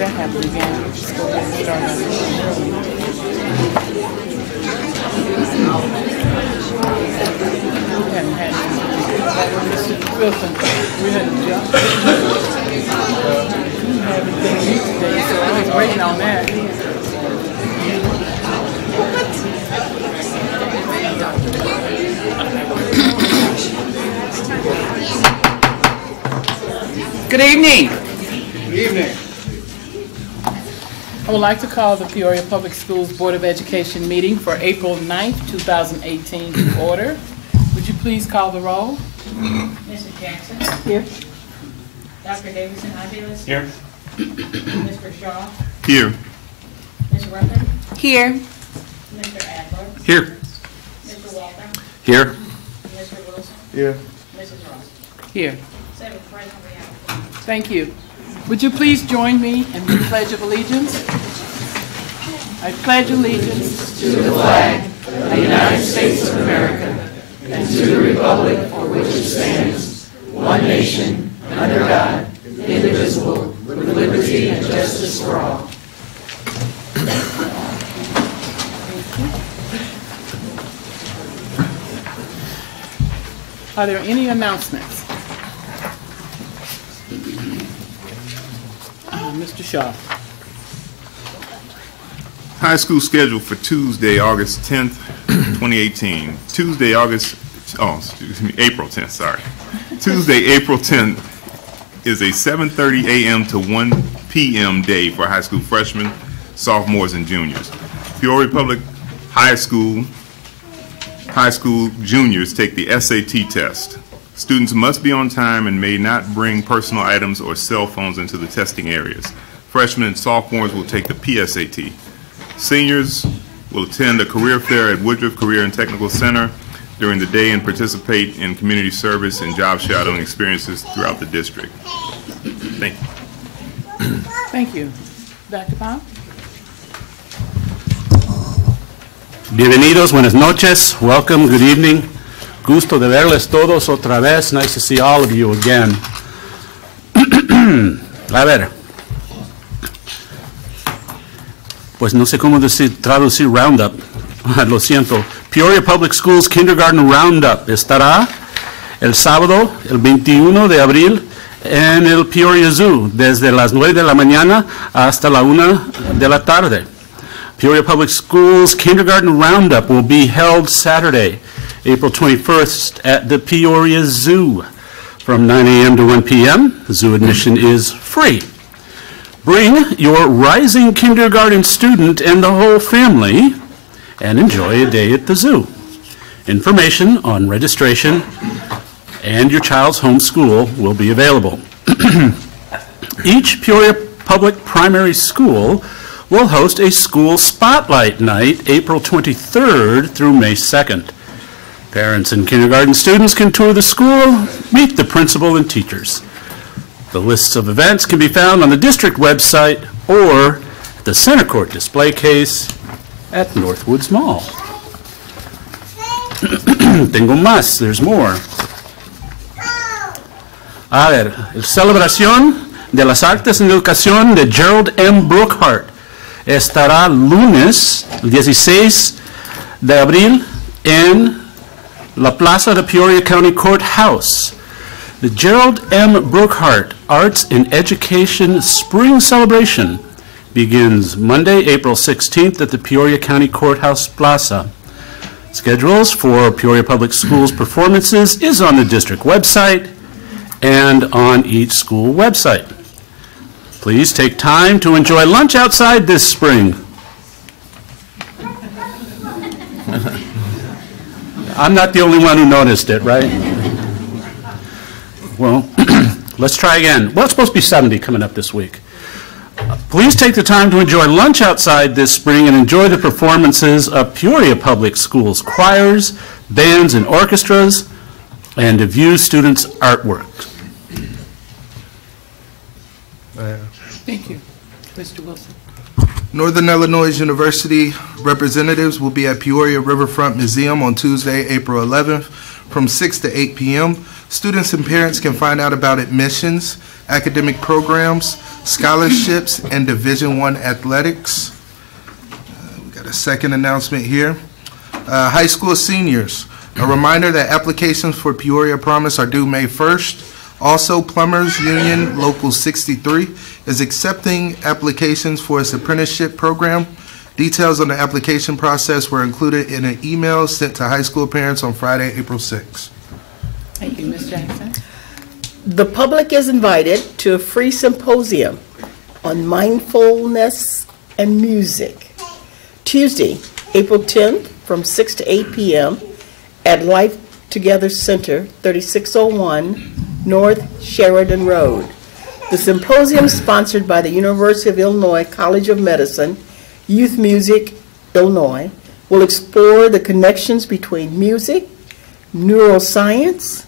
that happen again. We'll just go ahead and start on this early. We hadn't had Mr. Wilson. We had a job. We didn't have anything to eat today, so I was waiting on that. Good evening. Good evening. I would like to call the Peoria Public Schools Board of Education meeting for April 9th, 2018 to order. Would you please call the roll? Mrs. Jackson? Here. Dr. Davidson Aviles? Here. Mr. Shaw? Here. Ms. Ruffin? Here. Mr. Adler? Here. Mr. Walker? Here. Mr. Wilson? Here. Mrs. Ross? Here. 7 present, we have. Thank you. Would you please join me in the Pledge of Allegiance? I pledge allegiance to the flag of the United States of America and to the republic for which it stands, one nation, under God, indivisible, with liberty and justice for all. Are there any announcements? Mr. Shaw. High school schedule for Tuesday, August 10th, 2018. April 10th, sorry. Tuesday, April 10th is a 7:30 a.m. to 1 p.m. day for high school freshmen, sophomores, and juniors. Peoria Public High School juniors take the SAT test. Students must be on time and may not bring personal items or cell phones into the testing areas. Freshmen and sophomores will take the PSAT. Seniors will attend a career fair at Woodruff Career and Technical Center during the day and participate in community service and job shadowing experiences throughout the district. Thank you. Thank you. Dr. Pop? Bienvenidos, buenas noches, welcome, good evening. Gusto de verles todos otra vez. Nice to see all of you again. A ver. Pues no sé cómo traducir roundup. Lo siento. Peoria Public Schools Kindergarten Roundup estará el sábado, el 21 de abril, en el Peoria Zoo, desde las 9 de la mañana hasta la 1 de la tarde. Peoria Public Schools Kindergarten Roundup will be held Saturday, April 21st at the Peoria Zoo from 9 a.m. to 1 p.m. Zoo admission is free. Bring your rising kindergarten student and the whole family and enjoy a day at the zoo. Information on registration and your child's home school will be available. Each Peoria Public Primary School will host a school spotlight night April 23rd through May 2nd. Parents and kindergarten students can tour the school, meet the principal and teachers. The lists of events can be found on the district website or at the center court display case at Northwoods Mall. Tengo más, there's more. A ver, celebración de las artes en educación de Gerald M. Brookhart estará lunes 16 de abril en la Plaza de Peoria County Courthouse. The Gerald M. Brookhart Arts in Education Spring Celebration begins Monday, April 16th at the Peoria County Courthouse Plaza. Schedules for Peoria Public Schools performances is on the district website and on each school website. Please take time to enjoy lunch outside this spring. I'm not the only one who noticed it, right? Well, let's try again. Well, it's supposed to be 70 coming up this week. Please take the time to enjoy lunch outside this spring and enjoy the performances of Peoria Public Schools choirs, bands, and orchestras, and to view students' artwork. Thank you. Mr. Wilson. Northern Illinois University representatives will be at Peoria Riverfront Museum on Tuesday, April 11th from 6 to 8 p.m. Students and parents can find out about admissions, academic programs, scholarships, and Division I athletics. We got a second announcement here. High school seniors, a reminder that applications for Peoria Promise are due May 1st. Also, Plumbers Union Local 63 is accepting applications for its apprenticeship program. Details on the application process were included in an email sent to high school parents on Friday, April 6th. Thank you, Ms. Jackson. The public is invited to a free symposium on mindfulness and music, Tuesday, April 10th, from 6 to 8 p.m. at Life Together Center, 3601 North Sheridan Road. The symposium, sponsored by the University of Illinois College of Medicine, Youth Music Illinois, will explore the connections between music, neuroscience,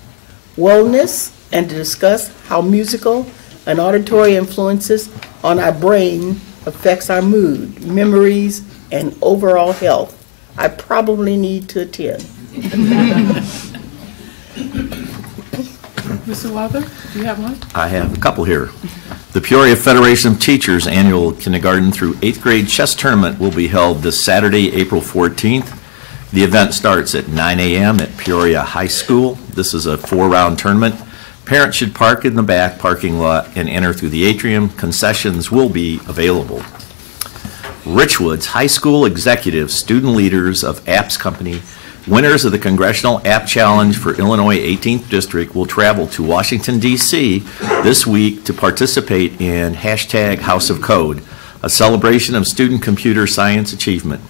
wellness, and to discuss how musical and auditory influences on our brain affects our mood, memories, and overall health. I probably need to attend. Mr. Walther, do you have one? I have a couple here. The Peoria Federation of Teachers annual kindergarten through 8th grade chess tournament will be held this Saturday, April 14th. The event starts at 9 a.m. at Peoria High School. This is a 4-round tournament. Parents should park in the back parking lot and enter through the atrium. Concessions will be available. Richwood's high school executives, student leaders of Apps Company, winners of the Congressional App Challenge for Illinois 18th District will travel to Washington, D.C. this week to participate in #House of Code, a celebration of student computer science achievement.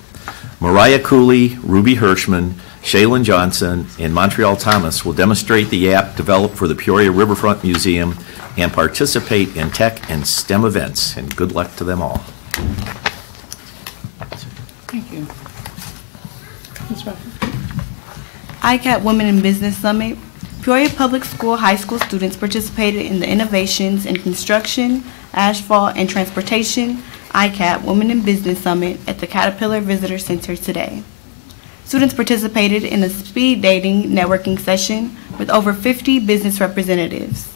Mariah Cooley, Ruby Hirschman, Shaylin Johnson, and Montreal Thomas will demonstrate the app developed for the Peoria Riverfront Museum and participate in tech and STEM events. And good luck to them all. Thank you. Ms. Ruffin. ICAT Women in Business Summit. Peoria Public School high school students participated in the Innovations in Construction, Asphalt, and Transportation ICAT Women in Business Summit at the Caterpillar Visitor Center today. Students participated in a speed dating networking session with over 50 business representatives.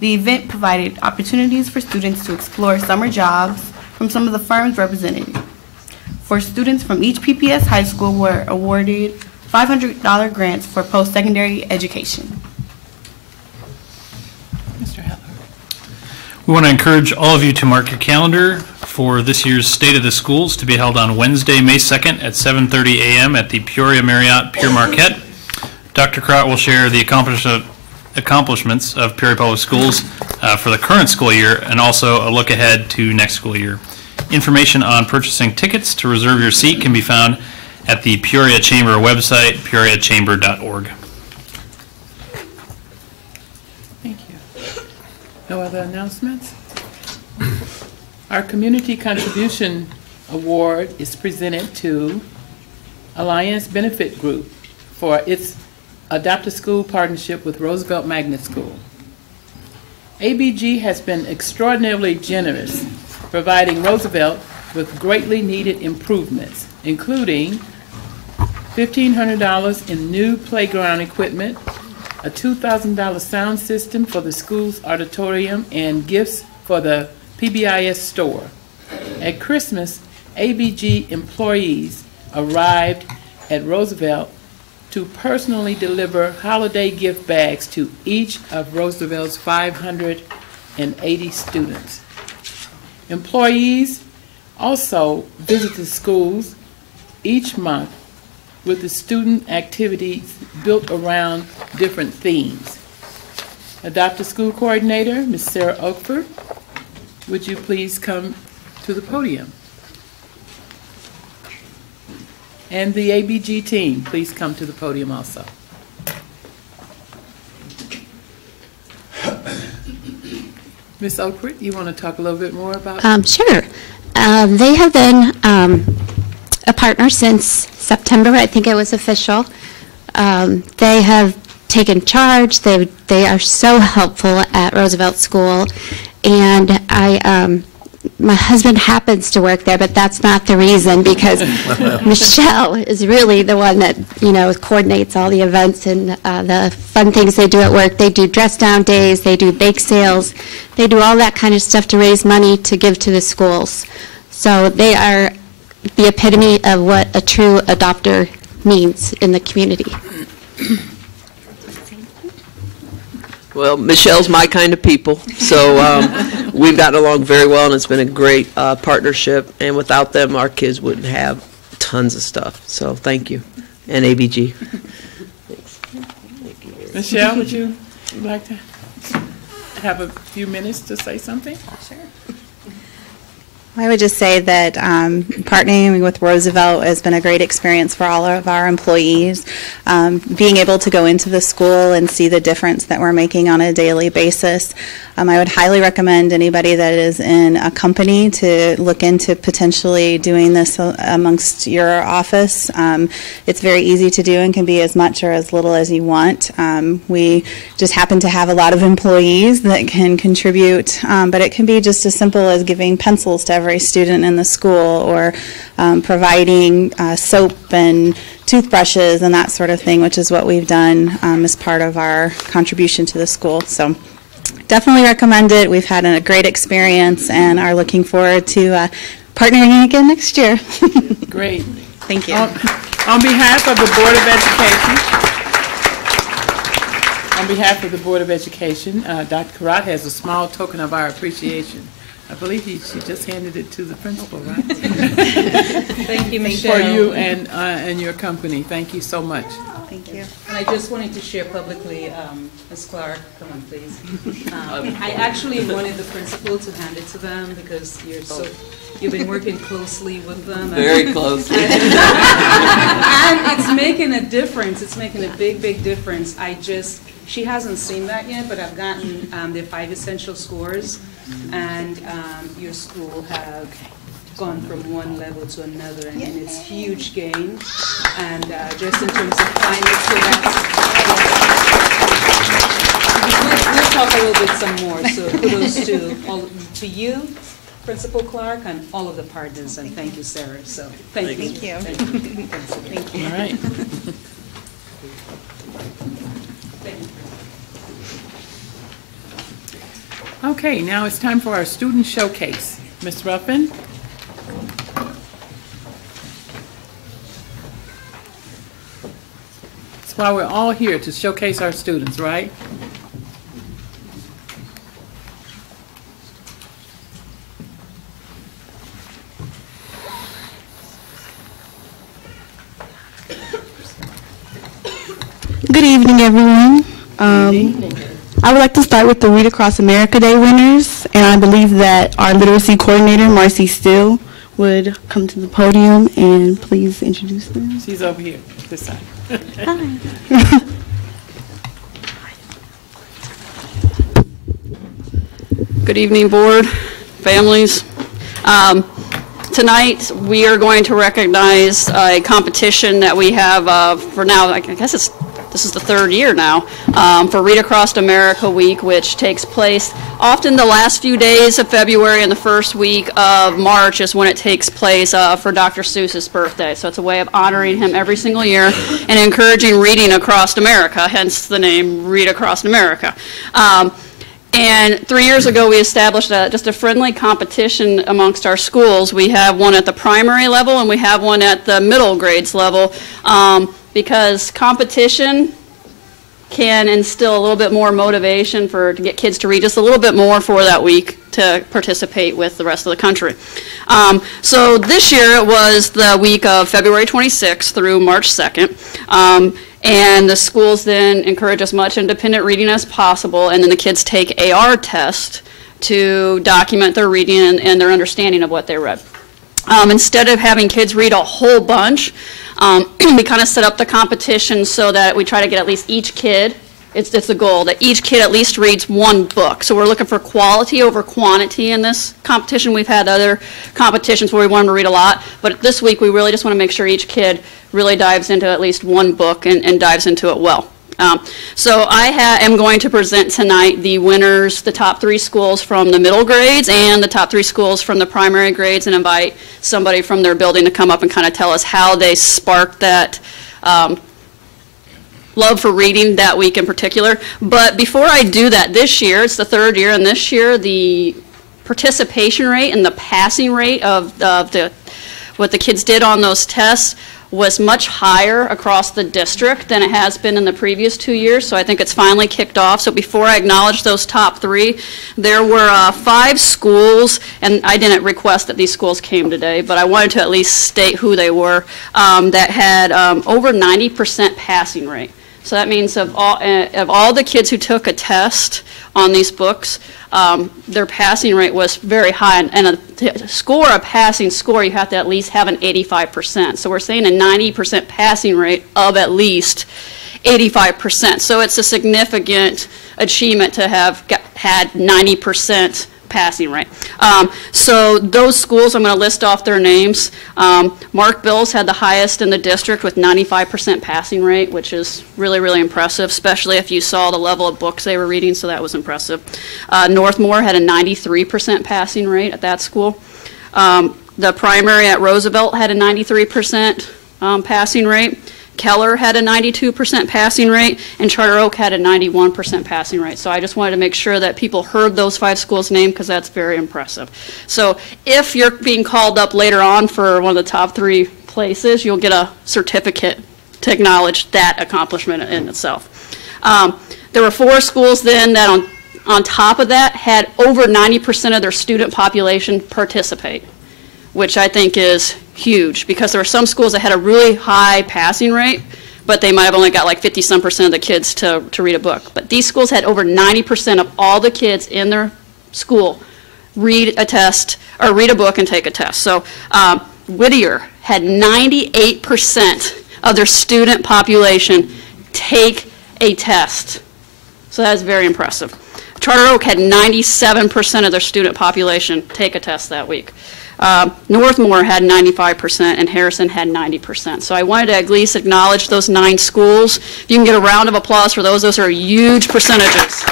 The event provided opportunities for students to explore summer jobs from some of the firms represented. For students from each PPS high school were awarded $500 grants for post-secondary education. Mr. Heller. We want to encourage all of you to mark your calendar for this year's State of the Schools to be held on Wednesday, May 2nd at 7:30 a.m. at the Peoria Marriott Pier Marquette. Dr. Kraut will share the accomplishments of Peoria Public Schools for the current school year and also a look ahead to next school year. Information on purchasing tickets to reserve your seat can be found at the Peoria Chamber website, peoriachamber.org. Thank you. No other announcements? Our Community Contribution Award is presented to Alliance Benefit Group for its Adopt a School partnership with Roosevelt Magnet School. ABG has been extraordinarily generous, providing Roosevelt with greatly needed improvements, including $1,500 in new playground equipment, a $2,000 sound system for the school's auditorium, and gifts for the PBIS store. At Christmas, ABG employees arrived at Roosevelt to personally deliver holiday gift bags to each of Roosevelt's 580 students. Employees also visit the schools each month with the student activities built around different themes. Adopt a School Coordinator, Ms. Sarah Oakford, would you please come to the podium? And the ABG team, please come to the podium also. Ms. Oakford, you want to talk a little bit more about? Sure. They have been a partner since September. I think it was official. They have taken charge. They are so helpful at Roosevelt School, and my husband happens to work there, but that's not the reason, because Michelle is really the one that, coordinates all the events and the fun things they do at work. They do dress down days, they do bake sales, they do all that kind of stuff to raise money to give to the schools. So they are the epitome of what a true adopter means in the community. Well, Michelle's my kind of people, so we've gotten along very well, and it's been a great partnership, and without them, our kids wouldn't have tons of stuff, so thank you, and ABG. Michelle, would you like to have a few minutes to say something? Sure. I would just say that partnering with Roosevelt has been a great experience for all of our employees. Being able to go into the school and see the difference that we're making on a daily basis. I would highly recommend anybody that is in a company to look into potentially doing this amongst your office. It's very easy to do and can be as much or as little as you want. We just happen to have a lot of employees that can contribute, but it can be just as simple as giving pencils to every student in the school, or providing soap and toothbrushes and that sort of thing, which is what we've done as part of our contribution to the school. So definitely recommend it. We've had a great experience and are looking forward to partnering again next year. Great. Thank you. On behalf of the Board of Education, Dr. Karat has a small token of our appreciation. I believe she just handed it to the principal, right? Thank you, Michelle. For you and your company. Thank you so much. Thank you. And I just wanted to share publicly, Ms. Clark, come on, please. I actually wanted the principal to hand it to them because you've been working closely with them. Very closely. And it's making a difference. It's making a big, big difference. She hasn't seen that yet, but I've gotten the 5 essential scores, and your school have gone from one level to another, and it's huge gain. And just in terms of climate, so we'll talk a little bit some more. So kudos to you, Principal Clark, and all of the partners, and thank you, Sarah. So thank you. Thank you. Thank you. All right. Okay, now it's time for our student showcase. Ms. Ruffin. That's why we're all here, to showcase our students, right? Good evening, everyone. I would like to start with the Read Across America Day winners, and I believe that our literacy coordinator, Marcy Still, would come to the podium and please introduce them. She's over here, this side. Hi. Good evening, board, families. Tonight, we are going to recognize a competition that we have for now, I guess this is the 3rd year now, for Read Across America Week, which takes place often the last few days of February and the first week of March is when it takes place for Dr. Seuss's birthday. So it's a way of honoring him every single year and encouraging reading across America, hence the name Read Across America. And 3 years ago, we established just a friendly competition amongst our schools. We have one at the primary level and we have one at the middle grades level, because competition can instill a little bit more motivation to get kids to read just a little bit more for that week to participate with the rest of the country. So this year it was the week of February 26th through March 2nd. And the schools then encourage as much independent reading as possible, and then the kids take AR tests to document their reading and their understanding of what they read. Instead of having kids read a whole bunch, we kind of set up the competition so that we try to get at least each kid, it's the goal, that each kid at least reads one book. So we're looking for quality over quantity in this competition. We've had other competitions where we want them to read a lot, but this week we really just want to make sure each kid really dives into at least one book and dives into it well. So I am going to present tonight the winners, the top 3 schools from the middle grades and the top 3 schools from the primary grades, and invite somebody from their building to come up and kind of tell us how they sparked that love for reading that week in particular. But before I do that, this year, it's the 3rd year, and this year the participation rate and the passing rate of what the kids did on those tests was much higher across the district than it has been in the previous 2 years, so I think it's finally kicked off. So before I acknowledge those top 3, there were 5 schools, and I didn't request that these schools came today, but I wanted to at least state who they were, that had over 90% passing rate. So that means of all the kids who took a test on these books, their passing rate was very high, and to score a passing score, you have to at least have an 85%. So we're saying a 90% passing rate of at least 85%. So it's a significant achievement to have had 90% passing rate. So those schools, I'm going to list off their names. Mark Bills had the highest in the district with 95% passing rate, which is really, really impressive, especially if you saw the level of books they were reading, so that was impressive. Northmore had a 93% passing rate at that school. The primary at Roosevelt had a 93% passing rate. Keller had a 92% passing rate, and Charter Oak had a 91% passing rate. So I just wanted to make sure that people heard those 5 schools' names, because that's very impressive. So if you're being called up later on for one of the top 3 places, you'll get a certificate to acknowledge that accomplishment in itself. There were 4 schools then that on top of that had over 90% of their student population participate, which I think is huge, because there were some schools that had a really high passing rate, but they might have only got like 50-some% of the kids to read a book. But these schools had over 90% of all the kids in their school read a test, or read a book and take a test. So Whittier had 98% of their student population take a test. So that is very impressive. Charter Oak had 97% of their student population take a test that week. Northmore had 95%, and Harrison had 90%. So I wanted to at least acknowledge those 9 schools. If you can get a round of applause for those are huge percentages.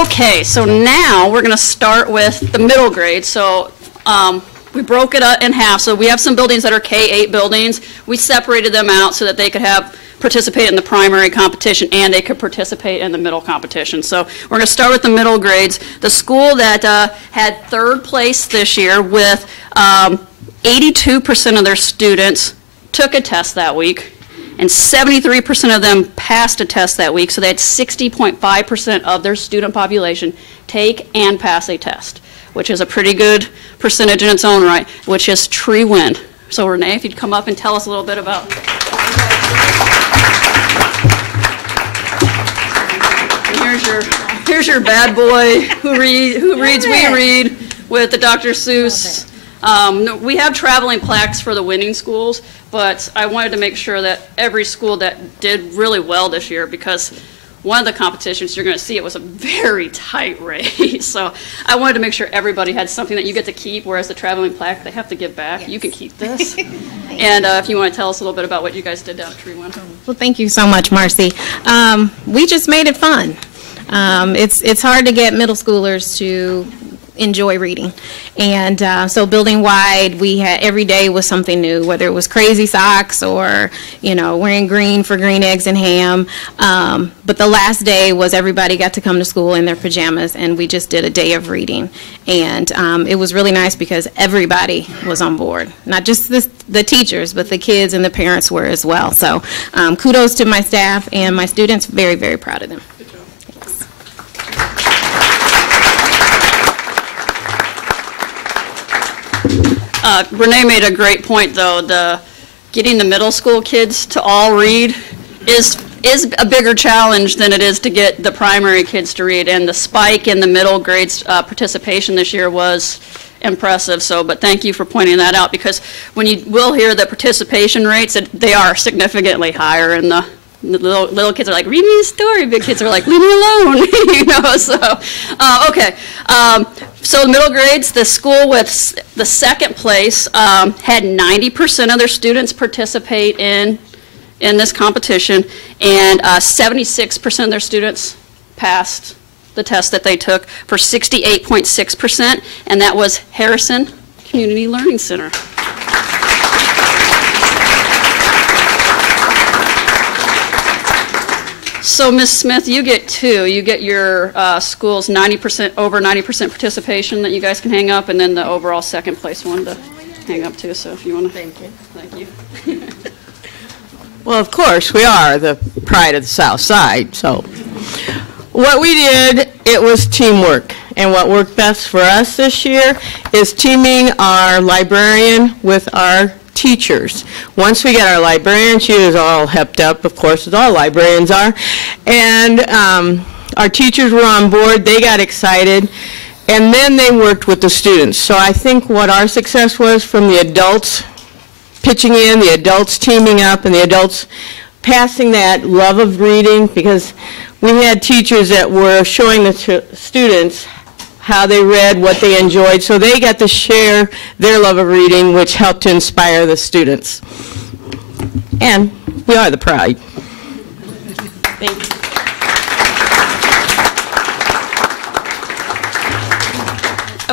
Okay, so now we're going to start with the middle grade. So we broke it up in half. So we have some buildings that are K-8 buildings. We separated them out so that they could participate in the primary competition and they could participate in the middle competition. So we're going to start with the middle grades. The school that had 3rd place this year with 82% of their students took a test that week, and 73% of them passed a test that week. So they had 60.5% of their student population take and pass a test, which is a pretty good percentage in its own right, which is Tree Wind. So Renee, if you'd come up and tell us a little bit about. Here's your bad boy who reads We Read with the Dr. Seuss. We have traveling plaques for the winning schools, but I wanted to make sure that every school that did really well this year, because one of the competitions you're going to see, it was a very tight race. So I wanted to make sure everybody had something that you get to keep, whereas the traveling plaque, they have to give back. Yes. You can keep this. And if you want to tell us a little bit about what you guys did down at Tree Wind. Well, thank you so much, Marcy. We just made it fun. It's hard to get middle schoolers to enjoy reading. And so building wide, we had every day was something new, whether it was crazy socks or, wearing green for green eggs and ham. But the last day was everybody got to come to school in their pajamas, and we just did a day of reading. And it was really nice because everybody was on board, not just the teachers, but the kids and the parents were as well. So kudos to my staff and my students, very, very proud of them. Renee made a great point, though. Getting the middle school kids to all read is a bigger challenge than it is to get the primary kids to read. And the spike in the middle grades participation this year was impressive. But thank you for pointing that out, because when you will hear the participation rates, they are significantly higher in the The little kids are like, read me a story. Big kids are like, leave me alone. You know, so, okay. So the middle grades, the school with the second place had 90% of their students participate in this competition, and 76% of their students passed the test that they took for 68.6%, and that was Harrison Community Learning Center. So, Ms. Smith, you get two. You get your school's 90%, over 90% participation that you guys can hang up, and then the overall second place one to hang up too. So, if you want to. Thank you. Thank you. Well, of course, we are the pride of the South Side. So, what we did, it was teamwork. And what worked best for us this year is teaming our librarian with our teachers. Once we got our librarian, she was all hepped up, of course, as all librarians are, and our teachers were on board. They got excited, and then they worked with the students. So I think what our success was from the adults pitching in, the adults teaming up, and the adults passing that love of reading, because we had teachers that were showing the students how they read, what they enjoyed, so they got to share their love of reading, which helped to inspire the students. And we are the pride. Thank you.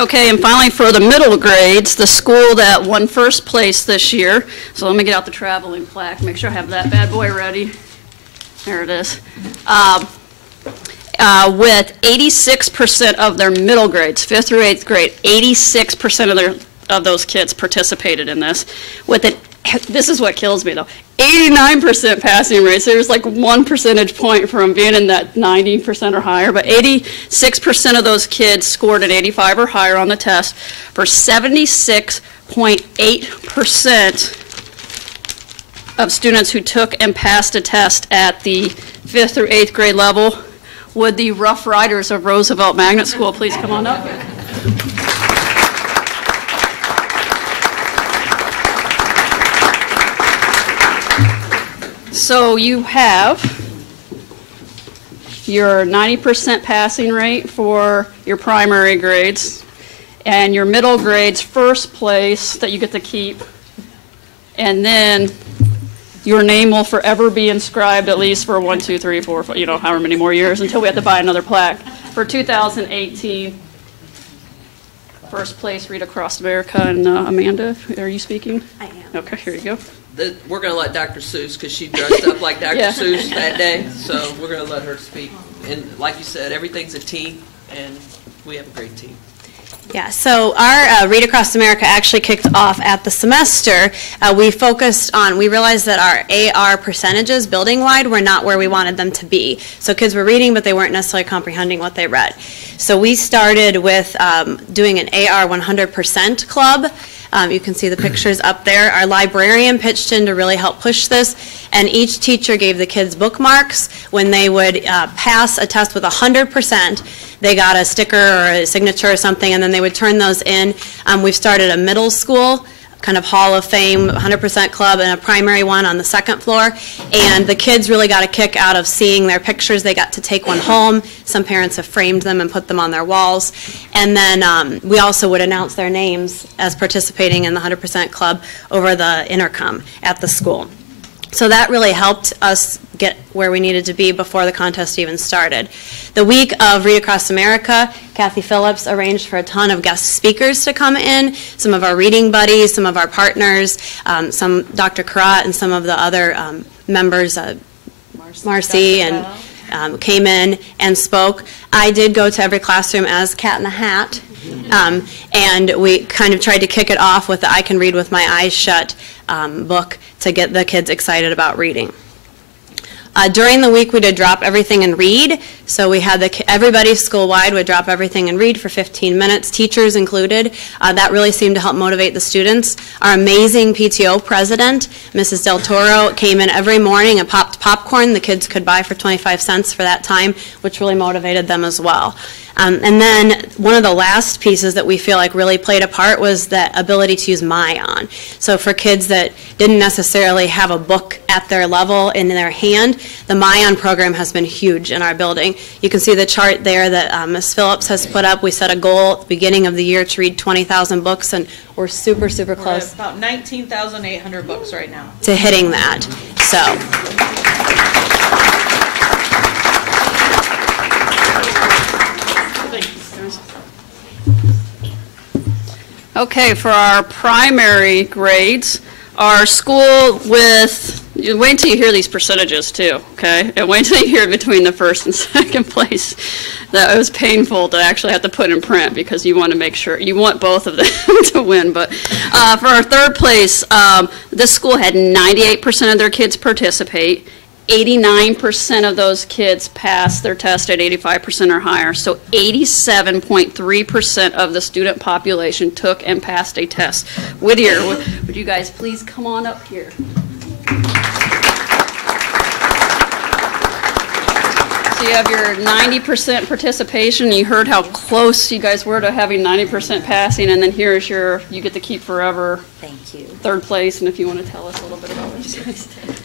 Okay, and finally for the middle grades, the school that won first place this year, so let me get out the traveling plaque, make sure I have that bad boy ready. There it is. With 86% of their middle grades, 5th through 8th grade, 86% of those kids participated in this. With it, this is what kills me though, 89% passing rate. So there's like 1 percentage point from being in that 90% or higher, but 86% of those kids scored an 85 or higher on the test for 76.8% of students who took and passed a test at the 5th through 8th grade level. Would the Rough Riders of Roosevelt Magnet School please come on up? So you have your 90% passing rate for your primary grades, and your middle grades first place that you get to keep, and then your name will forever be inscribed at least for 1, 2, 3, 4, 5, you know, however many more years until we have to buy another plaque. For 2018, first place, Read Across America. And Amanda, are you speaking? I am. Okay, here you go. We're going to let Dr. Seuss, because she dressed up like Dr. Seuss that day, so we're going to let her speak. And like you said, everything's a team, and we have a great team. Yeah, so our Read Across America actually kicked off at the semester. We realized that our AR percentages building-wide were not where we wanted them to be. So kids were reading, but they weren't necessarily comprehending what they read. So we started with doing an AR 100% club. You can see the pictures up there. Our librarian pitched in to really help push this, and each teacher gave the kids bookmarks. When they would pass a test with 100%, they got a sticker or a signature or something, and then they would turn those in. We've started a middle school kind of Hall of Fame 100% club and a primary one on the second floor, and the kids really got a kick out of seeing their pictures. They got to take one home. Some parents have framed them and put them on their walls, and then we also would announce their names as participating in the 100% club over the intercom at the school. So that really helped us get where we needed to be before the contest even started. The week of Read Across America, Kathy Phillips arranged for a ton of guest speakers to come in, some of our reading buddies, some of our partners, some Dr. Karat and some of the other members, Marcy and came in and spoke. I did go to every classroom as Cat in the Hat, and we kind of tried to kick it off with the I Can Read With My Eyes Shut book to get the kids excited about reading. During the week, we did Drop Everything and Read. So we had everybody school-wide would drop everything and read for 15 minutes, teachers included. That really seemed to help motivate the students. Our amazing PTO president, Mrs. Del Toro, came in every morning and popped popcorn the kids could buy for 25 cents for that time, which really motivated them as well. And then one of the last pieces that we feel like really played a part was the ability to use Myon. So for kids that didn't necessarily have a book at their level in their hand, the Myon program has been huge in our building. You can see the chart there that Ms. Phillips has put up. We set a goal at the beginning of the year to read 20,000 books, and we're super, super close. We're at about 19,800 books right now. To hitting that. So. Okay, for our primary grades, our school with, you wait until you hear these percentages too, okay? And wait until you hear between the first and second place. That was painful to actually have to put in print because you want to make sure, you want both of them to win. But for our third place, this school had 98% of their kids participate. 89% of those kids passed their test at 85% or higher. So 87.3% of the student population took and passed a test. Whittier, would you guys please come on up here? So you have your 90% participation. You heard how close you guys were to having 90% passing, and then here's your, you get to keep forever. Thank you. Third place, and if you want to tell us a little bit about what you guys did.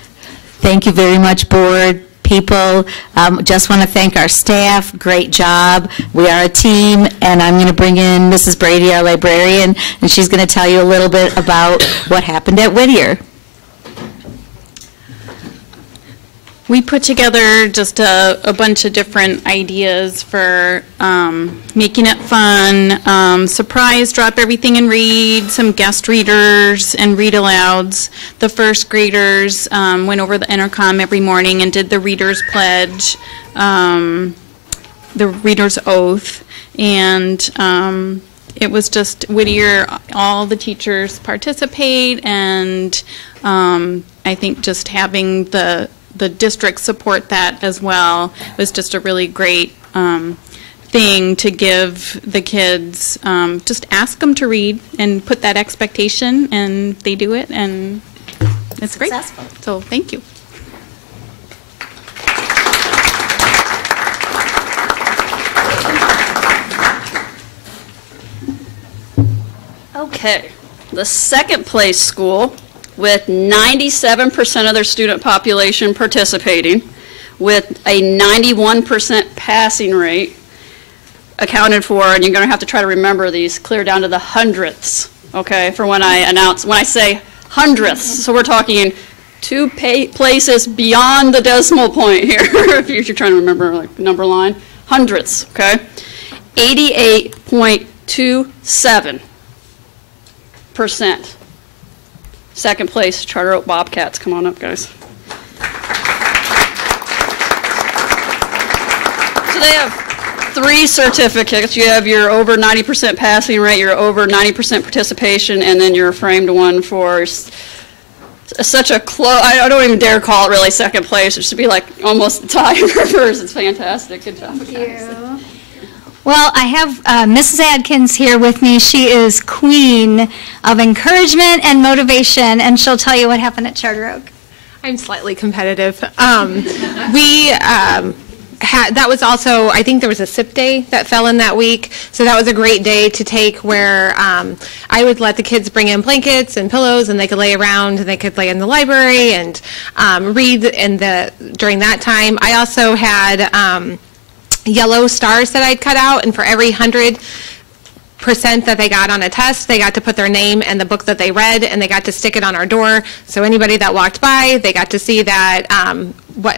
Thank you very much, board, people. Just want to thank our staff. Great job. We are a team, and I'm going to bring in Mrs. Brady, our librarian, and she's going to tell you a little bit about what happened at Whittier. We put together just a bunch of different ideas for making it fun, surprise, drop everything and read, some guest readers and read alouds. The first graders went over the intercom every morning and did the reader's pledge, the reader's oath, and it was just Whittier, all the teachers participate, and I think just having the district support that as well was just a really great thing to give the kids. Just ask them to read and put that expectation, and they do it, and it's great. Successful. So thank you. Okay, the second place school with 97% of their student population participating, with a 91% passing rate, accounted for, and you're going to have to try to remember these, clear down to the hundredths, okay, for when I say hundredths. So we're talking two places beyond the decimal point here, if you're trying to remember like number line, hundredths, okay? 88.27%. Second place, Charter Oak Bobcats. Come on up, guys. So they have 3 certificates. You have your over 90% passing rate, your over 90% participation, and then your framed one for such a close, I don't even dare call it really second place. It should be like almost the tie for first. It's fantastic. Good job. Thank you. Well, I have Mrs. Adkins here with me. She is queen of encouragement and motivation, and she'll tell you what happened at Charter Oak. I'm slightly competitive. That was also, I think there was a SIP day that fell in that week, so that was a great day to take where I would let the kids bring in blankets and pillows, and they could lay around, and they could lay in the library and read during that time. I also had yellow stars that I'd cut out, and for every 100% that they got on a test, they got to put their name and the book that they read, and they got to stick it on our door. So anybody that walked by, they got to see that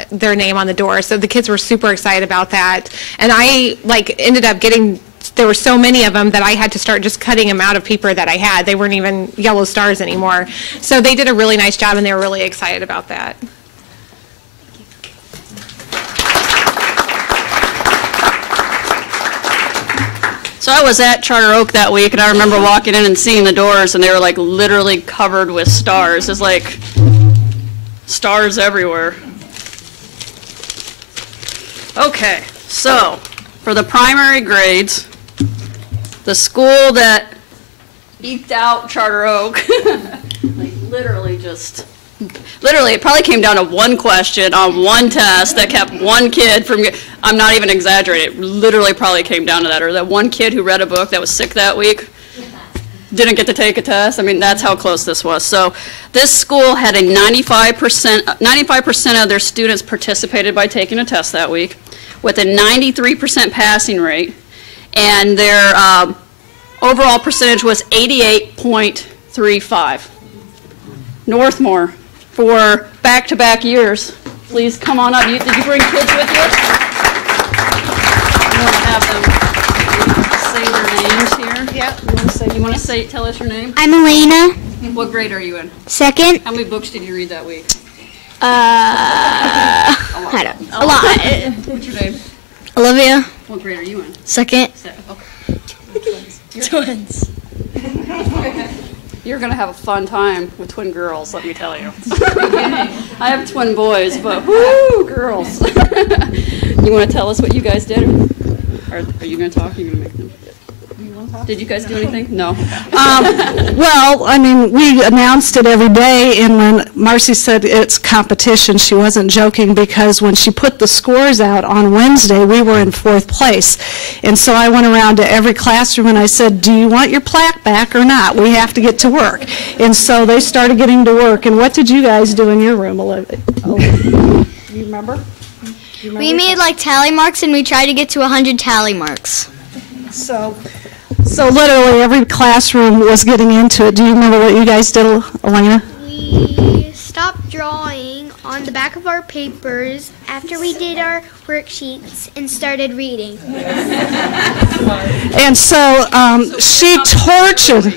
their name on the door. So the kids were super excited about that. And I ended up getting, there were so many of them that I had to start just cutting them out of paper that I had. They weren't even yellow stars anymore. So they did a really nice job, and they were really excited about that. So I was at Charter Oak that week, and I remember walking in and seeing the doors, and they were like literally covered with stars. There's like stars everywhere. Okay, so for the primary grades, the school that eked out Charter Oak, like literally just Literally, it probably came down to one question on one test that kept one kid from, I'm not even exaggerating, it literally probably came down to that, or that one kid who read a book that was sick that week didn't get to take a test. I mean, that's how close this was. So this school had a 95% of their students participated by taking a test that week, with a 93% passing rate, and their overall percentage was 88.35. Northmore, for back-to-back years, please come on up. Did you bring kids with you? You want to have them say their names here? Yeah. You want to say, tell us your name? I'm Elena. What grade are you in? Second. How many books did you read that week? I don't know. A lot. What's your name? Olivia. What grade are you in? Second. Okay. Twins. You're going to have a fun time with twin girls, let me tell you. I have twin boys, but whoo, girls. You want to tell us what you guys did? Are you going to talk? Are you going to make them? Did you guys do anything? No. Well, I mean, we announced it every day, and when Marcy said it's competition, she wasn't joking, because when she put the scores out on Wednesday, we were in 4th place. And so I went around to every classroom and I said, do you want your plaque back or not? We have to get to work. And so they started getting to work. And what did you guys do in your room, Olivia? You remember? We made like tally marks, and we tried to get to 100 tally marks. So literally every classroom was getting into it. Do you remember what you guys did, Elena? We stopped drawing on the back of our papers after we did our worksheets and started reading. And so she tortured.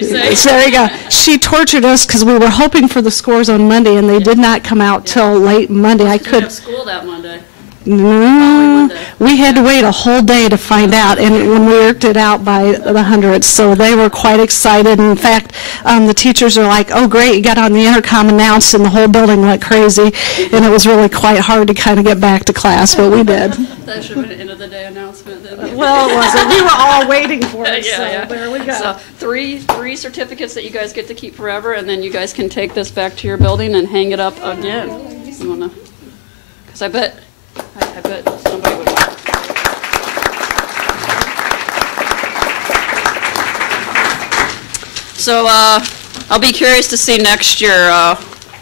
There you go. She tortured us because we were hoping for the scores on Monday, and they did not come out till late Monday. I could. Have school that Monday. No, we had to wait a whole day to find out, and when we worked it out by the hundreds, so they were quite excited. In fact, the teachers are like, oh great, you got on the intercom, announced, and the whole building went crazy, and it was really quite hard to kind of get back to class, but we did. That should have been an end of the day announcement. Well, it wasn't. We were all waiting for it, so there we go. So three certificates that you guys get to keep forever, and then you guys can take this back to your building and hang it up again. You wanna? Because I bet somebody would want it. So I'll be curious to see next year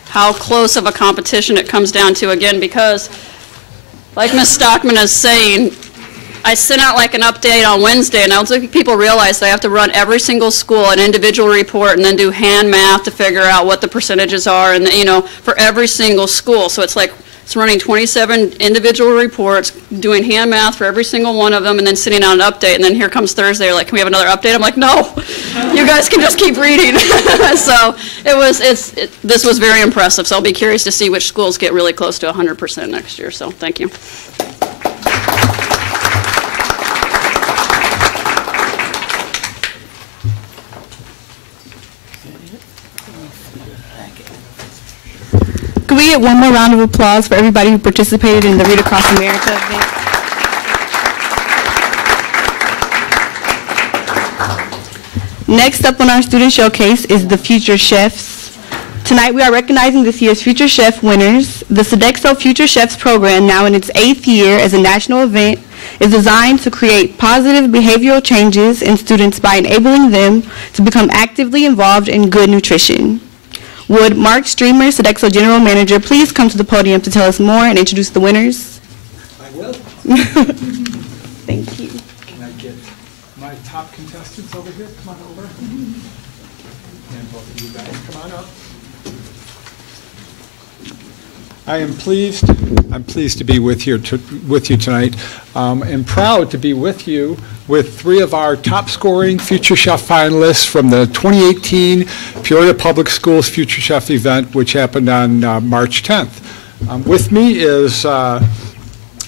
how close of a competition it comes down to again, because like Ms. Stockman is saying, I sent out like an update on Wednesday, and I don't think people realize they have to run every single school an individual report and then do hand math to figure out what the percentages are, and for every single school. So it's like it's running 27 individual reports, doing hand math for every single one of them, and then sending out an update. And then here comes Thursday, they're like, can we have another update? I'm like, no, you guys can just keep reading. So this was very impressive. So I'll be curious to see which schools get really close to 100% next year. So thank you. Can we get one more round of applause for everybody who participated in the Read Across America event? Next up on our student showcase is the Future Chefs. Tonight we are recognizing this year's Future Chef winners. The Sodexo Future Chefs program, now in its 8th year as a national event, is designed to create positive behavioral changes in students by enabling them to become actively involved in good nutrition. Would Mark Streamer, Sodexo General Manager, please come to the podium to tell us more and introduce the winners? I will. Thank you. Can I get my top contestants over here? Come on over. And both of you guys, come on up. I'm pleased to be with you tonight, and proud to be with you with 3 of our top scoring Future Chef finalists from the 2018 Peoria Public Schools Future Chef event, which happened on March 10th. With me is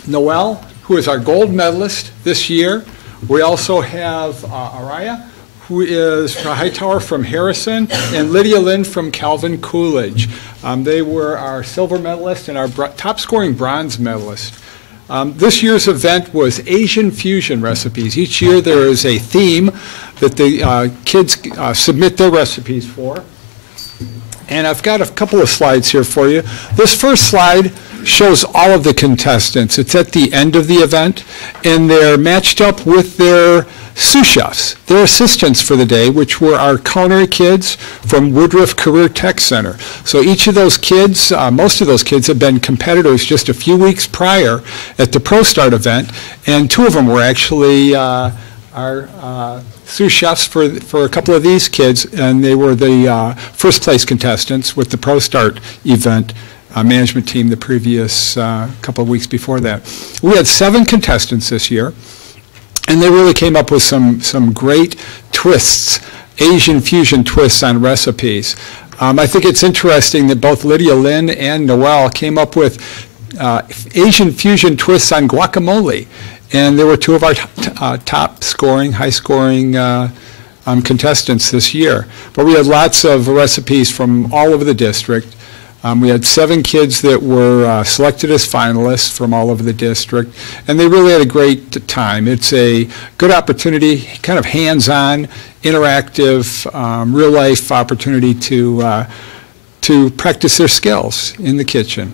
Noelle, who is our gold medalist this year. We also have Araya, who is Hightower from Harrison, and Lydia Lynn from Calvin Coolidge. They were our silver medalist and our top scoring bronze medalist. This year's event was Asian fusion recipes. Each year there is a theme that the kids submit their recipes for. And I've got a couple of slides here for you. This first slide shows all of the contestants. It's at the end of the event, and they're matched up with their sous chefs, their assistants for the day, which were our culinary kids from Woodruff Career Tech Center. So each of those kids, most of those kids have been competitors just a few weeks prior at the ProStart event, and two of them were actually our sous chefs for a couple of these kids, and they were the first place contestants with the ProStart event management team the previous couple of weeks before that. We had 7 contestants this year, and they really came up with some great twists, Asian fusion twists on recipes. I think it's interesting that both Lydia Lynn and Noelle came up with Asian fusion twists on guacamole. And there were 2 of our top scoring, high scoring contestants this year. But we had lots of recipes from all over the district. We had 7 kids that were selected as finalists from all over the district, and they really had a great time. It's a good opportunity, kind of hands-on, interactive, real-life opportunity to practice their skills in the kitchen.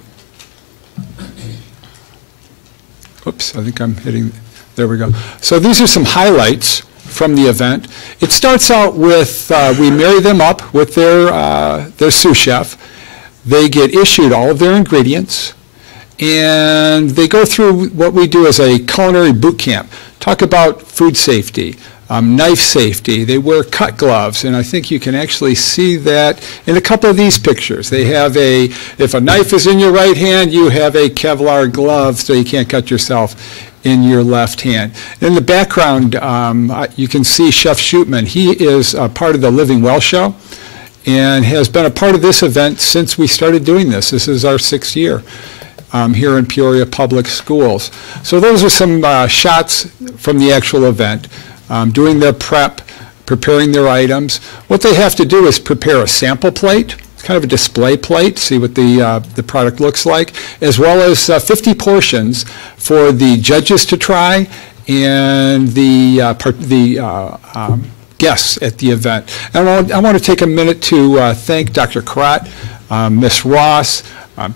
Oops, I think I'm hitting, there we go. So these are some highlights from the event. It starts out with, we marry them up with their sous chef. They get issued all of their ingredients, and they go through what we do as a culinary boot camp. Talk about food safety, knife safety. They wear cut gloves, and I think you can actually see that in a couple of these pictures. They have if a knife is in your right hand, you have a Kevlar glove so you can't cut yourself in your left hand. In the background, you can see Chef Shootman. He is part of the Living Well show and has been a part of this event since we started doing this. This is our 6th year here in Peoria Public Schools. So those are some shots from the actual event. Doing their prep, preparing their items. What they have to do is prepare a sample plate, kind of a display plate, see what the product looks like, as well as 50 portions for the judges to try and the guests at the event. And I want to take a minute to thank Dr. Crott, Ms. Ross,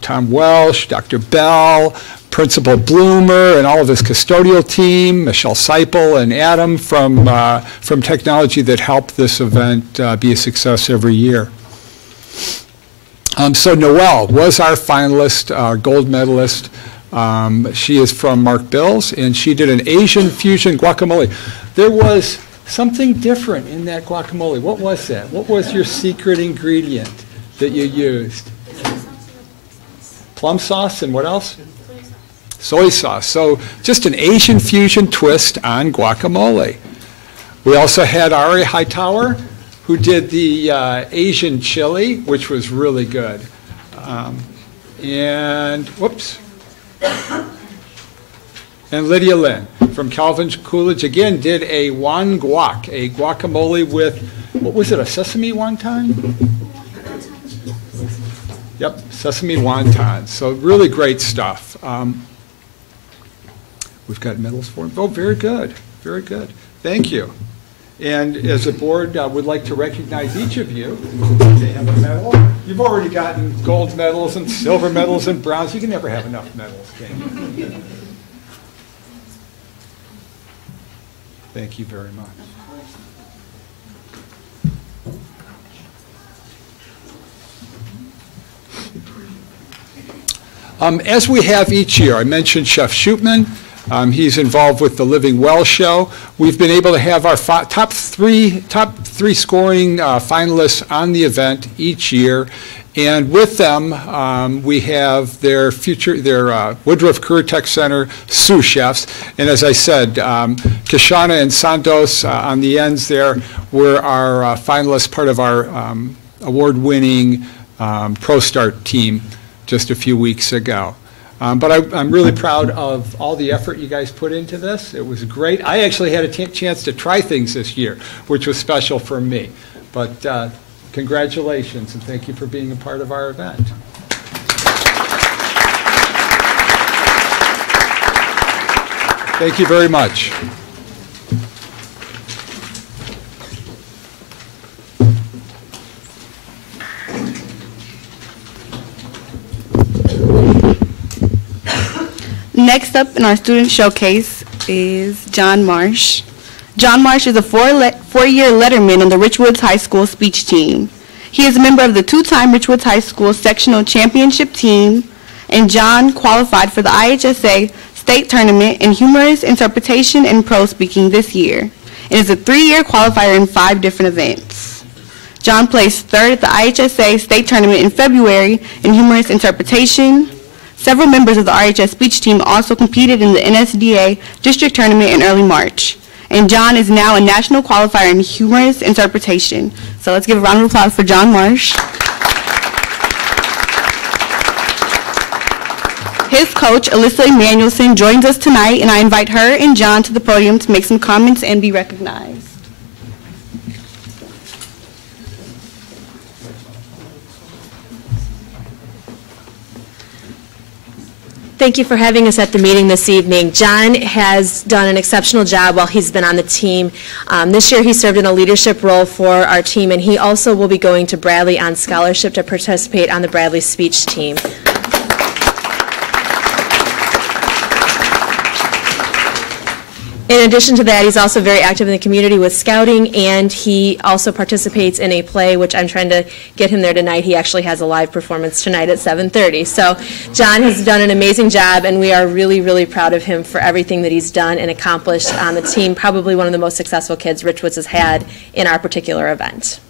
Tom Welsh, Dr. Bell, Principal Bloomer, and all of his custodial team, Michelle Seipel and Adam from technology that helped this event be a success every year. So Noelle was our finalist, our gold medalist. She is from Mark Bill's, and she did an Asian fusion guacamole. There was something different in that guacamole. What was that? What was your secret ingredient that you used? Plum sauce and what else? Soy sauce. So just an Asian fusion twist on guacamole. We also had Ari Hightower, who did the Asian chili, which was really good. And Lydia Lynn from Calvin Coolidge, again, did a wan guac, a guacamole with, what was it, a sesame wonton? Yep, sesame wontons. So really great stuff. We've got medals for them. Oh, very good, very good. Thank you. And as a board, would like to recognize each of you. They have a medal. You've already gotten gold medals and silver medals and bronze. You can never have enough medals, can you? Thank you very much. As we have each year, I mentioned Chef Shootman. He's involved with the Living Well show. We've been able to have our top three scoring finalists on the event each year, and with them we have their Woodruff Career Tech Center sous chefs. And as I said, Kashana and Santos on the ends there were our finalists, part of our award-winning ProStart team just a few weeks ago. But I'm really proud of all the effort you guys put into this. It was great. I actually had a chance to try things this year, which was special for me. But congratulations, and thank you for being a part of our event. Thank you very much. Next up in our student showcase is John Marsh. John Marsh is a four-year letterman on the Richwoods High School speech team. He is a member of the two-time Richwoods High School sectional championship team, and John qualified for the IHSA state tournament in humorous interpretation and prose speaking this year. It is a 3-year qualifier in 5 different events. John placed 3rd at the IHSA state tournament in February in humorous interpretation. Several members of the RHS speech team also competed in the NSDA district tournament in early March. And John is now a national qualifier in humorous interpretation. So let's give a round of applause for John Marsh. His coach, Alyssa Emanuelson, joins us tonight, and I invite her and John to the podium to make some comments and be recognized. Thank you for having us at the meeting this evening. John has done an exceptional job while he's been on the team. This year he served in a leadership role for our team, and he also will be going to Bradley on scholarship to participate on the Bradley speech team. In addition to that, he's also very active in the community with scouting, and he also participates in a play, which I'm trying to get him there tonight. He actually has a live performance tonight at 7:30. So John has done an amazing job, and we are really, really proud of him for everything that he's done and accomplished on the team. Probably one of the most successful kids Richwoods has had in our particular event.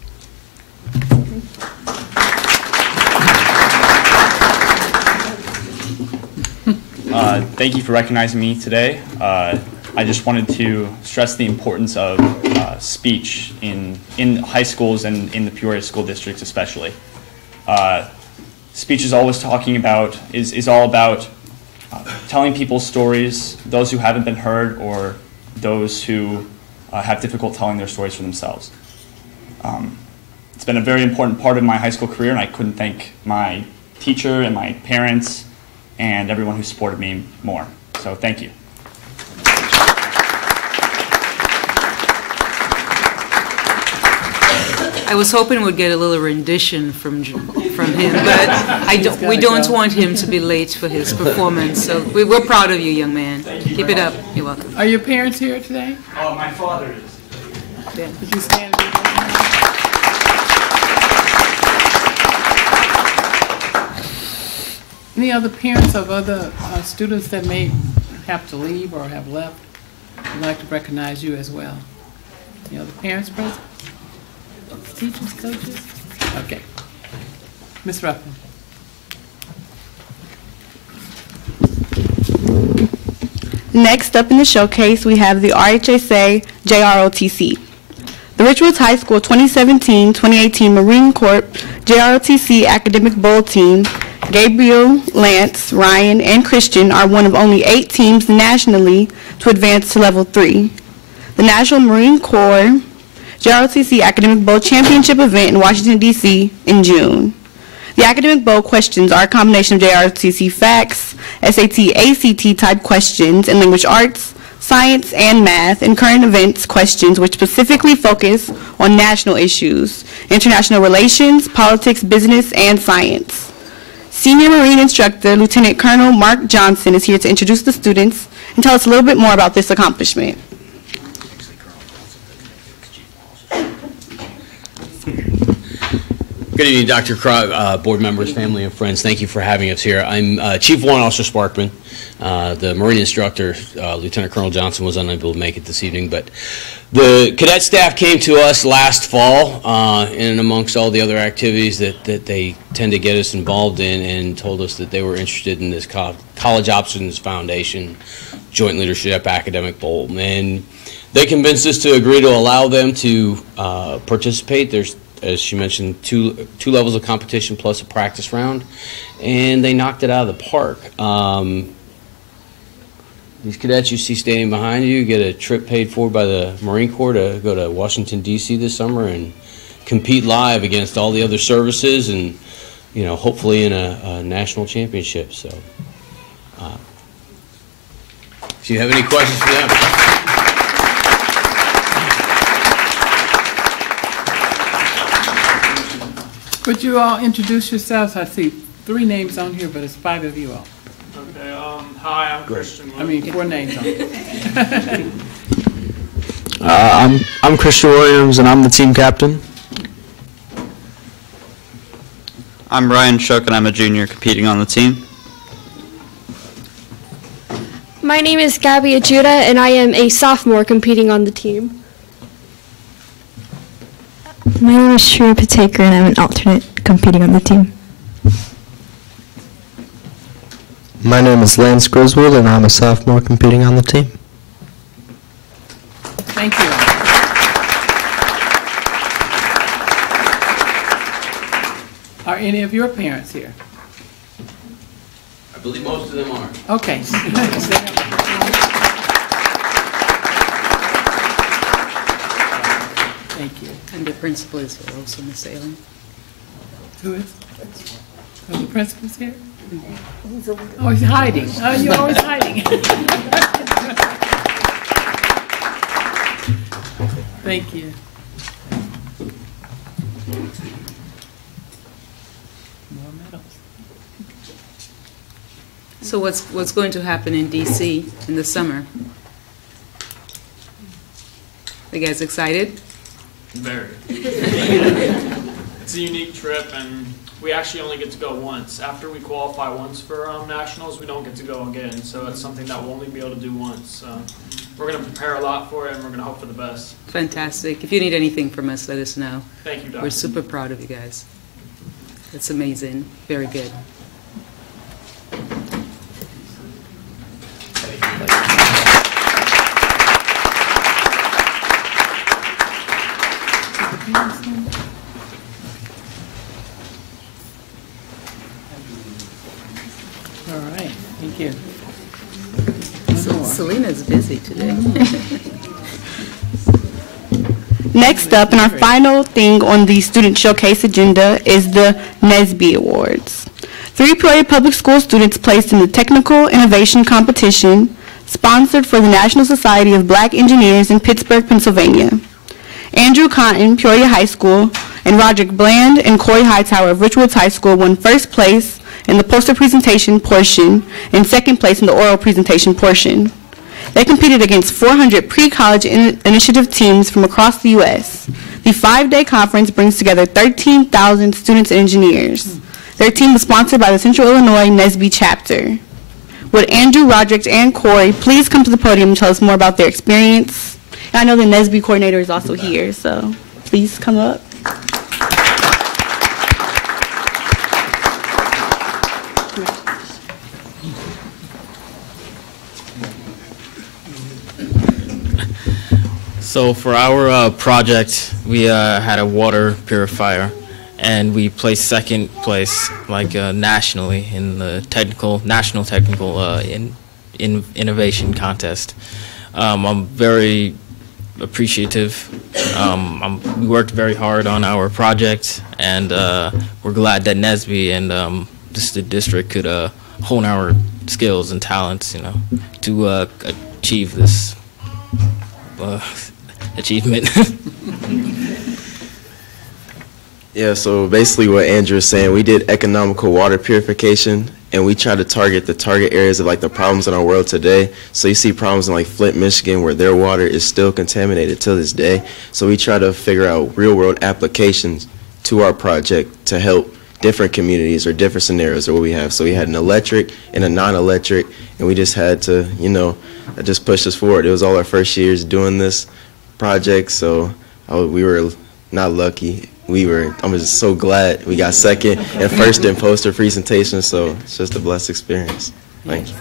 Thank you for recognizing me today. I just wanted to stress the importance of speech in high schools and in the Peoria school districts especially. Speech is always talking about, is all about telling people stories, those who haven't been heard or those who have difficult telling their stories for themselves. It's been a very important part of my high school career, and I couldn't thank my teacher and my parents and everyone who supported me more. So thank you. I was hoping we'd get a little rendition from him, but we don't want him to be late for his performance. So we're proud of you, young man. Keep it up. You're welcome. Are your parents here today? Oh, my father is. Yeah. Would you stand? Any other parents of other students that may have to leave or have left? I'd like to recognize you as well. Any other parents present? Teachers, coaches? Okay. Ms. Ruffin. Next up in the showcase, we have the RHSA JROTC. The Richwoods High School 2017-2018 Marine Corps JROTC Academic Bowl team, Gabriel, Lance, Ryan, and Christian are one of only 8 teams nationally to advance to Level 3. The National Marine Corps JROTC Academic Bowl Championship event in Washington, D.C. in June. The Academic Bowl questions are a combination of JROTC facts, SAT, ACT type questions in language arts, science, and math, and current events questions which specifically focus on national issues, international relations, politics, business, and science. Senior Marine Instructor Lieutenant Colonel Mark Johnson is here to introduce the students and tell us a little bit more about this accomplishment. Good evening, Dr. Krog, board members, family, and friends. Thank you for having us here. I'm Chief Warrant Officer Sparkman. The Marine instructor, Lieutenant Colonel Johnson, was unable to make it this evening, but the cadet staff came to us last fall and amongst all the other activities that they tend to get us involved in, and told us that they were interested in this College Options Foundation Joint Leadership Academic Bowl. And they convinced us to agree to allow them to participate. There's, as she mentioned, two levels of competition plus a practice round, and they knocked it out of the park. These cadets you see standing behind you get a trip paid for by the Marine Corps to go to Washington, D.C. this summer and compete live against all the other services, and hopefully in a national championship. So if you have any questions for them. Could you all introduce yourselves? I see 3 names on here, but it's 5 of you all. Okay. Hi, I'm Christian I mean, 4 names on it. I'm Christian Williams, and I'm the team captain. I'm Ryan Shook, and I'm a junior competing on the team. My name is Gabby Ajuda, and I am a sophomore competing on the team. My name is Shreya Patekar, and I'm an alternate competing on the team. My name is Lance Griswold, and I'm a sophomore competing on the team. Thank you. Are any of your parents here? I believe most of them are. Okay. Thank you. And the principal is here also, Miss Allen. Who is? Oh, the principal's here? Oh, he's hiding. Oh, you're always hiding. Thank you. More medals. So what's going to happen in DC in the summer? You guys excited? Very. It's a unique trip, and we actually only get to go once. After we qualify once for nationals, we don't get to go again. So it's something that we'll only be able to do once. So we're going to prepare a lot for it, and we're going to hope for the best. Fantastic. If you need anything from us, let us know. Thank you, Doctor. We're super proud of you guys. It's amazing. Very good. All right, thank you. Selena's busy today. Next up, and our final thing on the Student Showcase agenda is the NSBE Awards. 3 Peoria Public School students placed in the Technical Innovation Competition, sponsored for the National Society of Black Engineers in Pittsburgh, Pennsylvania. Andrew Cotton, Peoria High School, and Roderick Bland and Corey Hightower of Richwoods High School won first place in the poster presentation portion and second place in the oral presentation portion. They competed against 400 pre-college initiative teams from across the U.S. The 5-day conference brings together 13,000 students and engineers. Their team was sponsored by the Central Illinois NSBE chapter. Would Andrew, Roderick, and Corey please come to the podium and tell us more about their experience? And I know the NSBE coordinator is also here, so please come up. So for our project, we had a water purifier, and we placed second place, nationally, in the national technical innovation contest. I'm very appreciative. We worked very hard on our project, and we're glad that NSBE and the district could hone our skills and talents, to achieve this achievement. Yeah, so basically what Andrew is saying, we did economical water purification, and we try to target the target areas of the problems in our world today. So you see problems in Flint, Michigan, where their water is still contaminated to this day. So we try to figure out real world applications to our project to help different communities or different scenarios that we have. So we had an electric and a non-electric, and we just had to, that just pushed us forward. It was all our first years doing this project, so we were not lucky. I'm just so glad we got second and first in poster presentation, so it's just a blessed experience. Thank you.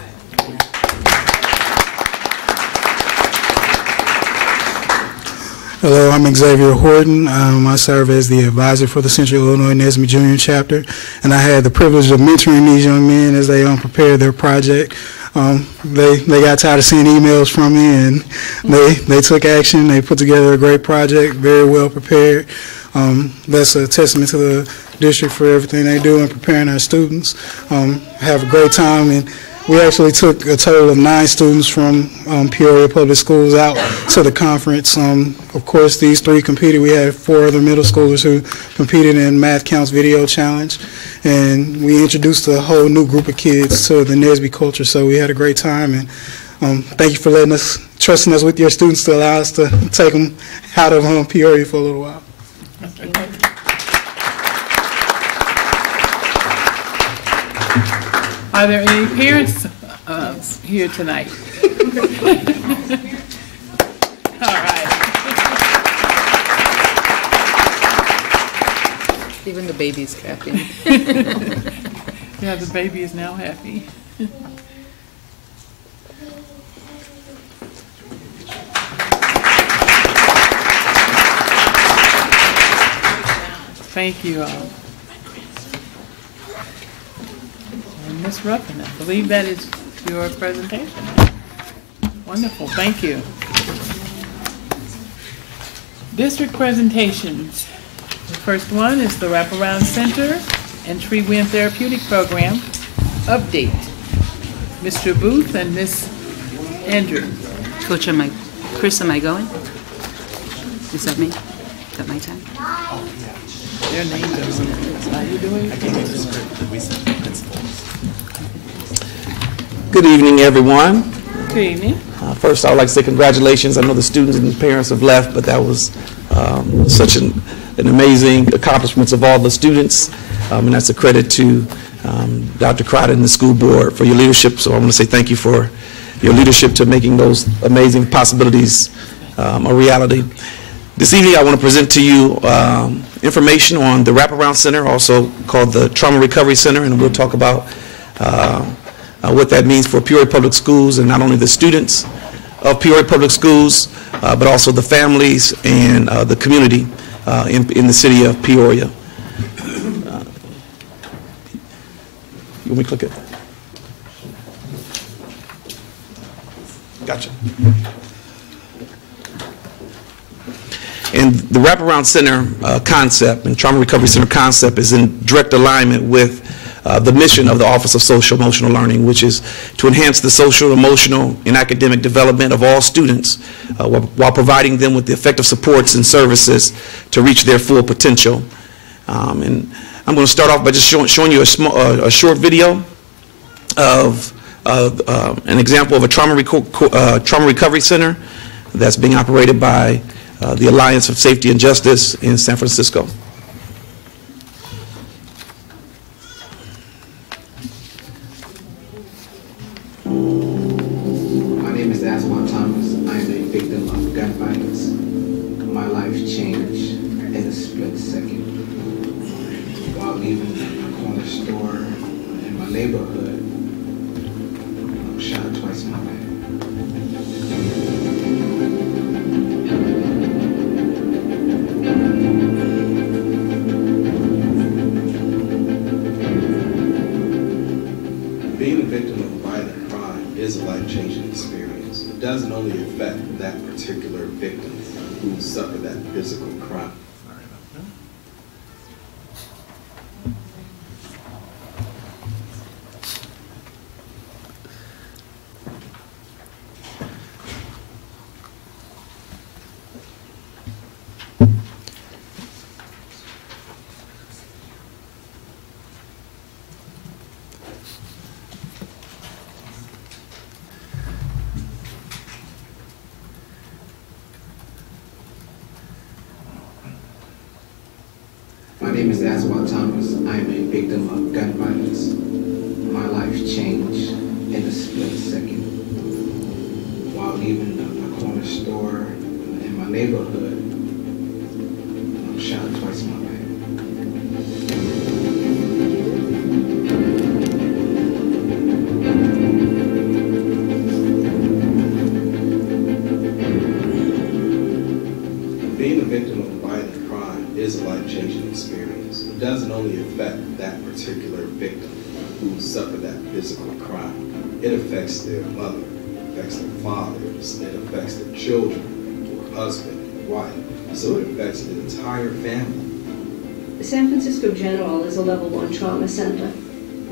Hello, I'm Xavier Horton. I serve as the advisor for the Central Illinois NSBE Junior Chapter, and I had the privilege of mentoring these young men as they prepared their project. They got tired of seeing emails from me, and they took action. They put together a great project, very well prepared. That's a testament to the district for everything they do in preparing our students. Have a great time, and We actually took a total of 9 students from Peoria Public Schools out to the conference. Of course, these 3 competed. We had 4 other middle schoolers who competed in Math Counts Video Challenge, and we introduced a whole new group of kids to the NSBE culture, so we had a great time. And thank you for trusting us with your students to allow us to take them out of Peoria for a little while. Are there any parents here tonight? All right. Even the baby's happy. Yeah, the baby is now happy. Thank you all. And Ms. Ruffin, I believe that is your presentation. Wonderful, thank you. District presentations. The first one is the Wraparound Center and Tree Wind Therapeutic Program update. Mr. Booth and Ms. Andrew. Coach, Chris, am I going? Is that me? Is that my time? Their names are on it. How you doing? Good evening, everyone. Good evening. First, I would like to say congratulations. I know the students and the parents have left, but that was such an amazing accomplishment of all the students, and that's a credit to Dr. Crowder and the school board for your leadership. So I want to say thank you for your leadership to making those amazing possibilities a reality. This evening, I want to present to you information on the Wraparound Center, also called the Trauma Recovery Center, and we'll talk about what that means for Peoria Public Schools, and not only the students of Peoria Public Schools, but also the families and the community in the city of Peoria. You want me to click it? Gotcha. And the Wraparound Center concept and Trauma Recovery Center concept is in direct alignment with the mission of the Office of Social Emotional Learning, which is to enhance the social, emotional, and academic development of all students while providing them with the effective supports and services to reach their full potential. And I'm going to start off by just showing you a short video of an example of a trauma recovery center that's being operated by the Alliance of Safety and Justice in San Francisco. My name is Aswan Thomas. I am a victim of gun violence. My life changed in a split second. While leaving a corner store in my neighborhood, I was shot twice in my back. Being a victim of violent crime is a life-changing experience. It doesn't only affect that particular victim who suffered that physical crime. My name is Aswan Thomas. I am a victim of gun violence. My life changed in a split second. While leaving a corner store in my neighborhood, I was shot twice in my back. Being a victim of violent crime is a life-changing experience. It doesn't only affect that particular victim who suffered that physical crime. It affects their mother, it affects their fathers, it affects their children, or husband, and wife. So it affects the entire family. San Francisco General is a level 1 trauma center.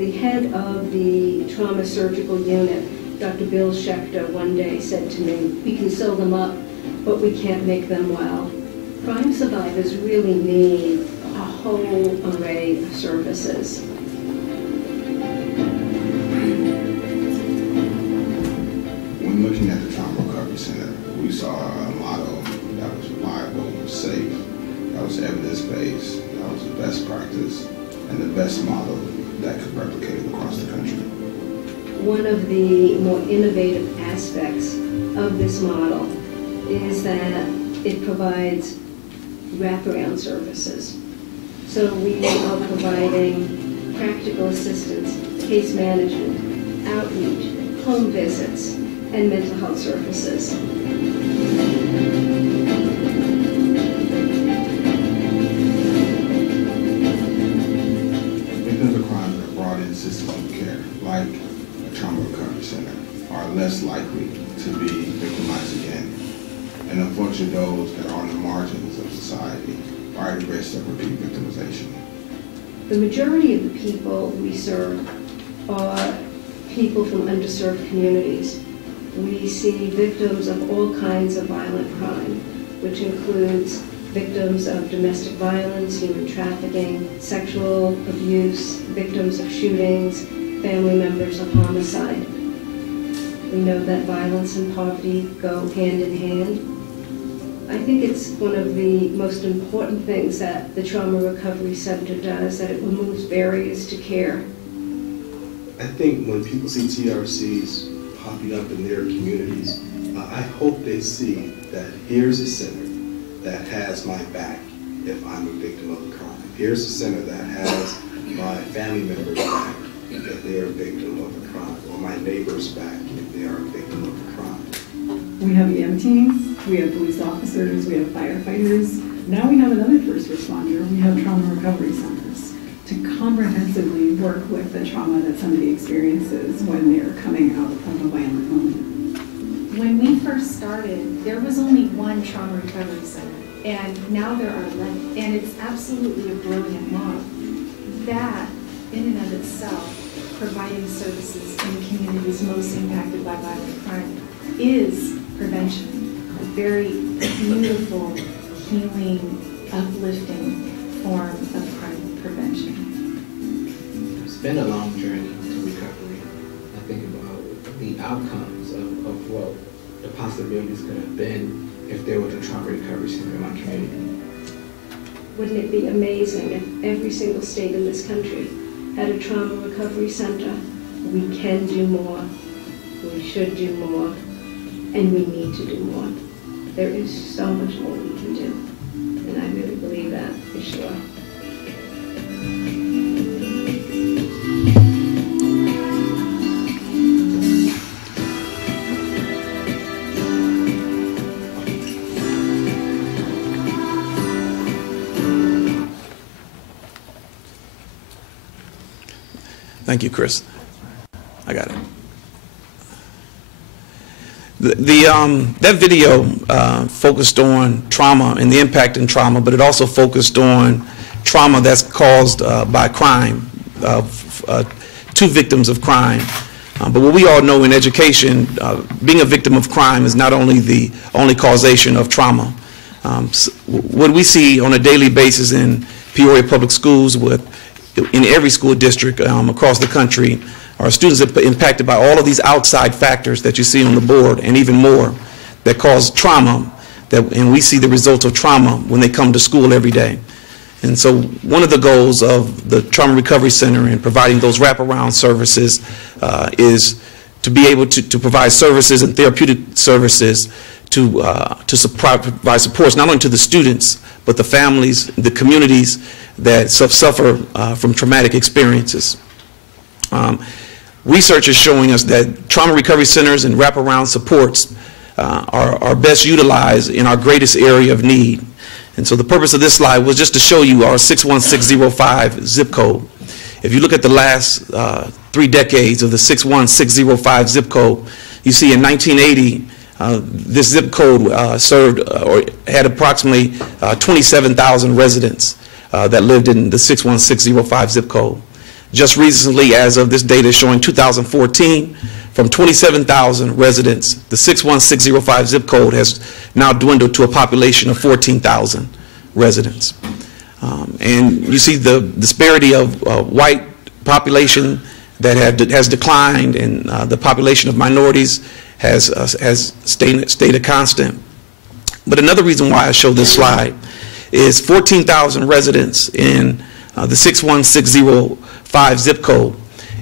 The head of the trauma surgical unit, Dr. Bill Schechter, one day said to me, "We can sew them up, but we can't make them well." Crime survivors really need a whole array of services. When looking at the Trauma Recovery Center, we saw a model that was reliable, safe, that was evidence-based, that was the best practice, and the best model that could replicate across the country. One of the more innovative aspects of this model is that it provides wraparound services. So we are providing practical assistance, case management, outreach, home visits, and mental health services. Victims of crime that are brought in systems of care, like a trauma recovery center, are less likely to be victimized again. And unfortunately, those that are on the margins of society are at risk of repeat victimization. The majority of the people we serve are people from underserved communities. We see victims of all kinds of violent crime, which includes victims of domestic violence, human trafficking, sexual abuse, victims of shootings, family members of homicide. We know that violence and poverty go hand in hand. I think it's one of the most important things that the Trauma Recovery Center does, that it removes barriers to care. I think when people see TRCs popping up in their communities, I hope they see that here's a center that has my back if I'm a victim of a crime. Here's a center that has my family members' back if they're a victim of a crime, or my neighbor's back if they are a victim of a crime. We have EM teams, we have police officers, we have firefighters. Now we have another first responder, we have trauma recovery centers to comprehensively work with the trauma that somebody experiences when they're coming out of a violent moment. When we first started, there was only one trauma recovery center, and now there are 11, and it's absolutely a brilliant model. That, in and of itself, providing services in the communities most impacted by violent crime is prevention, a very beautiful, healing, uplifting form of crime prevention. It's been a long journey to recovery. I think about the outcomes of what the possibilities could have been if there was a trauma recovery center in my community. Wouldn't it be amazing if every single state in this country had a trauma recovery center? We can do more, we should do more, and we need to do more. There is so much more we can do, and I really believe that for sure. Thank you, Chris. I got it. That video focused on trauma and the impact in trauma, but it also focused on trauma that's caused by crime, to victims of crime. But what we all know in education, being a victim of crime is not only the only causation of trauma. What we see on a daily basis in Peoria Public Schools, in every school district across the country, are students impacted by all of these outside factors that you see on the board, and even more, that cause trauma, and we see the results of trauma when they come to school every day. And so one of the goals of the Trauma Recovery Center in providing those wraparound services is to be able to provide services and therapeutic services to provide supports not only to the students, but the families, the communities that suffer from traumatic experiences. Research is showing us that trauma recovery centers and wraparound supports are best utilized in our greatest area of need. And so the purpose of this slide was just to show you our 61605 zip code. If you look at the last 3 decades of the 61605 zip code, you see in 1980, this zip code served or had approximately 27,000 residents that lived in the 61605 zip code. Just recently, as of this data showing 2014, from 27,000 residents, the 61605 zip code has now dwindled to a population of 14,000 residents. And you see the disparity of white population that has declined, and the population of minorities has stayed a constant. But another reason why I show this slide is 14,000 residents in the 61605 zip code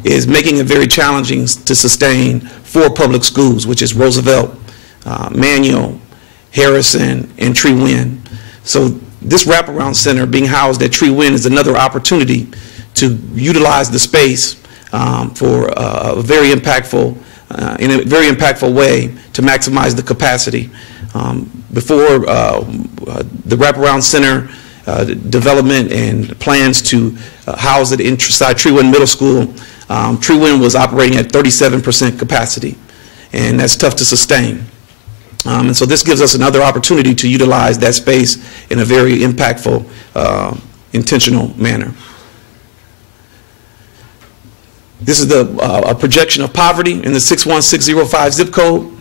is making it very challenging to sustain 4 public schools, which is Roosevelt, Manual, Harrison, and Tree Wynn. So this wraparound center being housed at Tree Wynn is another opportunity to utilize the space for a very impactful, in a very impactful way to maximize the capacity. Before the wraparound center development and plans to house it inside Tree Wynn Middle School, Tree Wynn was operating at 37% capacity, and that's tough to sustain. And so this gives us another opportunity to utilize that space in a very impactful, intentional manner. This is a projection of poverty in the 61605 zip code.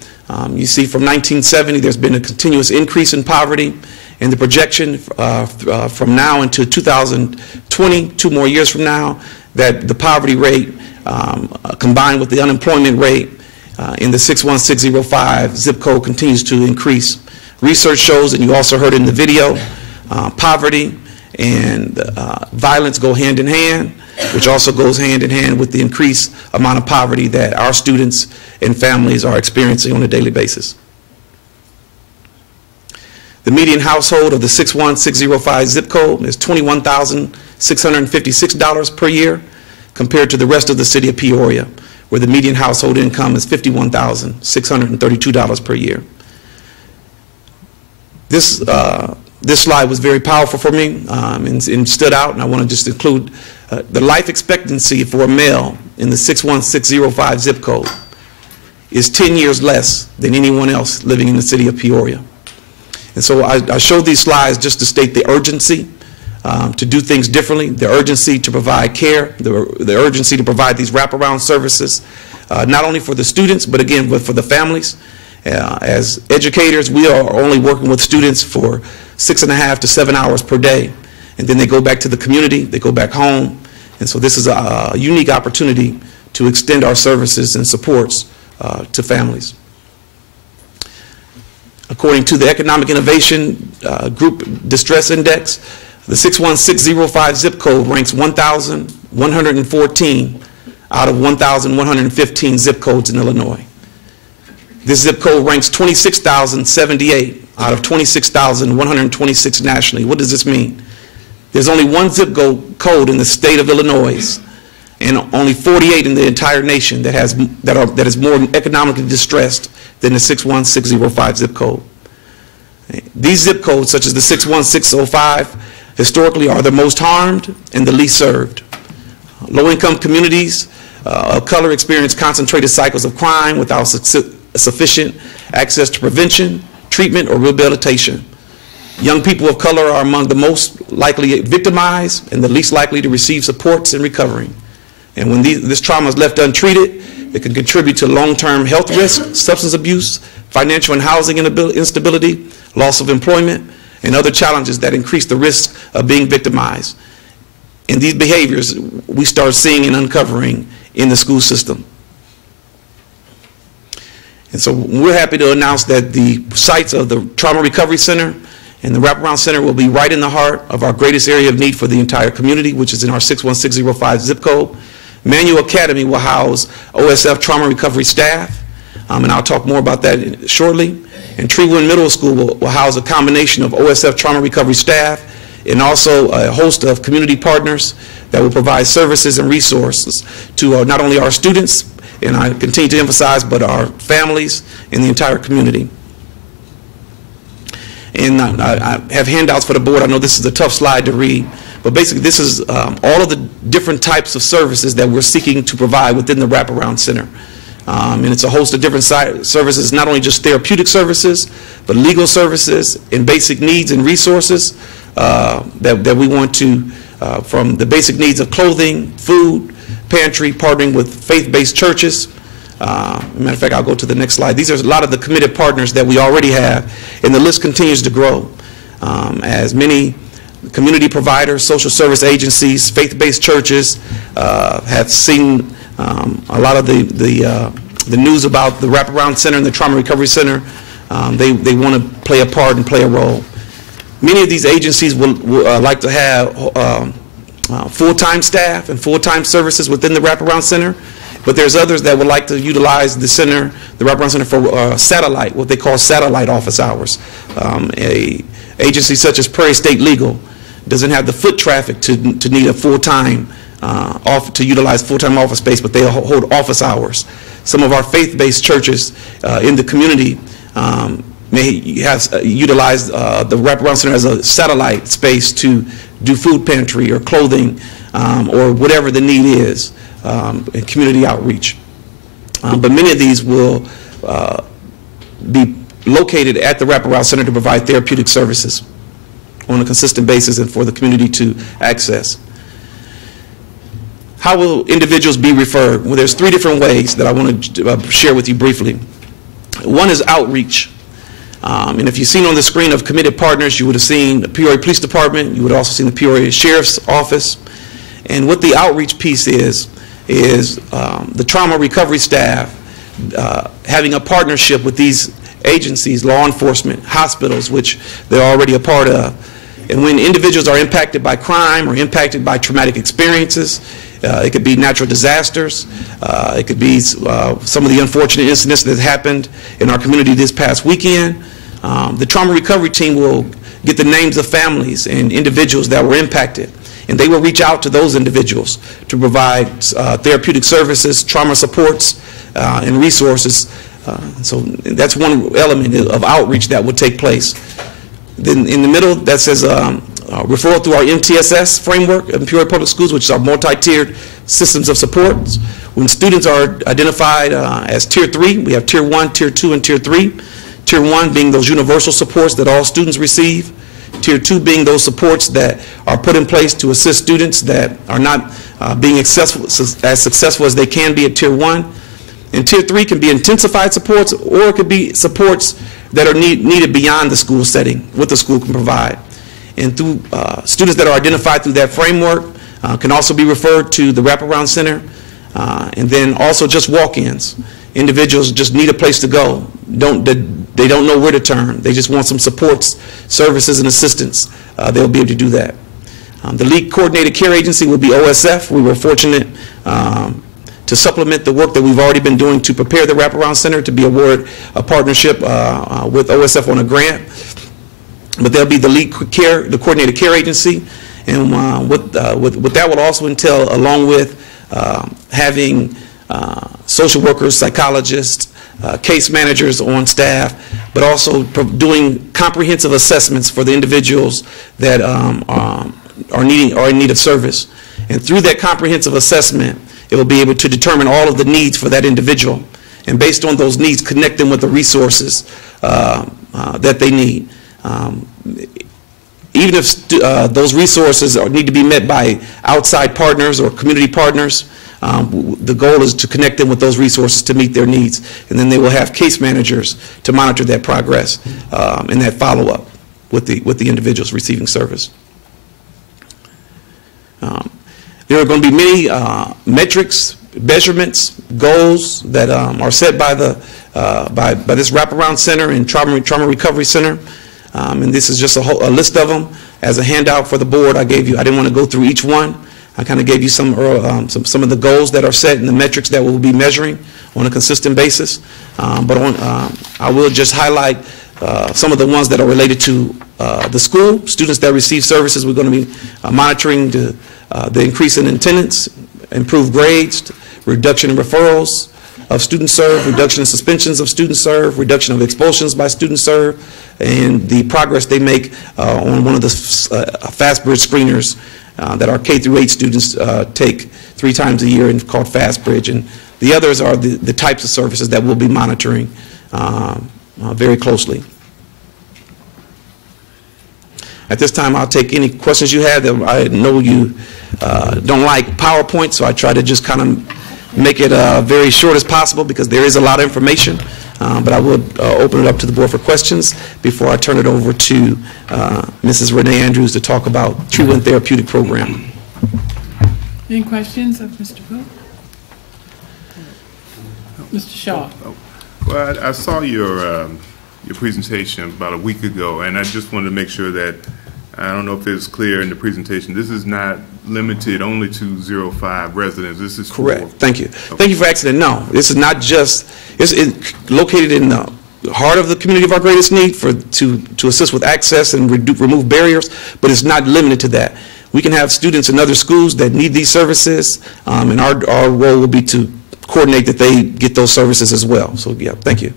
You see from 1970 there's been a continuous increase in poverty, and the projection from now into 2020, 2 more years from now, that the poverty rate combined with the unemployment rate in the 61605 zip code continues to increase. Research shows, and you also heard in the video, poverty and violence go hand in hand, which also goes hand in hand with the increased amount of poverty that our students and families are experiencing on a daily basis. The median household of the 61605 zip code is $21,656 per year, compared to the rest of the city of Peoria, where the median household income is $51,632 per year. This slide was very powerful for me and stood out, and I want to just include the life expectancy for a male in the 61605 zip code is 10 years less than anyone else living in the city of Peoria. And so I showed these slides just to state the urgency to do things differently, the urgency to provide care, the urgency to provide these wraparound services, not only for the students, but again, for the families. As educators, we are only working with students for 6.5 to 7 hours per day. And then they go back to the community, they go back home. And so this is a unique opportunity to extend our services and supports to families. According to the Economic Innovation Group Distress Index, the 61605 zip code ranks 1,114 out of 1,115 zip codes in Illinois. This zip code ranks 26,078 out of 26,126 nationally. What does this mean? There's only one zip code in the state of Illinois, and only 48 in the entire nation that is more economically distressed than the 61605 zip code. These zip codes, such as the 61605, historically are the most harmed and the least served. Low-income communities of color experience concentrated cycles of crime without sufficient access to prevention, treatment, or rehabilitation. Young people of color are among the most likely victimized and the least likely to receive supports in recovering. And when this trauma is left untreated, it can contribute to long-term health risks, substance abuse, financial and housing instability, loss of employment, and other challenges that increase the risk of being victimized. And these behaviors we start seeing and uncovering in the school system. And so we're happy to announce that the sites of the Trauma Recovery Center and the Wraparound Center will be right in the heart of our greatest area of need for the entire community, which is in our 61605 zip code. Manual Academy will house OSF trauma recovery staff, and I'll talk more about that shortly. And Tree Wynn Middle School will house a combination of OSF trauma recovery staff and also a host of community partners that will provide services and resources to not only our students, and I continue to emphasize, but our families and the entire community. And I have handouts for the board. I know this is a tough slide to read, but basically this is all of the different types of services that we're seeking to provide within the Wraparound Center. And it's a host of different services, not only just therapeutic services, but legal services and basic needs and resources that we want to, from the basic needs of clothing, food, pantry, partnering with faith-based churches. Matter of fact, I'll go to the next slide. These are a lot of the committed partners that we already have, and the list continues to grow as many community providers, social service agencies, faith-based churches have seen a lot of the news about the Wraparound Center and the Trauma Recovery Center. They want to play a part and play a role. Many of these agencies will like to have full-time staff and full-time services within the Wraparound Center, but there's others that would like to utilize the center, the Wraparound Center, for satellite, what they call satellite office hours. A agency such as Peoria State Legal doesn't have the foot traffic to need a full-time to utilize full-time office space, but they hold office hours. Some of our faith-based churches in the community may have utilized the Wraparound Center as a satellite space to do food pantry or clothing or whatever the need is in community outreach. But many of these will be located at the Wraparound Center to provide therapeutic services on a consistent basis and for the community to access. How will individuals be referred? Well, there's three different ways that I want to share with you briefly. One is outreach. And if you've seen on the screen of committed partners, you would have seen the Peoria Police Department, you would have also seen the Peoria Sheriff's Office. And what the outreach piece is the trauma recovery staff having a partnership with these agencies, law enforcement, hospitals, which they're already a part of. And when individuals are impacted by crime or impacted by traumatic experiences, it could be natural disasters, it could be some of the unfortunate incidents that happened in our community this past weekend. The trauma recovery team will get the names of families and individuals that were impacted, and they will reach out to those individuals to provide therapeutic services, trauma supports, and resources. So that's one element of outreach that would take place. Then in the middle, that says referral through our MTSS framework in Peoria Public Schools, which is our multi-tiered systems of supports. When students are identified as Tier 3, we have Tier 1, Tier 2, and Tier 3. Tier 1 being those universal supports that all students receive. Tier 2 being those supports that are put in place to assist students that are not being as successful as they can be at Tier 1. And Tier 3 can be intensified supports, or it could be supports that are needed beyond the school setting, what the school can provide. And through students that are identified through that framework can also be referred to the Wraparound Center. And then also just walk-ins. Individuals just need a place to go. They don't know where to turn. They just want some supports, services, and assistance. They'll be able to do that. The Lead Coordinated Care Agency will be OSF. We were fortunate to supplement the work that we've already been doing to prepare the Wraparound Center to be awarded a partnership with OSF on a grant. But there'll be the Lead Care, the Coordinated Care Agency, and what that will also entail, along with having social workers, psychologists, case managers on staff, but also doing comprehensive assessments for the individuals that are in need of service. And through that comprehensive assessment, it will be able to determine all of the needs for that individual, and based on those needs, connect them with the resources that they need. Even if those resources need to be met by outside partners or community partners, the goal is to connect them with those resources to meet their needs, and then they will have case managers to monitor that progress and that follow-up with the individuals receiving service. There are going to be many metrics, measurements, goals that are set by this Wraparound Center and Trauma Recovery Center, and this is just a list of them as a handout for the board. I didn't want to go through each one. I kind of gave you some of the goals that are set and the metrics that we'll be measuring on a consistent basis. But I will just highlight some of the ones that are related to the school. Students that receive services, we're going to be monitoring the increase in attendance, improved grades, reduction in referrals of student serve, reduction in suspensions of student serve, reduction of expulsions by student serve, and the progress they make on one of the FastBridge screeners that our K through 8 students take 3 times a year, and called FastBridge. And The others are the types of services that we'll be monitoring very closely. At this time, I'll take any questions you have. I know you don't like PowerPoint, so I try to just kind of make it very short as possible because there is a lot of information. But I would open it up to the board for questions before I turn it over to Mrs. Renee Andrews to talk about Treatment Therapeutic Program. Any questions of Mr. Booth? Mr. Shaw. Well, I saw your presentation about a week ago, and I just wanted to make sure that, I don't know if it's clear in the presentation, this is not limited only to 05 residents. This is correct. Thank you. Okay. Thank you for asking that. No, this is not just, it's located in the heart of the community of our greatest need to assist with access and remove barriers, but it's not limited to that. We can have students in other schools that need these services, and our role will be to coordinate that they get those services as well. So, yeah, thank you.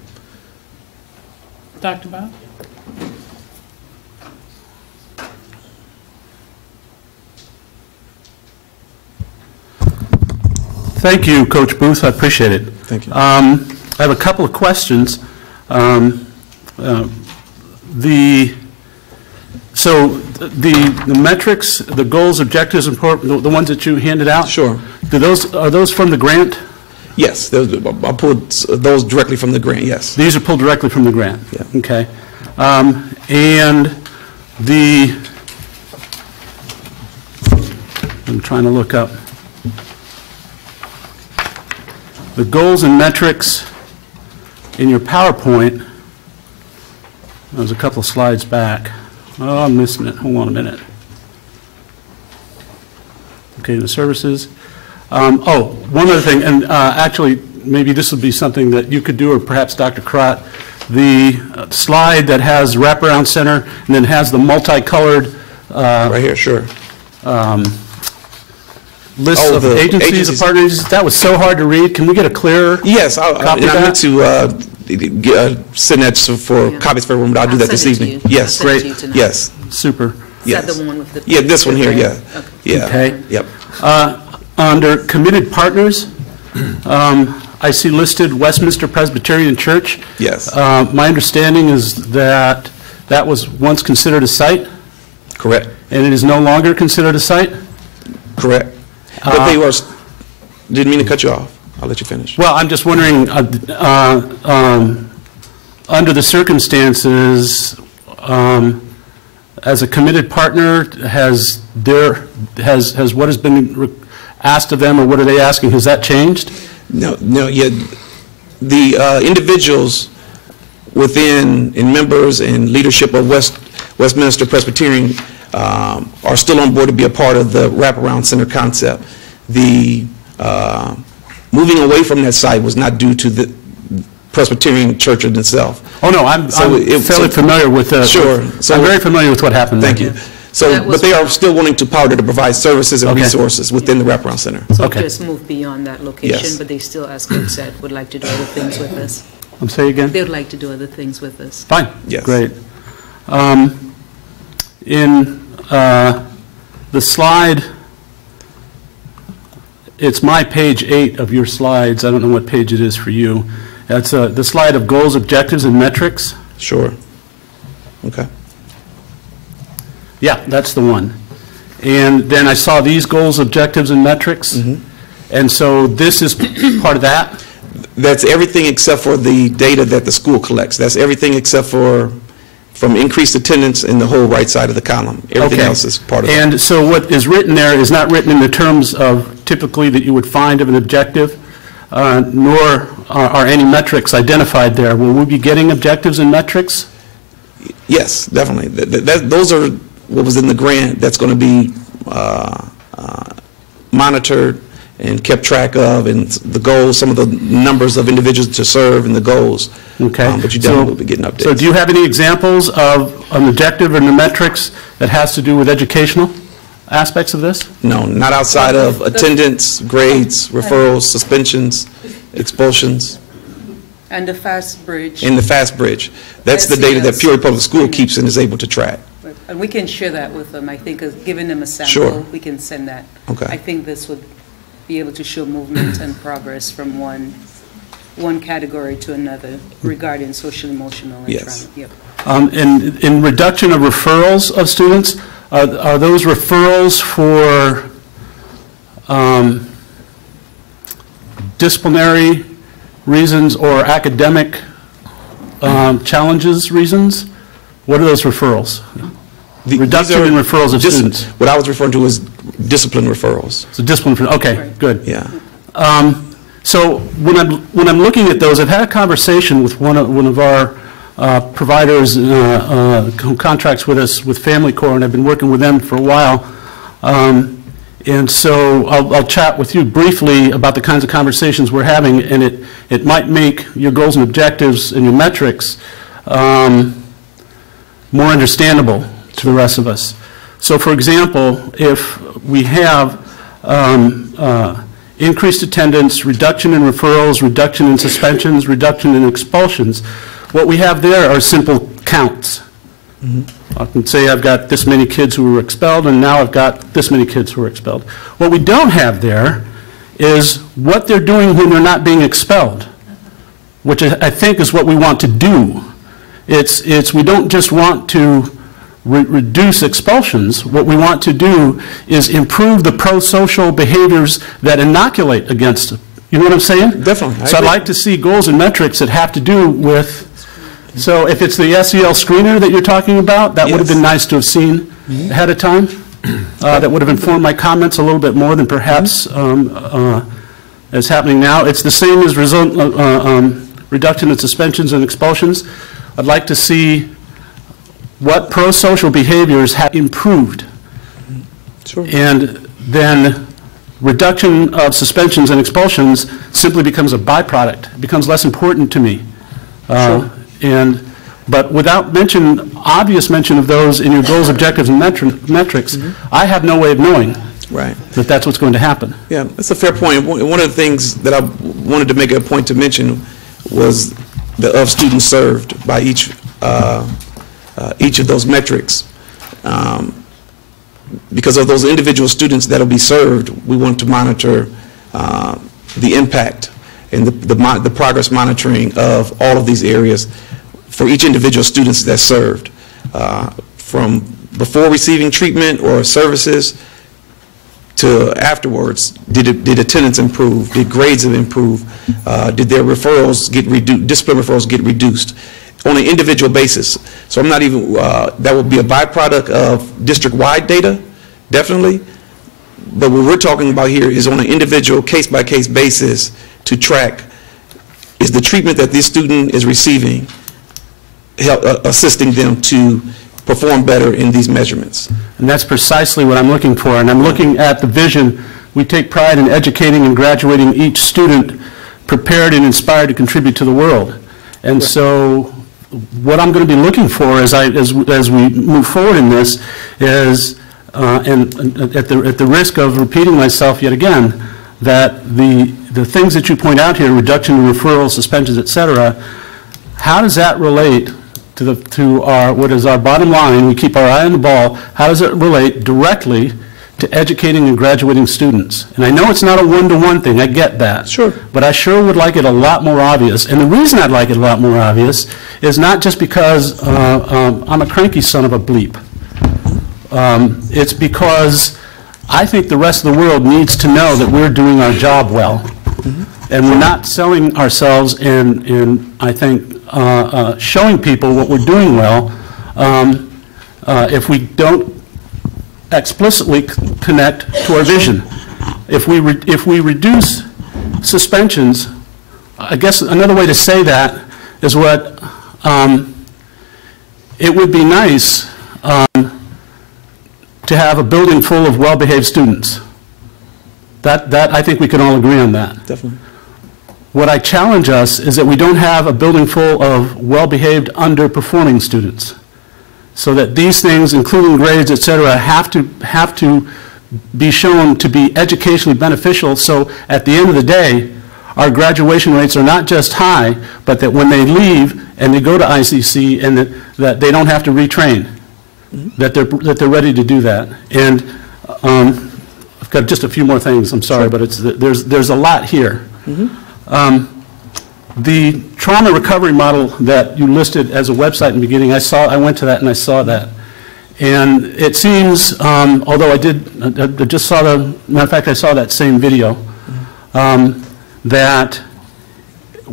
Dr. Bob? Thank you, Coach Booth. I appreciate it. Thank you. I have a couple of questions. So the metrics, the goals, objectives, the ones that you handed out. Sure. Are those from the grant? Yes, I pulled those directly from the grant. Yes. These are pulled directly from the grant. Yeah. Okay. And I'm trying to look up the goals and metrics in your PowerPoint. That was a couple of slides back. Oh, I'm missing it. Hold on a minute. Okay, the services. One other thing, and actually, maybe this would be something that you could do, or perhaps Dr. Crott, the slide that has wraparound center and then has the multicolored right here, sure. List of agencies and partners. That was so hard to read. Can we get a clearer copy of that? I meant to send that for copies for everyone, but I'll do that this evening. Yes, great. Yes, super. Yes. Is that the one with the this one here. Yeah. Okay. Yeah. Okay. Yep. Under committed partners, I see listed Westminster Presbyterian Church. Yes. My understanding is that that was once considered a site. Correct. And it is no longer considered a site. Correct. But they were. Didn't mean to cut you off. I'll let you finish. Well, I'm just wondering, under the circumstances, as a committed partner, has what has been asked of them, or what are they asking? Has that changed? No. Yeah, the individuals within and members and leadership of Westminster Presbyterian are still on board to be a part of the wraparound center concept. The moving away from that site was not due to the Presbyterian Church itself. Oh no, I'm fairly familiar with that. Sure. So I'm very familiar with what happened. Thank you. So, but they are still willing to partner to provide services and resources within the wraparound center. So just move beyond that location, but they still, as Coach said, would like to do other things with us. Say again? They would like to do other things with us. Fine. Yes. Great. In the slide, it's my page 8 of your slides. I don't know what page it is for you. That's the slide of goals, objectives, and metrics. Sure. Okay. Yeah, that's the one. And then I saw these goals, objectives, and metrics. Mm-hmm. And so this is part of that? That's everything except for the data that the school collects. That's everything except for from increased attendance in the whole right side of the column. Everything else is part of it. And so what is written there is not written in the terms of typically that you would find of an objective, nor are any metrics identified there. Will we be getting objectives and metrics? Yes, definitely. Those are what was in the grant that's going to be monitored and kept track of, and the goals, some of the numbers of individuals to serve and the goals. Okay. But you definitely will be getting updates. So do you have any examples of an objective and the metrics that has to do with educational aspects of this? No, not outside of attendance, grades, referrals, suspensions, expulsions. And the fast bridge. And the fast bridge. That's the data that Peoria Public School keeps and is able to track. And we can share that with them. I think giving them a sample, Sure. we can send that. Okay. I think this would be able to show movement and progress from one category to another regarding social, emotional, and Yes. trauma. Yep. In reduction of referrals of students, are those referrals for disciplinary reasons or academic challenges reasons? What are those referrals? Reduction in referrals of students. What I was referring to was discipline referrals. So discipline, okay, Right. good. Yeah. So when I'm looking at those, I've had a conversation with one of our providers who contracts with us with Family Corps, and I've been working with them for a while. And so I'll chat with you briefly about the kinds of conversations we're having, and it might make your goals and objectives and your metrics more understandable to the rest of us. So for example, if we have increased attendance, reduction in referrals, reduction in suspensions, reduction in expulsions, what we have there are simple counts. I can say I've got this many kids who were expelled, and now I've got this many kids who were expelled. What we don't have there is what they're doing when they're not being expelled, which I think is what we want to do. We don't just want to reduce expulsions. What we want to do is improve the pro-social behaviors that inoculate against it. You know what I'm saying? Definitely. So I'd like to see goals and metrics that have to do with, so if it's the SEL screener that you're talking about, that would have been nice to have seen ahead of time. That would have informed my comments a little bit more than perhaps is happening now. It's the same as reduction in suspensions and expulsions. I'd like to see what pro-social behaviors have improved. Sure. And then reduction of suspensions and expulsions simply becomes a byproduct. It becomes less important to me. Sure. But without obvious mention of those in your goals, objectives, and metrics, I have no way of knowing that that's what's going to happen. Yeah, that's a fair point. One of the things that I wanted to make a point to mention was the of students served by each of those metrics. Because of those individual students that will be served, we want to monitor the impact and the progress monitoring of all of these areas for each individual students that's served. From before receiving treatment or services to afterwards, did attendance improve? Did grades improve? Did their referrals get reduced? Discipline referrals get reduced on an individual basis? So I'm not even, that would be a byproduct of district-wide data, definitely. But what we're talking about here is on an individual case-by-case basis to track, is the treatment that this student is receiving assisting them to perform better in these measurements? And that's precisely what I'm looking for. And I'm looking at the vision. We take pride in educating and graduating each student prepared and inspired to contribute to the world. And so what I'm going to be looking for as we move forward in this is, and at the risk of repeating myself yet again, that the things that you point out here, reduction in referrals, suspensions, et cetera, how does that relate to our, what is our bottom line? We keep our eye on the ball. How does it relate directly to educating and graduating students? And I know it's not a one-to-one thing. I get that. Sure. But I sure would like it a lot more obvious. And the reason I'd like it a lot more obvious is not just because I'm a cranky son of a bleep. It's because I think the rest of the world needs to know that we're doing our job well. And we're not selling ourselves in I think, showing people what we're doing well if we don't explicitly connect to our vision. If we reduce suspensions, I guess another way to say that is what it would be nice to have a building full of well-behaved students. That I think we can all agree on that. Definitely. What I challenge us is that we don't have a building full of well-behaved, underperforming students. So that these things, including grades, et cetera, have to be shown to be educationally beneficial, so at the end of the day, our graduation rates are not just high, but that when they leave and they go to ICC, and that they don't have to retrain, that they're ready to do that. And got just a few more things, I'm sorry, but there's a lot here. The trauma recovery model that you listed as a website in the beginning, I went to that and I saw that. And it seems, although I just saw matter of fact, I saw that same video, that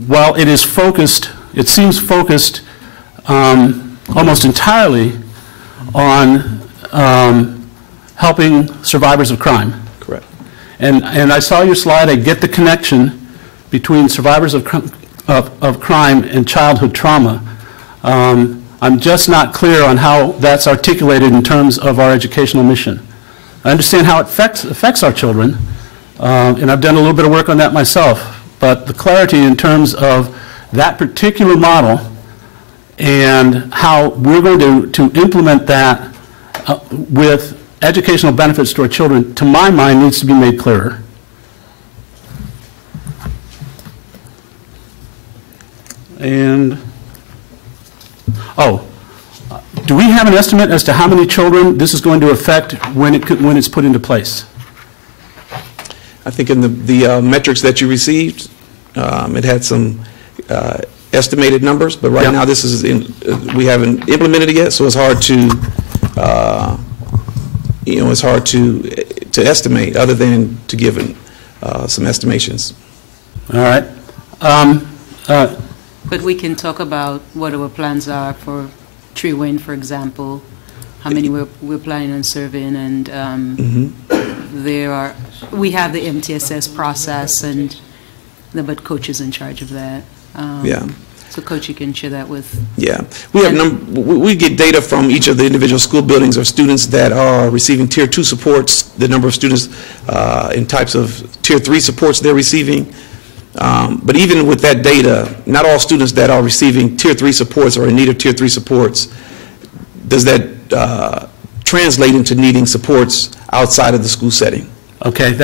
while it is focused, it seems focused almost entirely on helping survivors of crime. Correct. And I saw your slide. I get the connection between survivors of crime and childhood trauma. I'm just not clear on how that's articulated in terms of our educational mission. I understand how it affects our children, and I've done a little bit of work on that myself, but the clarity in terms of that particular model and how we're going to implement that with educational benefits to our children, to my mind, needs to be made clearer. And, do we have an estimate as to how many children this is going to affect when it's put into place? I think in the metrics that you received, it had some estimated numbers, but right now this is we haven't implemented it yet, so it's hard to it's hard to estimate other than to give some estimations. All right. But we can talk about what our plans are for Tree Wind, for example, how many we're planning on serving, and we have the MTSS process, and but Coach is in charge of that. So Coach, you can share that with. Yeah, we get data from each of the individual school buildings or students that are receiving Tier 2 supports, the number of students in types of Tier 3 supports they're receiving. But even with that data, not all students that are receiving Tier 3 supports or in need of Tier 3 supports, does that translate into needing supports outside of the school setting? Okay,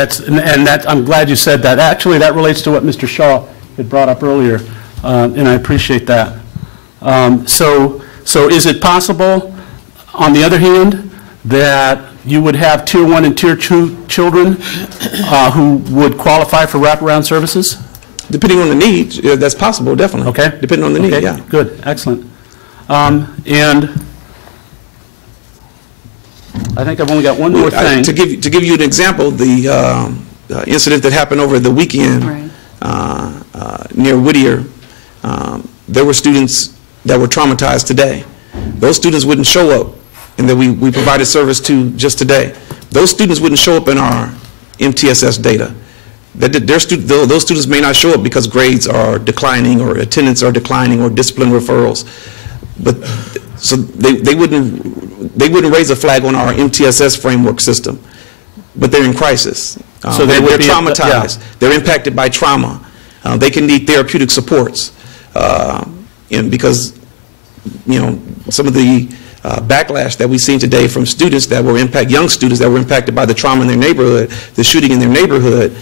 I'm glad you said that. Actually, that relates to what Mr. Shaw had brought up earlier, and I appreciate that. So is it possible, on the other hand, that you would have Tier 1 and Tier 2 children who would qualify for wraparound services? Depending on the need, that's possible, definitely. Okay. Depending on the need, yeah. Good, excellent. And I think I've only got one more thing. To give you an example, the incident that happened over the weekend near Whittier, there were students that were traumatized today. Those students wouldn't show up, and that we provided service to just today. Those students wouldn't show up in our MTSS data. Those students may not show up because grades are declining or attendance are declining or discipline referrals. But so they wouldn't raise a flag on our MTSS framework system. But they're in crisis. So they're traumatized. They're impacted by trauma. They can need therapeutic supports. And because some of the backlash that we've seen today from students that were young students that were impacted by the trauma in their neighborhood, the shooting in their neighborhood,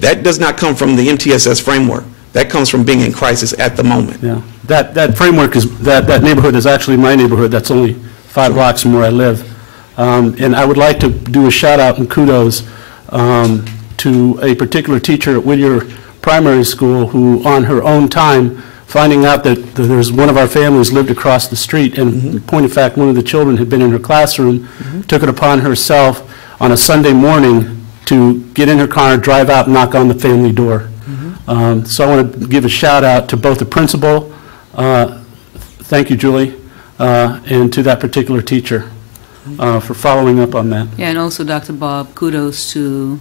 that does not come from the MTSS framework. That comes from being in crisis at the moment. Yeah, that framework that neighborhood is actually my neighborhood. That's only 5 blocks from where I live. And I would like to do a shout out and kudos to a particular teacher at Whittier Primary School who, on her own time, finding out that there's one of our families lived across the street, and in point of fact, one of the children had been in her classroom, took it upon herself on a Sunday morning to get in her car, drive out, and knock on the family door. So I want to give a shout out to both the principal, thank you, Julie, and to that particular teacher for following up on that. Yeah, and also Dr. Bob, kudos to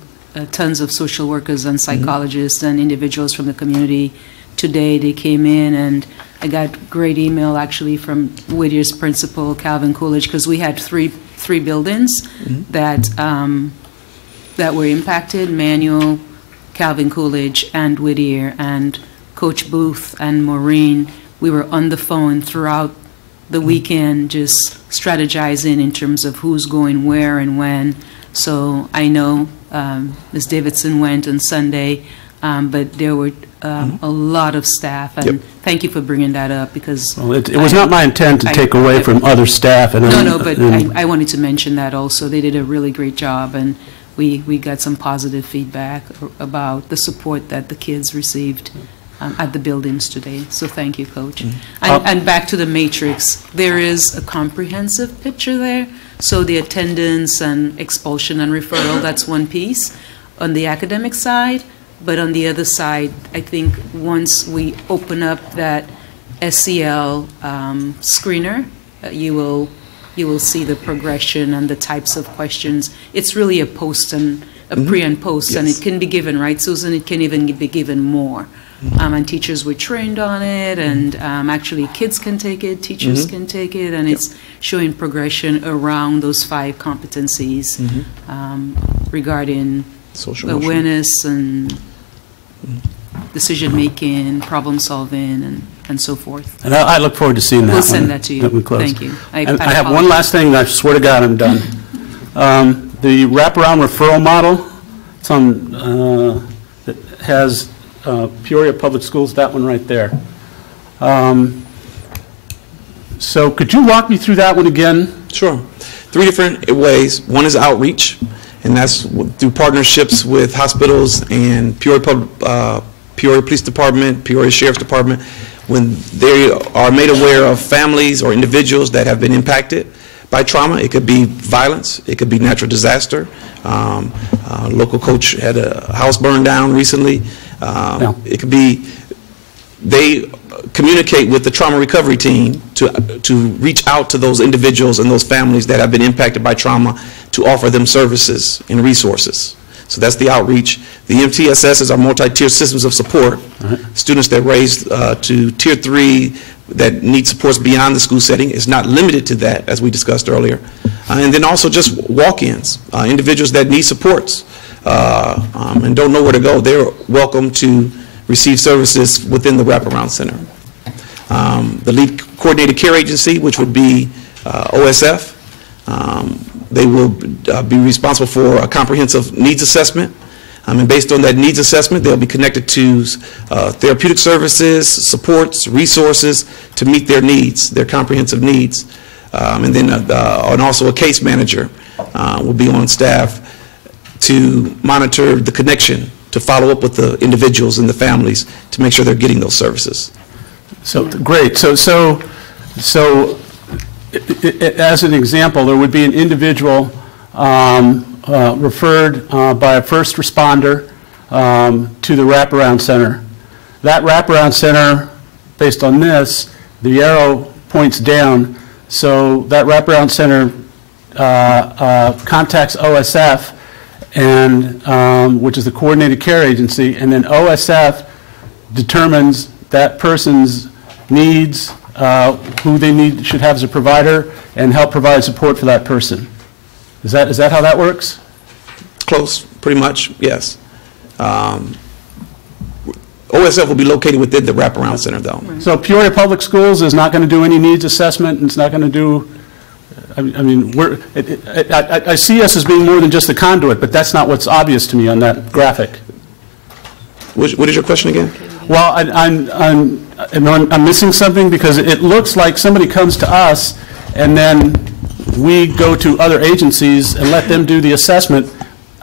tons of social workers and psychologists and individuals from the community. Today they came in, and I got great email actually from Whittier's principal, Calvin Coolidge, because we had three buildings that were impacted: Manual, Calvin Coolidge, and Whittier. And Coach Booth and Maureen, we were on the phone throughout the weekend just strategizing in terms of who's going where and when. So I know Ms. Davidson went on Sunday, but there were a lot of staff, and thank you for bringing that up, because it was not my intent to take away from other staff. And no, but I wanted to mention that also. They did a really great job, and we got some positive feedback about the support that the kids received at the buildings today. So thank you, Coach. And back to the matrix, there is a comprehensive picture there. So the attendance and expulsion and referral, that's one piece on the academic side. But on the other side, I think once we open up that SEL screener, you will see the progression and the types of questions. It's really a post and a pre and post, and it can be given, right, Susan? It can even be given more. And teachers were trained on it, and actually kids can take it, teachers can take it, and it's showing progression around those 5 competencies regarding social awareness and decision-making, problem-solving, and so forth. And I look forward to seeing that. We'll send that to you. We close. Thank you. And I have one last thing, and I swear to God I'm done. The wraparound referral model, it's on, that has Peoria Public Schools, that one right there. So could you walk me through that one again? Sure. 3 different ways. One is outreach, and that's through partnerships with hospitals and Peoria Police Department, Peoria Sheriff's Department, when they are made aware of families or individuals that have been impacted by trauma. It could be violence, it could be natural disaster. Local coach had a house burned down recently. It could be, they communicate with the trauma recovery team to reach out to those individuals and those families that have been impacted by trauma to offer them services and resources. So that's the outreach. The MTSS is our multi-tier systems of support. Students that raised to Tier 3 that need supports beyond the school setting. Is not limited to that, as we discussed earlier. And then also just walk-ins, individuals that need supports and don't know where to go. They're welcome to receive services within the wraparound center. The lead coordinated care agency, which would be OSF, they will be responsible for a comprehensive needs assessment. And based on that needs assessment, they'll be connected to therapeutic services, supports, resources to meet their needs, their comprehensive needs. And then and also a case manager will be on staff to monitor the connection, to follow up with the individuals and the families to make sure they're getting those services. So great. So as an example, there would be an individual referred by a first responder to the wraparound center. That wraparound center, based on this, the arrow points down. So that wraparound center contacts OSF, and which is the coordinated care agency, and then OSF determines that person's needs, who they need should have as a provider, and help provide support for that person. Is that how that works? Close, pretty much, yes. OSF will be located within the wraparound center, though. So Peoria Public Schools is not going to do any needs assessment, and it's not going to do. I mean, I see us as being more than just the conduit, but that's not what's obvious to me on that graphic. What is your question again? Well, I'm missing something, because it looks like somebody comes to us and then we go to other agencies and let them do the assessment,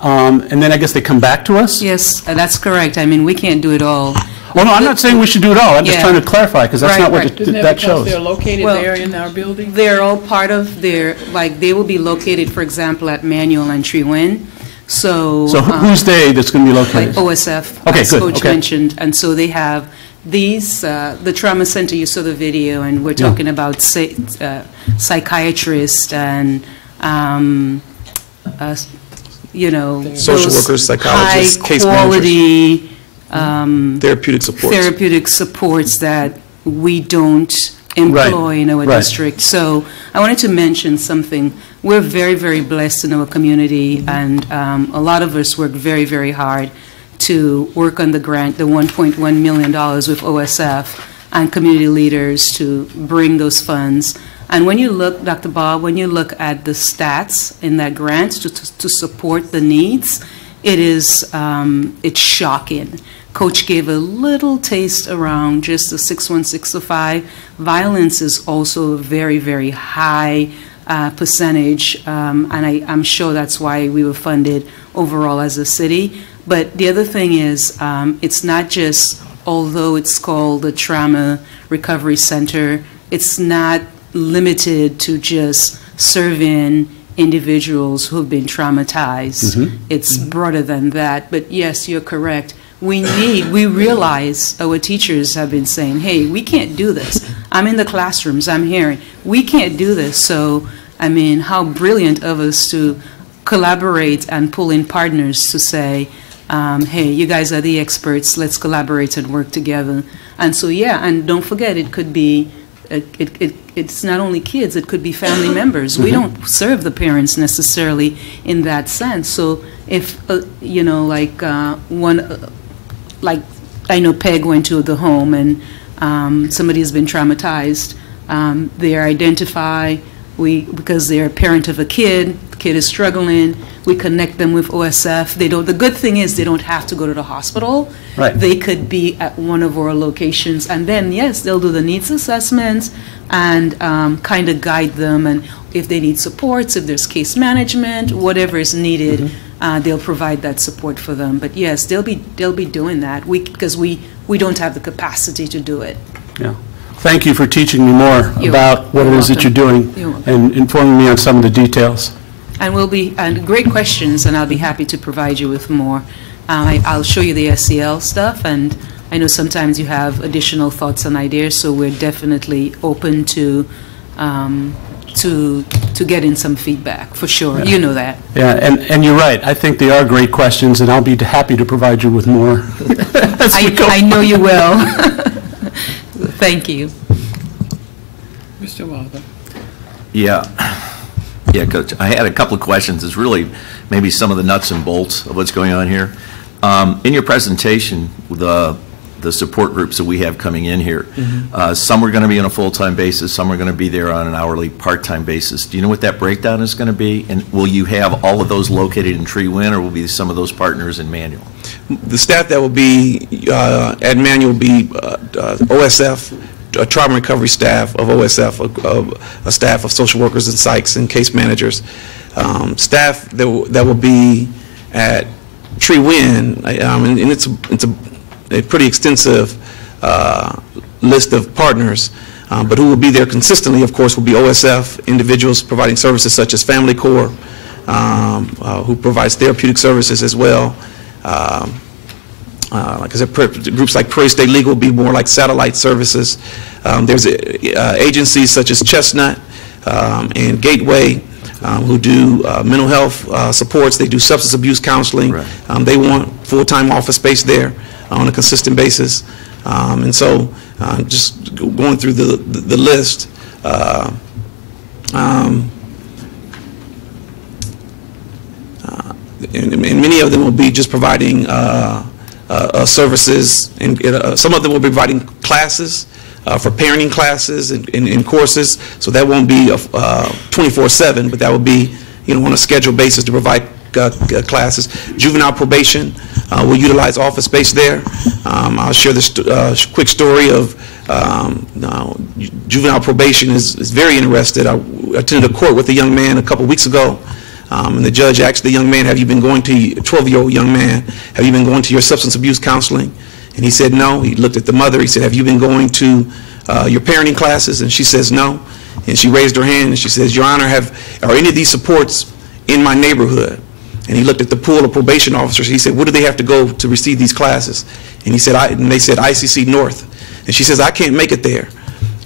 and then I guess they come back to us? Yes, that's correct. I mean, we can't do it all. Well, no, I'm not saying we should do it all. I'm just trying to clarify, because that's not what that shows. They're located there in our building? They're all part of their, like, they will be located, for example, at Manual and Trewin. So who's they that's going to be located? Like OSF, okay, as Coach mentioned. And so they have these, the trauma center, you saw the video, and we're talking about psychiatrists and, you know, social workers, psychologists, case managers. Therapeutic supports that we don't employ in our district. So I wanted to mention something. We're very, very blessed in our community, and a lot of us work very, very hard to work on the grant, the $1.1 million with OSF and community leaders to bring those funds. And when you look, Dr. Bob, when you look at the stats in that grant to support the needs, it is, it's shocking. Coach gave a little taste around just the 61605. Violence is also very, very high percentage, and I'm sure that's why we were funded overall as a city. But the other thing is, it's not just, although it's called the Trauma Recovery Center, it's not limited to just serving individuals who've been traumatized. Mm-hmm. It's broader than that. But yes, you're correct. We realize our teachers have been saying, hey, we can't do this. I'm in the classrooms, I'm hearing, we can't do this. So, I mean, how brilliant of us to collaborate and pull in partners to say, hey, you guys are the experts, let's collaborate and work together. And so, yeah, and don't forget, it could be, it's not only kids, it could be family members. We don't serve the parents necessarily in that sense. So if, you know, like like I know Peg went to the home and somebody has been traumatized, they're identified, because they're a parent of a kid, the kid is struggling, we connect them with OSF. The good thing is they don't have to go to the hospital. Right. They could be at one of our locations, and then, yes, they'll do the needs assessments and kind of guide them, and if they need supports, if there's case management, whatever is needed, they'll provide that support for them. But yes, they'll be doing that, because we don't have the capacity to do it. Yeah. Thank you for teaching me more about what it is that you're doing You're and informing me on some of the details. And great questions, and I'll be happy to provide you with more. I'll show you the SEL stuff, and I know sometimes you have additional thoughts and ideas, so we're definitely open to getting some feedback, for sure. Yeah. You know that. Yeah, and you're right. I think they are great questions, and I'll be happy to provide you with more. I know you will. Thank you. Mr. Walker. Yeah, Coach. I had a couple of questions. It's really maybe some of the nuts and bolts of what's going on here. In your presentation, the support groups that we have coming in here, some are going to be on a full-time basis, some are going to be there on an hourly part-time basis. Do you know what that breakdown is going to be? And will you have all of those located in Tree Win, or will be some of those partners in Manual? The staff that will be at Manual will be OSF, trauma recovery staff of OSF, a staff of social workers and psychs and case managers. Staff that will be at Tree Win, and it's a pretty extensive list of partners, but who will be there consistently, of course, will be OSF, individuals providing services such as Family Corps, who provides therapeutic services as well. Like I said, groups like Peoria State Legal will be more like satellite services. There's agencies such as Chestnut and Gateway who do mental health supports. They do substance abuse counseling. Right. They want full-time office space there on a consistent basis. And so just going through the list, and many of them will be just providing services, and some of them will be providing classes for parenting classes and courses. So that won't be 24/7, but that will be, on a scheduled basis to provide classes. Juvenile probation will utilize office space there. I'll share this quick story of juvenile probation is very interested. I attended a court with a young man a couple weeks ago. And the judge asked the young man, have you been going to, a 12-year-old young man, have you been going to your substance abuse counseling? And he said no. He looked at the mother. He said, have you been going to your parenting classes? And she says no. And she raised her hand and she says, Your Honor, are any of these supports in my neighborhood? And he looked at the pool of probation officers. He said, where do they have to go to receive these classes? And he said, and they said ICC North. And she says, I can't make it there.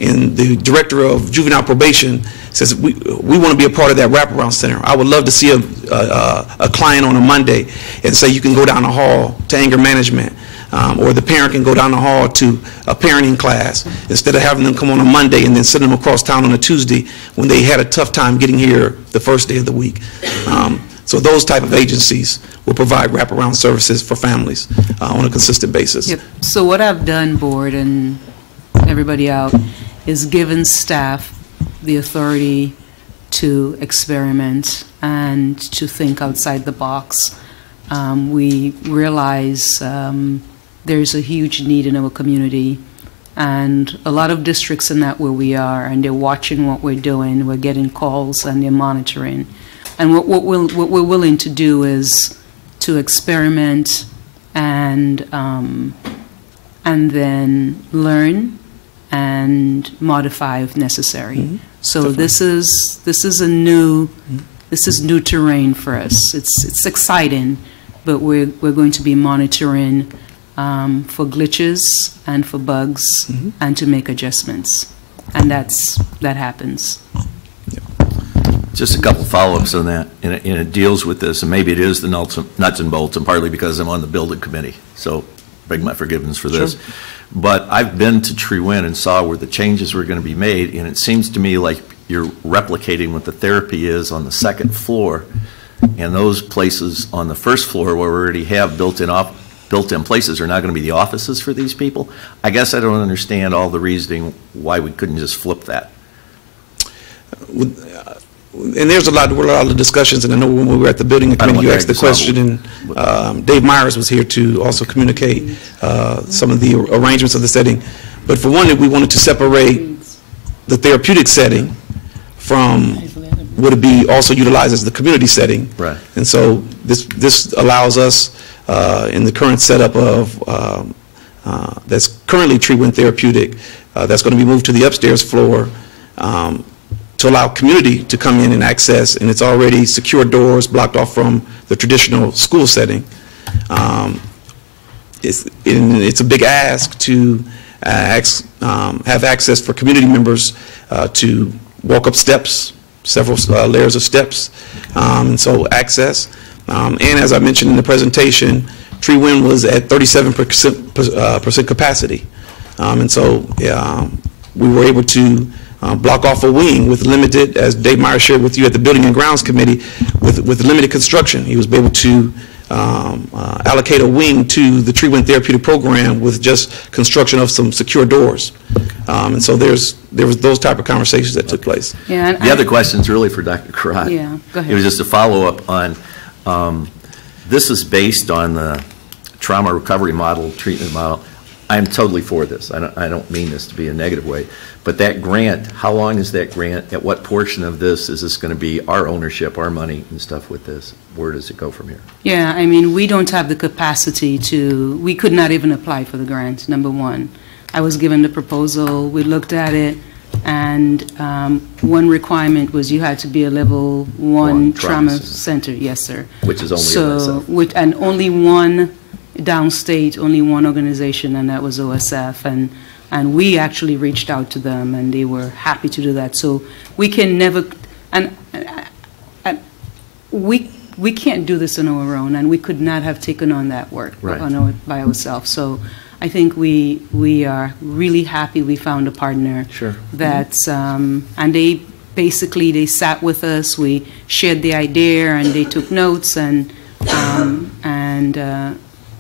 And the director of juvenile probation says, we want to be a part of that wraparound center. I would love to see a client on a Monday and say you can go down the hall to anger management, or the parent can go down the hall to a parenting class, instead of having them come on a Monday and then send them across town on a Tuesday when they had a tough time getting here the first day of the week. So those type of agencies will provide wraparound services for families on a consistent basis. Yep. So what I've done, board and everybody out, is given staff the authority to experiment and to think outside the box. We realize there's a huge need in our community And a lot of districts are not where we are, and they're watching what we're doing. We're getting calls, and they're monitoring. And what we're willing to do is to experiment and then learn and modify if necessary. So this is new terrain for us. It's exciting, but we're going to be monitoring for glitches and for bugs and to make adjustments, and that happens. Just a couple follow-ups on that, and it deals with this, and maybe it is the nuts and bolts, and partly because I'm on the building committee, so beg my forgiveness for this. Sure. But I've been to Tree Wind and saw where the changes were going to be made, and it seems to me like you're replicating what the therapy is on the second floor, and those places on the first floor where we already have built-in places are now going to be the offices for these people. I guess I don't understand all the reasoning why we couldn't just flip that. And there's a lot of discussions, and I know when we were at the building committee, you asked the question, and Dave Myers was here to also communicate some of the arrangements of the setting. But for one, we wanted to separate the therapeutic setting from what would be also utilized as the community setting. Right. And so this allows us in the current setup of that's currently Tree Wind Therapeutic, that's going to be moved to the upstairs floor, to allow community to come in and access, and it's already secure doors blocked off from the traditional school setting. It's a big ask to have access for community members to walk up steps, several layers of steps, and so access. And as I mentioned in the presentation, Tree Wind was at 37% capacity, and so we were able to block off a wing with limited, as Dave Meyer shared with you at the Building and Grounds Committee, with limited construction. He was able to allocate a wing to the Tree Wind Therapeutic Program with just construction of some secure doors. And so there was those type of conversations that took place. Yeah, the other question is really for Dr. Karat. Yeah, go ahead. It was just a follow-up on, this is based on the trauma recovery model, treatment model. I'm totally for this. I don't mean this to be a negative way. But that grant, how long is that grant? At what portion of this is this going to be our ownership, our money and stuff with this? Where does it go from here? Yeah, I mean, we don't have the capacity to, we could not even apply for the grant, number one. I was given the proposal, we looked at it, and one requirement was you had to be a level 1 trauma center. Yes, sir. Which is only OSF. And only one downstate, only one organization, and that was OSF. And we actually reached out to them, and they were happy to do that. So we can never, and we can't do this on our own, and we could not have taken on that work by ourselves. So I think we are really happy we found a partner. Sure. That's and they sat with us. We shared the idea, and they took notes, and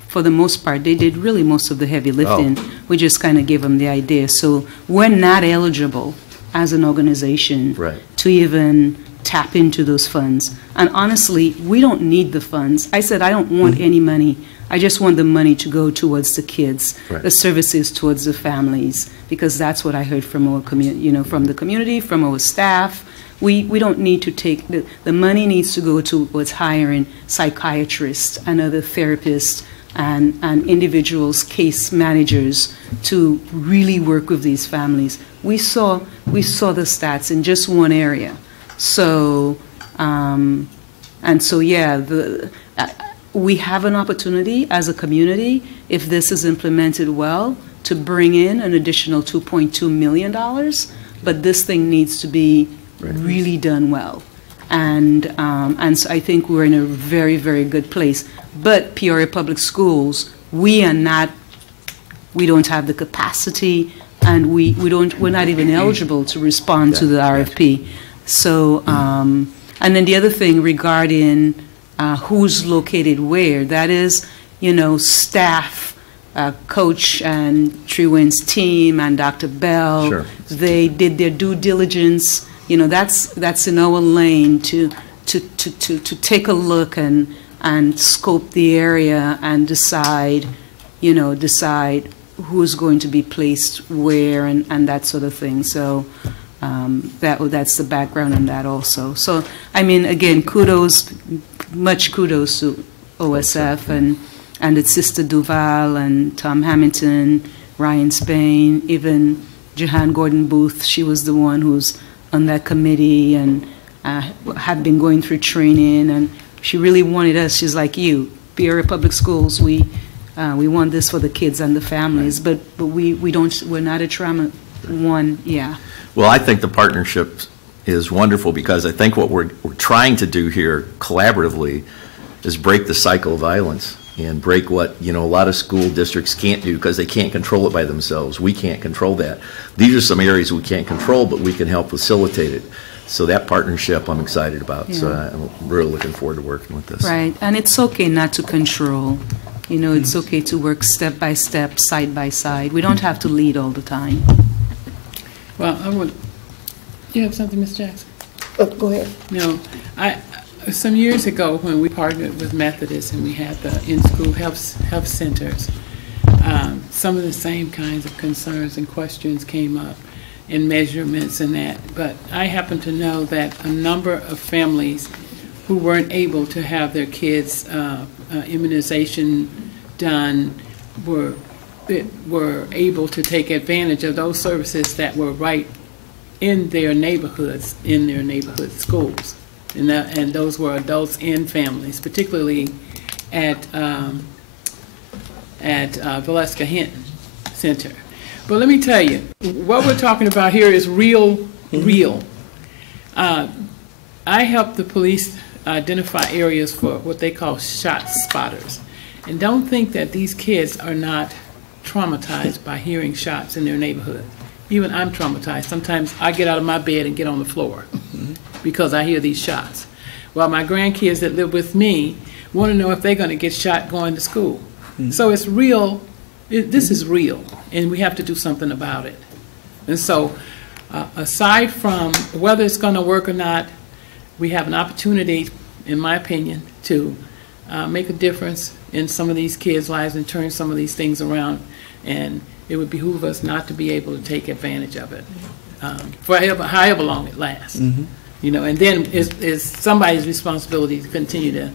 for the most part, they did really most of the heavy lifting. Oh. We just kind of gave them the idea. So we're not eligible as an organization to even tap into those funds. And honestly, we don't need the funds. I said I don't want any money. I just want the money to go towards the kids, the services towards the families, because that's what I heard from our community, from the community, from our staff. We don't need to take, the money needs to go towards hiring psychiatrists and other therapists and individuals, case managers, to really work with these families. We saw the stats in just one area. So, we have an opportunity as a community, if this is implemented well, to bring in an additional $2.2 million, but this thing needs to be really done well. And so I think we're in a very, very good place. But Peoria Public Schools, we're not we don't have the capacity, and we're not even eligible to respond to the RFP. So, and then the other thing regarding who's located where, that is, staff, Coach and Tree Wind's team and Dr. Bell, sure. They did their due diligence. That's in our lane to take a look and scope the area and decide who's going to be placed where and that sort of thing. So that's the background on that also. So, I mean, again, much kudos to OSF and its sister Duval and Tom Hamilton, Ryan Spain, even Jahan Gordon Booth. She was the one who's on that committee and had been going through training, and she really wanted us. She's like you, Peoria Public Schools. We want this for the kids and the families, but we're not a trauma one. Yeah. Well, I think the partnership is wonderful because I think what we're trying to do here collaboratively is break the cycle of violence and break what, a lot of school districts can't do because they can't control it by themselves. We can't control that. These are some areas we can't control, but we can help facilitate it. So that partnership I'm excited about. Yeah. So I'm really looking forward to working with this. Right, and it's okay not to control. It's okay to work step by step, side by side. We don't have to lead all the time. Well, you have something, Ms. Jackson? Oh, go ahead. No, some years ago when we partnered with Methodist and we had the in-school health centers, some of the same kinds of concerns and questions came up in measurements and that. But I happen to know that a number of families who weren't able to have their kids' immunization done were able to take advantage of those services that were right in their neighborhoods, in their neighborhood schools. And those were adults and families, particularly at Valeska Hinton Center. But let me tell you, what we're talking about here is real. I help the police identify areas for what they call shot spotters. And don't think that these kids are not traumatized by hearing shots in their neighborhood. Even I'm traumatized. Sometimes I get out of my bed and get on the floor because I hear these shots. Well, my grandkids that live with me want to know if they're going to get shot going to school. So it's real. This is real, and we have to do something about it. And so aside from whether it's going to work or not, we have an opportunity, in my opinion, to make a difference in some of these kids' lives and turn some of these things around. And it would behoove us not to be able to take advantage of it for however long it lasts. And then it's somebody's responsibility to continue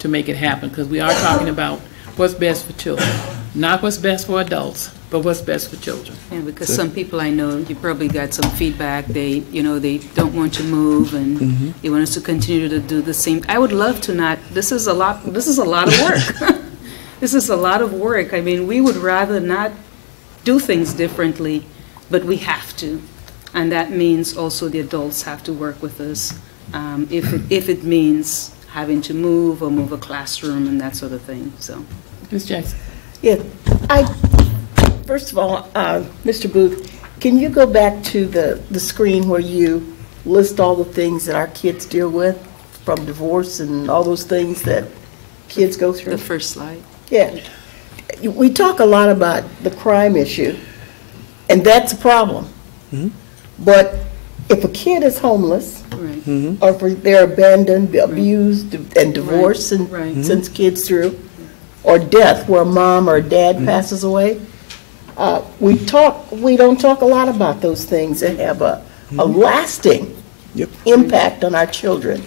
to make it happen, because we are talking about what's best for children, not what's best for adults, but what's best for children. Yeah, because some people I know, you probably got some feedback. They don't want to move, and they want us to continue to do the same. I would love to not. This is a lot of work. This is a lot of work. I mean, we would rather not do things differently, but we have to. And that means also the adults have to work with us if it means having to move or move a classroom and that sort of thing. So, Ms. Jackson. Yeah, first of all, Mr. Booth, can you go back to the screen where you list all the things that our kids deal with, from divorce and all those things that kids go through? The first slide. Yeah. We talk a lot about the crime issue, and that's a problem. But if a kid is homeless, or if they're abandoned, abused, and divorced, and sends kids through, or death, where a mom or a dad passes away, we don't talk a lot about those things that have a lasting impact on our children.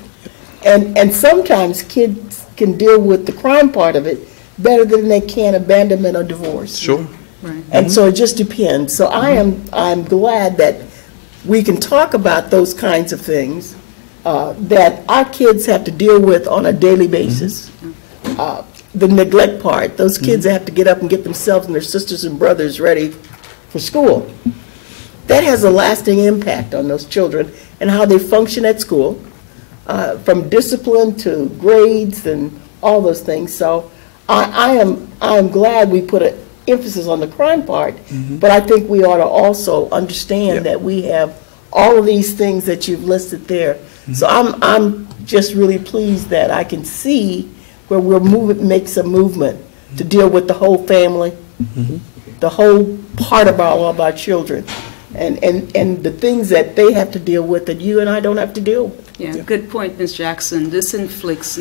And sometimes kids can deal with the crime part of it better than they can abandonment or divorce. Sure. Right. And so it just depends. So I'm glad that we can talk about those kinds of things that our kids have to deal with on a daily basis. The neglect part, those kids have to get up and get themselves and their sisters and brothers ready for school. That has a lasting impact on those children and how they function at school, from discipline to grades and all those things. So I'm glad we put an emphasis on the crime part, but I think we ought to also understand that we have all of these things that you've listed there. So I'm just really pleased that I can see where we're make some movement to deal with the whole family, the whole part of all of our children, and the things that they have to deal with that you and I don't have to deal with. Yeah, good point, Ms. Jackson. This inflicts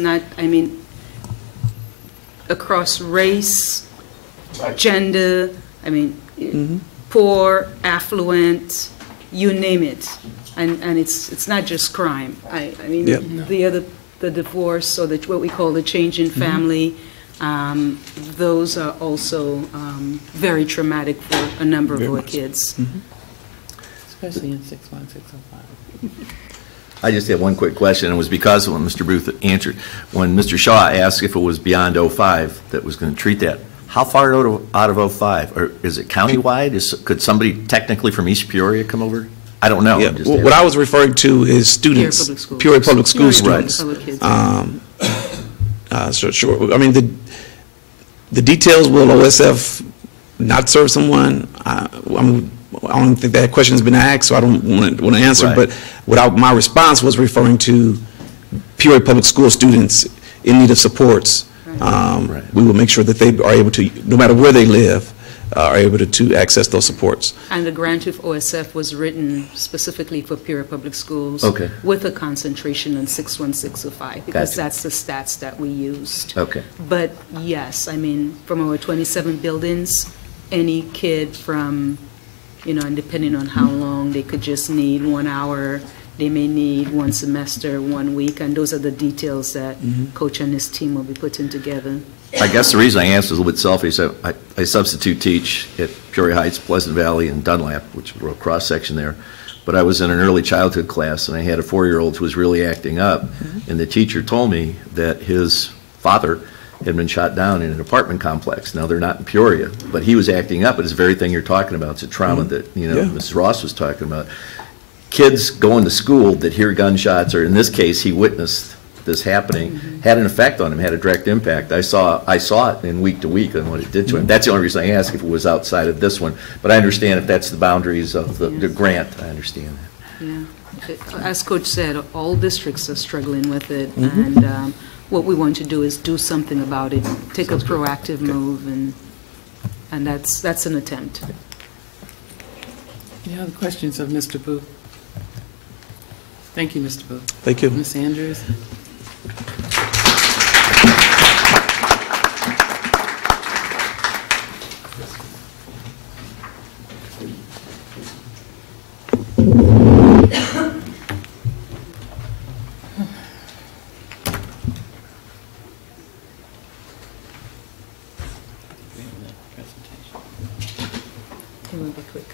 across race, gender, I mean, poor, affluent, you name it. And it's not just crime. I mean, the divorce or what we call the change in family, those are also very traumatic for a number of our kids. Especially in 61605. I just have one quick question, and it was because when Mr. Booth answered, when Mr. Shaw asked if it was beyond 05 that was going to treat that, how far out of 05? Or is it countywide? Could somebody technically from East Peoria come over? I don't know. Yeah. Well, what I was referring to is students, Peoria Public School students. Sure. I mean, the details, will OSF not serve someone? I don't think that question has been asked, so I don't want to answer. Right. But my response was referring to Peoria Public School students in need of supports. Right. We will make sure that they are able to, no matter where they live, are able to access those supports. And the grant of OSF was written specifically for Peoria Public Schools with a concentration on 61605 because that's the stats that we used. Okay. But yes, I mean, from our 27 buildings, any kid from, and depending on how long, they could just need 1 hour, they may need 1 semester, 1 week, and those are the details that Coach and his team will be putting together. I guess the reason I asked is a little bit selfish. I substitute teach at Peoria Heights, Pleasant Valley, and Dunlap, which were a cross-section there. But I was in an early childhood class, and I had a 4-year-old who was really acting up, and the teacher told me that his father had been shot down in an apartment complex. Now, they're not in Peoria, but he was acting up. It's the very thing you're talking about. It's a trauma that, Mrs. Ross was talking about. Kids going to school that hear gunshots, or in this case, he witnessed this happening, had an effect on him, had a direct impact. I saw it in week to week and what it did to him. That's the only reason I asked if it was outside of this one. But I understand if that's the boundaries of the grant, I understand that. Yeah. As Coach said, all districts are struggling with it, and what we want to do is do something about it, take a proactive move, and that's an attempt. Any other questions of Mr. Booth? Thank you, Mr. Booth. Thank you. Ms. Andrews. It will be quick.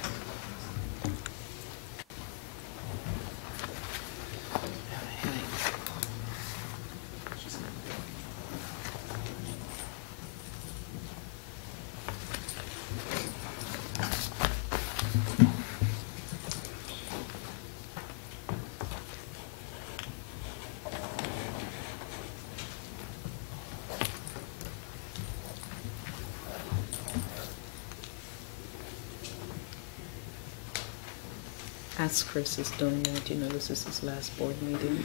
As Chris is doing that, this is his last board meeting.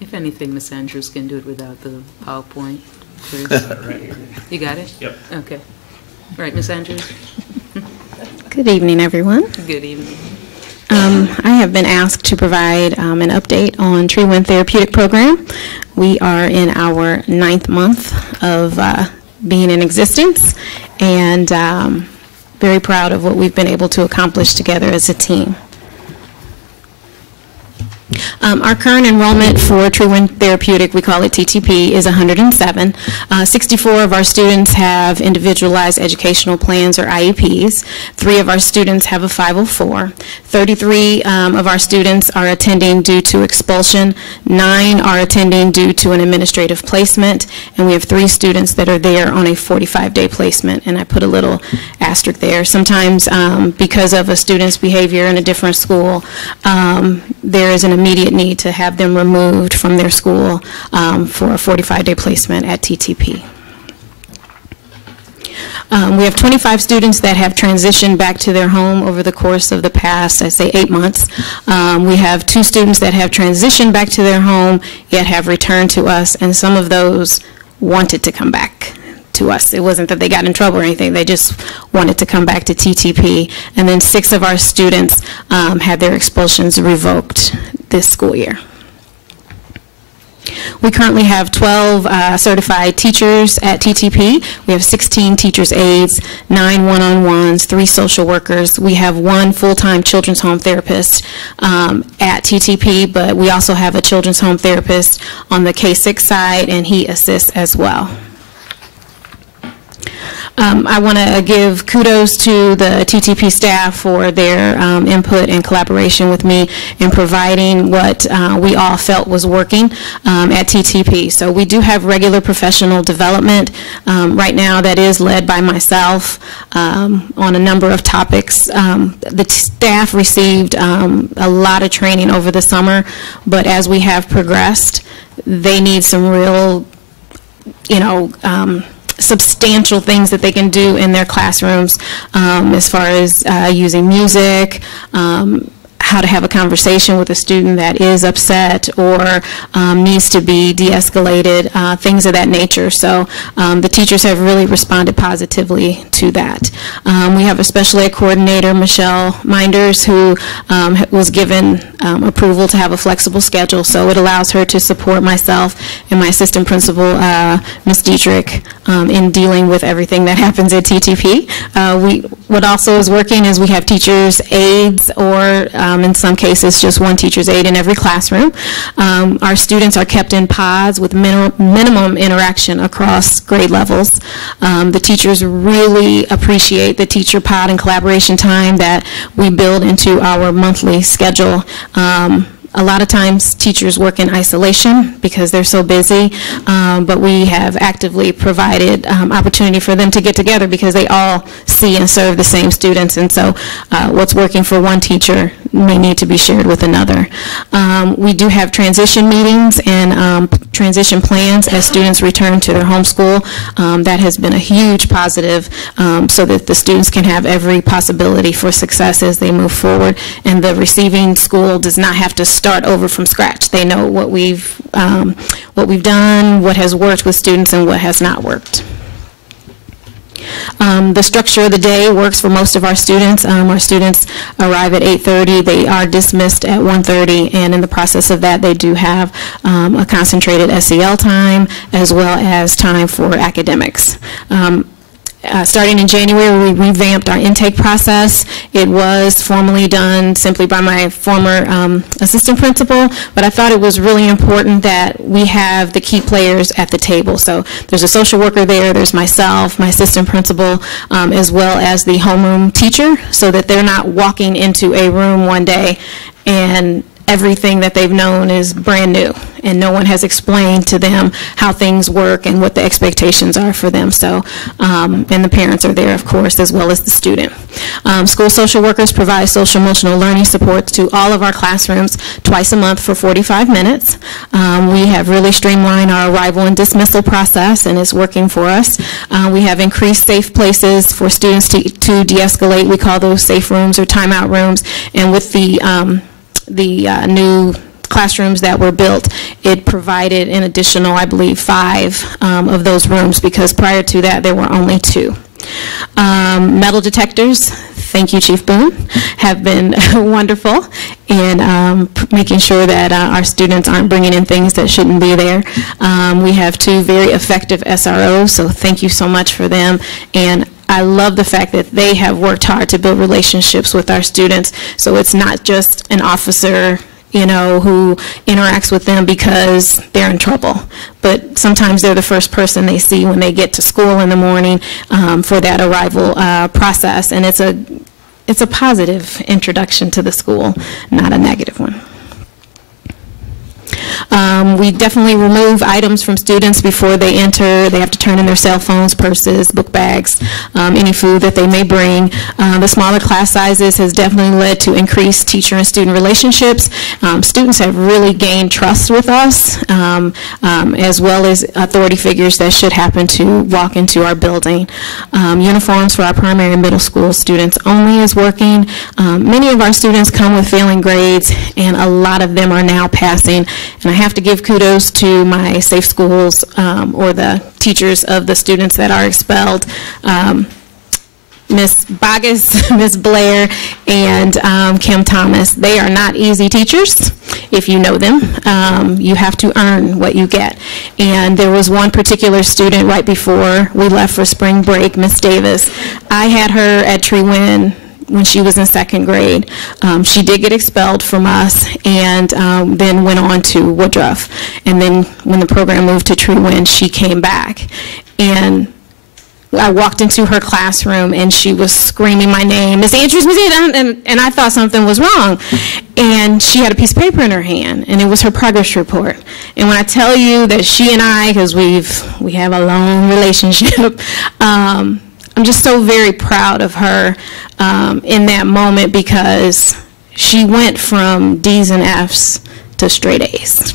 If anything, Ms. Andrews can do it without the PowerPoint. Chris. You got it? Yep. Okay. Right, Ms. Andrews? Good evening, everyone. Good evening. I have been asked to provide an update on Tree Wind Therapeutic Program. We are in our 9th month of being in existence, and very proud of what we've been able to accomplish together as a team. Our current enrollment for Tree Wind Therapeutic, we call it TTP, is 107. 64 of our students have individualized educational plans or IEPs. 3 of our students have a 504. 33 of our students are attending due to expulsion. 9 are attending due to an administrative placement. And we have 3 students that are there on a 45-day placement. And I put a little asterisk there. Sometimes because of a student's behavior in a different school, there is an immediate need to have them removed from their school for a 45-day placement at TTP. We have 25 students that have transitioned back to their home over the course of the past, I say 8 months. We have 2 students that have transitioned back to their home, yet have returned to us, and some of those wanted to come back to us. It wasn't that they got in trouble or anything. They just wanted to come back to TTP. And then 6 of our students had their expulsions revoked this school year. We currently have 12 certified teachers at TTP. We have 16 teachers' aides, 9 one-on-ones, 3 social workers. We have 1 full-time children's home therapist at TTP, but we also have a children's home therapist on the K-6 side, and he assists as well. I want to give kudos to the TTP staff for their input and collaboration with me in providing what we all felt was working at TTP. So we do have regular professional development right now that is led by myself on a number of topics. The staff received a lot of training over the summer, but as we have progressed, they need some real, substantial things that they can do in their classrooms as far as using music, how to have a conversation with a student that is upset or needs to be de-escalated, things of that nature. So the teachers have really responded positively to that. We have a special ed coordinator, Michelle Minders, who was given approval to have a flexible schedule, so it allows her to support myself and my assistant principal, Ms. Dietrich, in dealing with everything that happens at TTP. What also is working is we have teachers' aides, or in some cases just 1 teacher's aide in every classroom. Our students are kept in pods with minimum interaction across grade levels. The teachers really appreciate the teacher pod and collaboration time that we build into our monthly schedule. A lot of times teachers work in isolation because they're so busy, but we have actively provided opportunity for them to get together because they all see and serve the same students, and so what's working for one teacher may need to be shared with another. We do have transition meetings and transition plans as students return to their home school. That has been a huge positive so that the students can have every possibility for success as they move forward, and the receiving school does not have to start over from scratch. They know what we've done, what has worked with students, and what has not worked. The structure of the day works for most of our students. Our students arrive at 8:30. They are dismissed at 1:30, and in the process of that, they do have a concentrated SEL time as well as time for academics. Starting in January, we revamped our intake process. It was formally done simply by my former assistant principal, but I thought it was really important that we have the key players at the table. So there's a social worker there, there's myself, my assistant principal, as well as the homeroom teacher, so that they're not walking into a room one day and everything that they've known is brand new, and no one has explained to them how things work and what the expectations are for them. So, and the parents are there, of course, as well as the student. School social workers provide social emotional learning support to all of our classrooms twice a month for 45 minutes. We have really streamlined our arrival and dismissal process, and it's working for us. We have increased safe places for students to de-escalate. We call those safe rooms or timeout rooms, and with the new classrooms that were built, it provided an additional, I believe, 5 of those rooms, because prior to that there were only 2. Metal detectors, thank you, Chief Boone, have been wonderful in making sure that our students aren't bringing in things that shouldn't be there. We have 2 very effective SROs, so thank you so much for them. And I love the fact that they have worked hard to build relationships with our students, so it's not just an officer, who interacts with them because they're in trouble, but sometimes they're the first person they see when they get to school in the morning for that arrival process, and it's a positive introduction to the school, not a negative one. We definitely remove items from students before they enter. They have to turn in their cell phones, purses, book bags, any food that they may bring. The smaller class sizes has definitely led to increased teacher and student relationships. Students have really gained trust with us, as well as authority figures that should happen to walk into our building. Uniforms for our primary and middle school students only is working. Many of our students come with failing grades, and a lot of them are now passing. And I have to give kudos to my safe schools or the teachers of the students that are expelled. Ms. Bogus, Ms. Blair, and Kim Thomas. They are not easy teachers if you know them. You have to earn what you get. And there was one particular student right before we left for spring break, Ms. Davis. I had her at Tree Wind when she was in 2nd grade. She did get expelled from us and then went on to Woodruff. And then when the program moved to Tree Wind, she came back. And I walked into her classroom and she was screaming my name, Miss Andrews, Miss Andrews, and I thought something was wrong. And she had a piece of paper in her hand, and it was her progress report. And when I tell you that she and I, because we have a long relationship, I'm just so very proud of her in that moment, because she went from D's and F's to straight A's.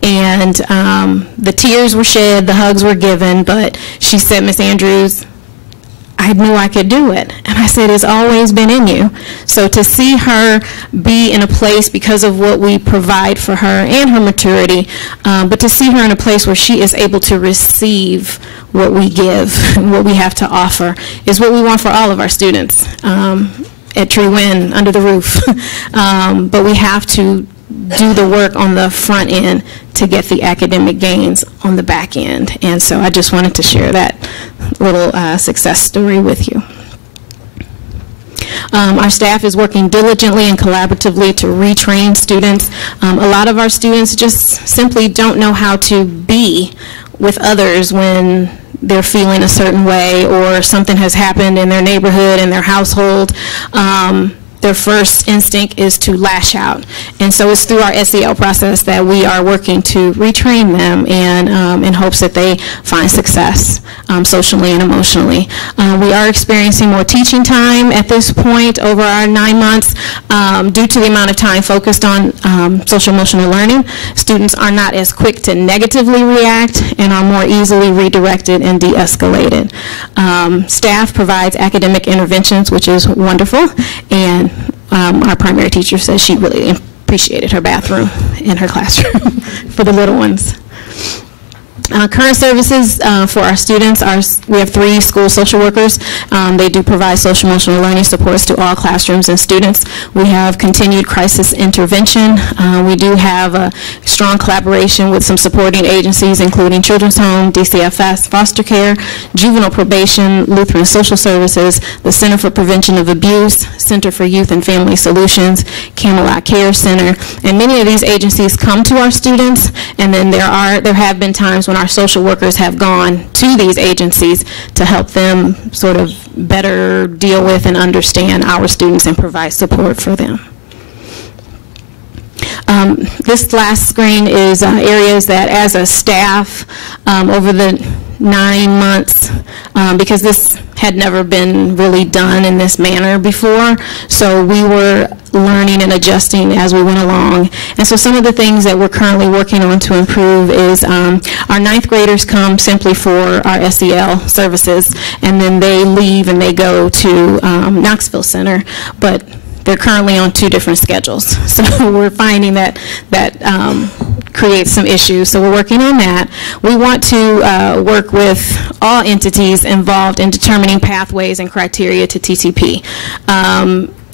And the tears were shed, the hugs were given, but she said, Miss Andrews, I knew I could do it. And I said, it's always been in you. So to see her be in a place because of what we provide for her and her maturity, but to see her in a place where she is able to receive what we give, what we have to offer, is what we want for all of our students at Tree Wind, under the roof. But we have to do the work on the front end to get the academic gains on the back end. And so I just wanted to share that little success story with you. Our staff is working diligently and collaboratively to retrain students. A lot of our students just simply don't know how to be with others when they're feeling a certain way or something has happened in their neighborhood, in their household. Their first instinct is to lash out. And so it's through our SEL process that we are working to retrain them and in hopes that they find success socially and emotionally. We are experiencing more teaching time at this point over our 9 months due to the amount of time focused on social emotional learning. Students are not as quick to negatively react and are more easily redirected and de-escalated. Staff provides academic interventions, which is wonderful, and our primary teacher says she really appreciated her bathroom in her classroom for the little ones. Current services for our students are, we have 3 school social workers. They do provide social emotional learning supports to all classrooms and students. We have continued crisis intervention. We do have a strong collaboration with some supporting agencies, including Children's Home, DCFS, foster care, juvenile probation, Lutheran Social Services, the Center for Prevention of Abuse, Center for Youth and Family Solutions, Camelot Care Center. And many of these agencies come to our students, and then there have been times when our social workers have gone to these agencies to help them sort of better deal with and understand our students and provide support for them. This last screen is areas that as a staff over the 9 months, because this had never been really done in this manner before, so we were learning and adjusting as we went along. And so some of the things that we're currently working on to improve is our 9th graders come simply for our SEL services, and then they leave and they go to Knoxville Center, but they're currently on 2 different schedules. So we're finding that creates some issues. So we're working on that. We want to work with all entities involved in determining pathways and criteria to TTP.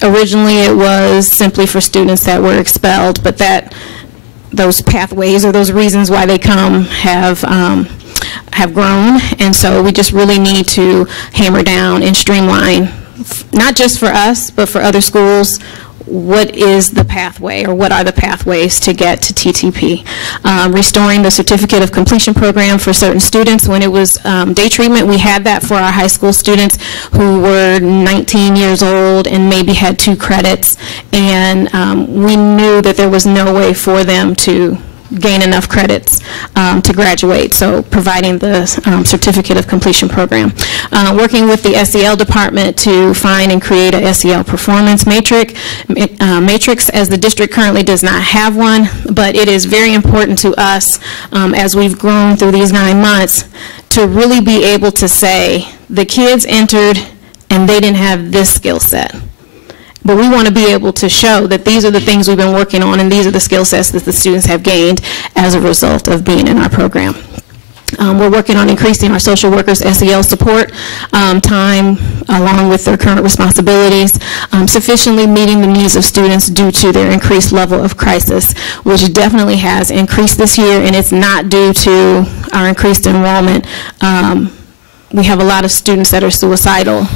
Originally it was simply for students that were expelled, but those pathways or those reasons why they come have grown, and so we just really need to hammer down and streamline, not just for us, but for other schools, what is the pathway, or what are the pathways to get to TTP. Restoring the certificate of completion program for certain students. When it was day treatment, we had that for our high school students who were 19 years old and maybe had 2 credits, and we knew that there was no way for them to gain enough credits to graduate, so providing the certificate of completion program. Working with the SEL department to find and create a SEL performance matrix, as the district currently does not have one, but it is very important to us as we've grown through these 9 months to really be able to say the kids entered and they didn't have this skill set. But we want to be able to show that these are the things we've been working on and these are the skill sets that the students have gained as a result of being in our program. We're working on increasing our social workers' SEL support time along with their current responsibilities, sufficiently meeting the needs of students due to their increased level of crisis, which definitely has increased this year, and it's not due to our increased enrollment. We have a lot of students that are suicidal.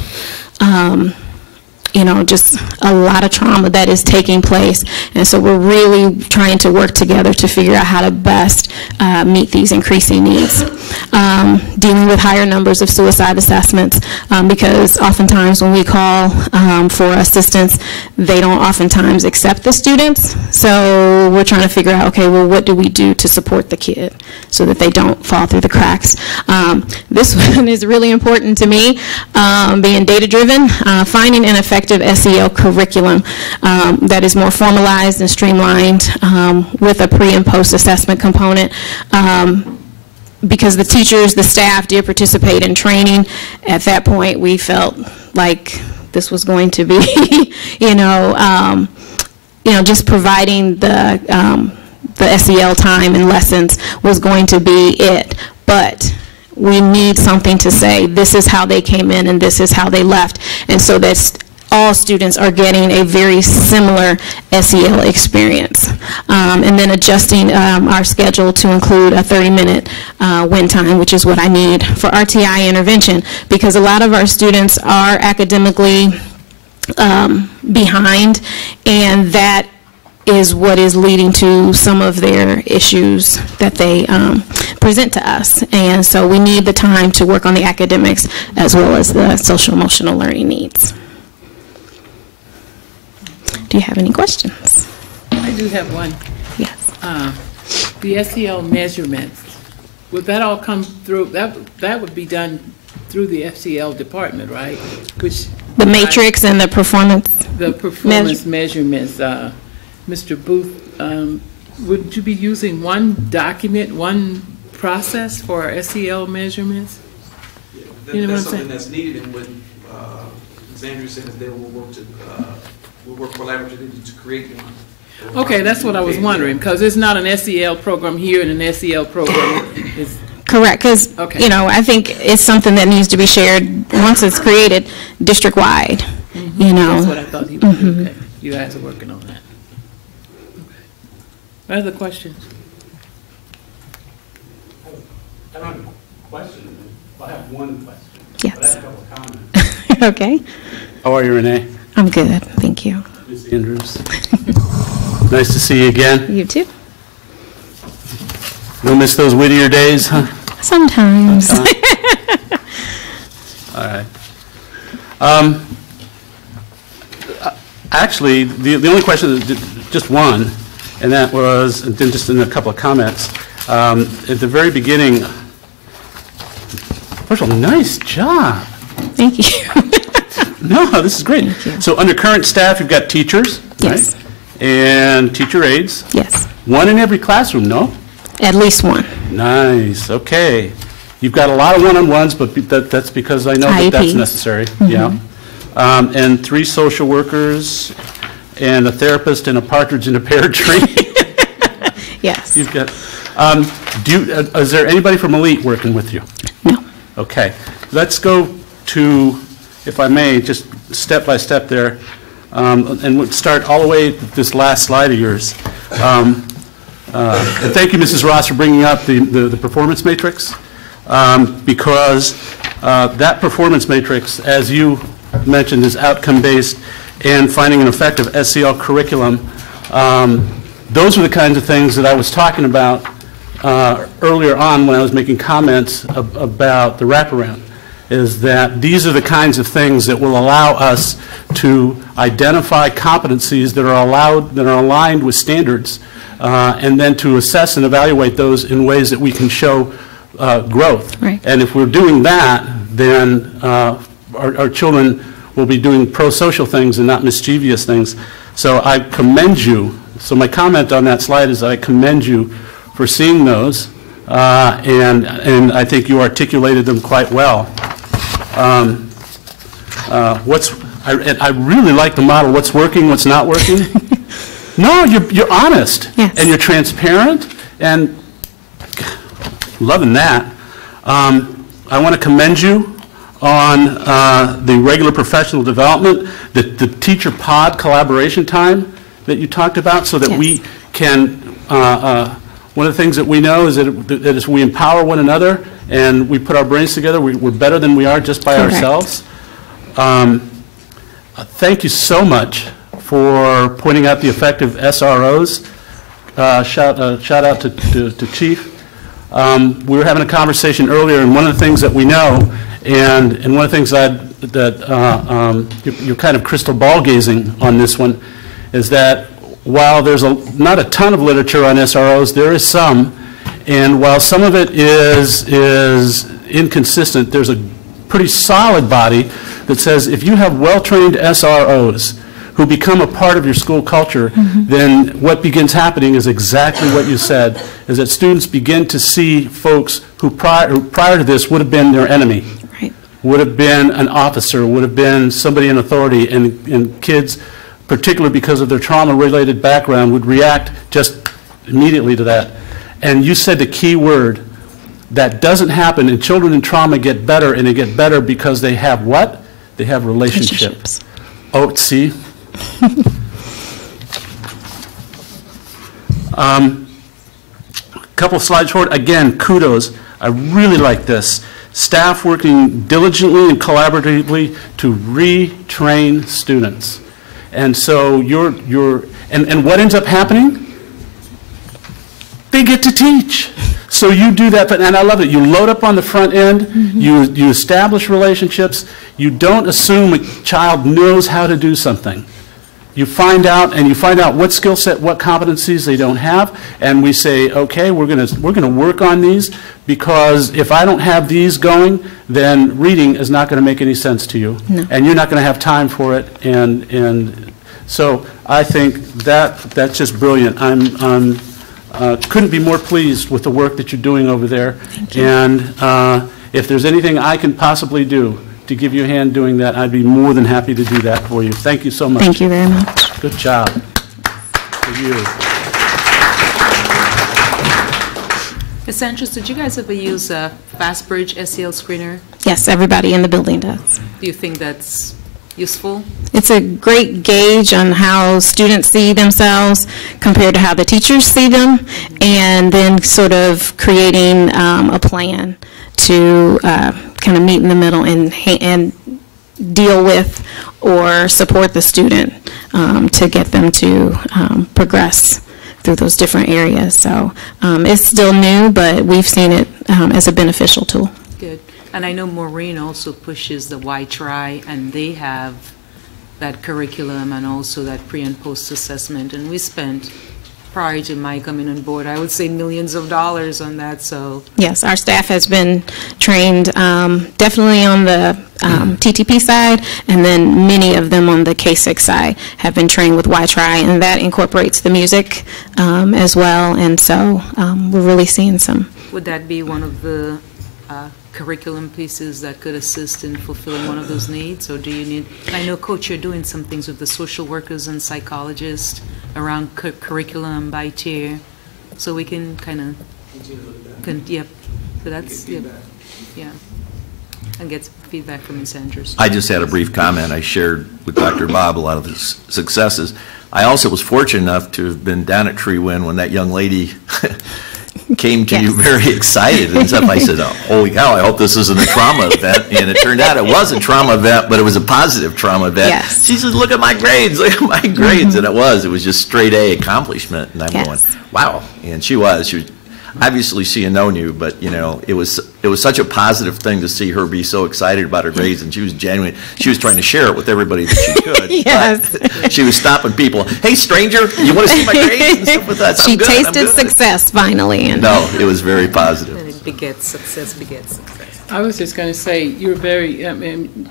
You know, just a lot of trauma that is taking place. And so we're really trying to work together to figure out how to best meet these increasing needs. Dealing with higher numbers of suicide assessments, because oftentimes when we call for assistance, they don't oftentimes accept the students. So we're trying to figure out, okay, well, what do we do to support the kid so that they don't fall through the cracks? This one is really important to me, being data-driven, finding an effective SEL curriculum that is more formalized and streamlined with a pre- and post-assessment component. Because the teachers, the staff did participate in training. At that point, we felt like this was going to be, just providing the SEL time and lessons was going to be it. But we need something to say, this is how they came in and this is how they left. And so that's all students are getting a very similar SEL experience. And then adjusting our schedule to include a 30-minute win time, which is what I need for RTI intervention, because a lot of our students are academically behind, and that is what is leading to some of their issues that they present to us. And so we need the time to work on the academics as well as the social emotional learning needs. Do you have any questions? I do have one. Yes. The SEL measurements, would that all come through, that would be done through the FCL department, right? Which the matrix and the performance. The performance measurements. Mr. Booth, would you be using one document, one process for SEL measurements? You know, that's something that's needed, and what Andrew said is they will work to we'll work collaboratively to create one. Okay, that's what I was wondering, because it's not an SEL program here and an SEL program is. Correct, because, I think it's something that needs to be shared once it's created district-wide, That's what I thought you would do. Okay. You guys are working on that. Okay. Other questions? I don't have a question. I have one question. Yes. But I have a couple of comments. Okay. How are you, Renee? I'm good, thank you. Ms. Andrews. Nice to see you again. You too. You'll miss those Whittier days, huh? Sometimes. All right. Actually, the only question, just one, and that was, and then just in a couple of comments. At the very beginning, first of all, nice job. Thank you. No, this is great. So under current staff, you've got teachers, yes, right? And teacher aides. Yes. One in every classroom, no? At least one. Nice, okay. You've got a lot of one-on-ones, but that's because I know that that's necessary, yeah. And 3 social workers, and a therapist, and a partridge in a pear tree. Yes. You've got, is there anybody from Elite working with you? No. Okay, let's go to, if I may, just step by step there, and we'll start all the way at this last slide of yours. And thank you, Mrs. Ross, for bringing up the performance matrix, because that performance matrix, as you mentioned, is outcome-based, and finding an effective SEL curriculum. Those are the kinds of things that I was talking about earlier on when I was making comments about the wraparound, is that these are the kinds of things that will allow us to identify competencies that are aligned with standards, and then to assess and evaluate those in ways that we can show growth. Right. And if we're doing that, then our children will be doing pro-social things and not mischievous things. So I commend you. So my comment on that slide is that I commend you for seeing those, and I think you articulated them quite well. I really like the model, what's working, what's not working. No, you're honest, yes. And you're transparent, and loving that. I want to commend you on the regular professional development, the teacher pod collaboration time that you talked about, so that we can, one of the things that we know is that as we empower one another and we put our brains together, we're better than we are just by ourselves. Thank you so much for pointing out the effect of SROs. Shout out to Chief. We were having a conversation earlier, and one of the things that we know, and one of the things you're kind of crystal ball gazing on this one, is that while there's not a ton of literature on SROs, there is some, and while some of it is inconsistent, there's a pretty solid body that says if you have well-trained SROs who become a part of your school culture, then what begins happening is exactly what you said, is that students begin to see folks who prior to this would have been their enemy, would have been an officer, would have been somebody in authority, and kids, particularly because of their trauma-related background, would react just immediately to that. And you said the key word, that doesn't happen, and children in trauma get better, and they get better because they have what? They have relationships. Oh, see? Couple slides forward. Again, kudos. I really like this. Staff working diligently and collaboratively to retrain students. And so and what ends up happening? They get to teach. So you do that, and I love it. You load up on the front end, you establish relationships, you don't assume a child knows how to do something. You find out what skill set, what competencies they don't have, and we say, okay, we're gonna work on these, because if I don't have these going, then reading is not gonna make any sense to you. No. And you're not gonna have time for it, and so I think that's just brilliant. I'm couldn't be more pleased with the work that you're doing over there. Thank you. And if there's anything I can possibly do to give you a hand doing that, I'd be more than happy to do that for you. Thank you so much. Thank you very much. Good job. For you. Ms. Sanchez, did you guys ever use a FastBridge SEL screener? Yes, everybody in the building does. Do you think that's useful? It's a great gauge on how students see themselves compared to how the teachers see them, and then sort of creating a plan to kind of meet in the middle and deal with or support the student to get them to progress through those different areas. So it's still new, but we've seen it as a beneficial tool. Good. And I know Maureen also pushes the Y-Try, and they have that curriculum and also that pre and post assessment. And we spent, prior to my coming on board, I would say millions of dollars on that. So yes, our staff has been trained definitely on the TTP side, and then many of them on the K6 side have been trained with Y-Try, and that incorporates the music as well. And so we're really seeing some. would that be one of the curriculum pieces that could assist in fulfilling one of those needs, or do you need, I know, Coach, you're doing some things with the social workers and psychologists around curriculum by tier, so we can kind of, yep, so that's, yep, yeah, and get some feedback from Ms. Andrews. I just had a brief comment. I shared with Dr. Bob a lot of his successes. I also was fortunate enough to have been down at Tree Wind when that young lady came to you very excited and stuff. I said, oh, holy cow, I hope this isn't a trauma event. And it turned out it was a trauma event, but it was a positive trauma event. Yes. She said, look at my grades, look at my grades. And it was just straight A accomplishment. And I'm going, wow. And she was obviously she had known you, but you know, it was such a positive thing to see her be so excited about her grades, and she was genuine. She was trying to share it with everybody that she could. Yes. But she was stopping people. Hey, stranger, you want to see my grades and stuff with that? She tasted success finally. And no, it was very positive. And it begets success, begets success. I was just going to say, you're very, I mean,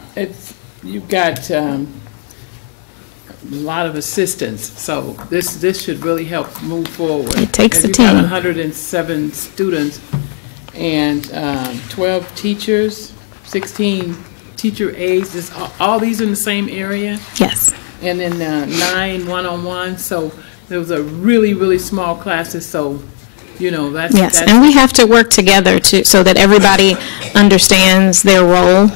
you've got a lot of assistance, so this should really help move forward. It takes a You've team. got 107 students and 12 teachers, 16 teacher aides, is all these in the same area? Yes. And then 9 one-on-one, so those are really, really small classes, so, you know, that's... Yes, and we have to work together so that everybody understands their role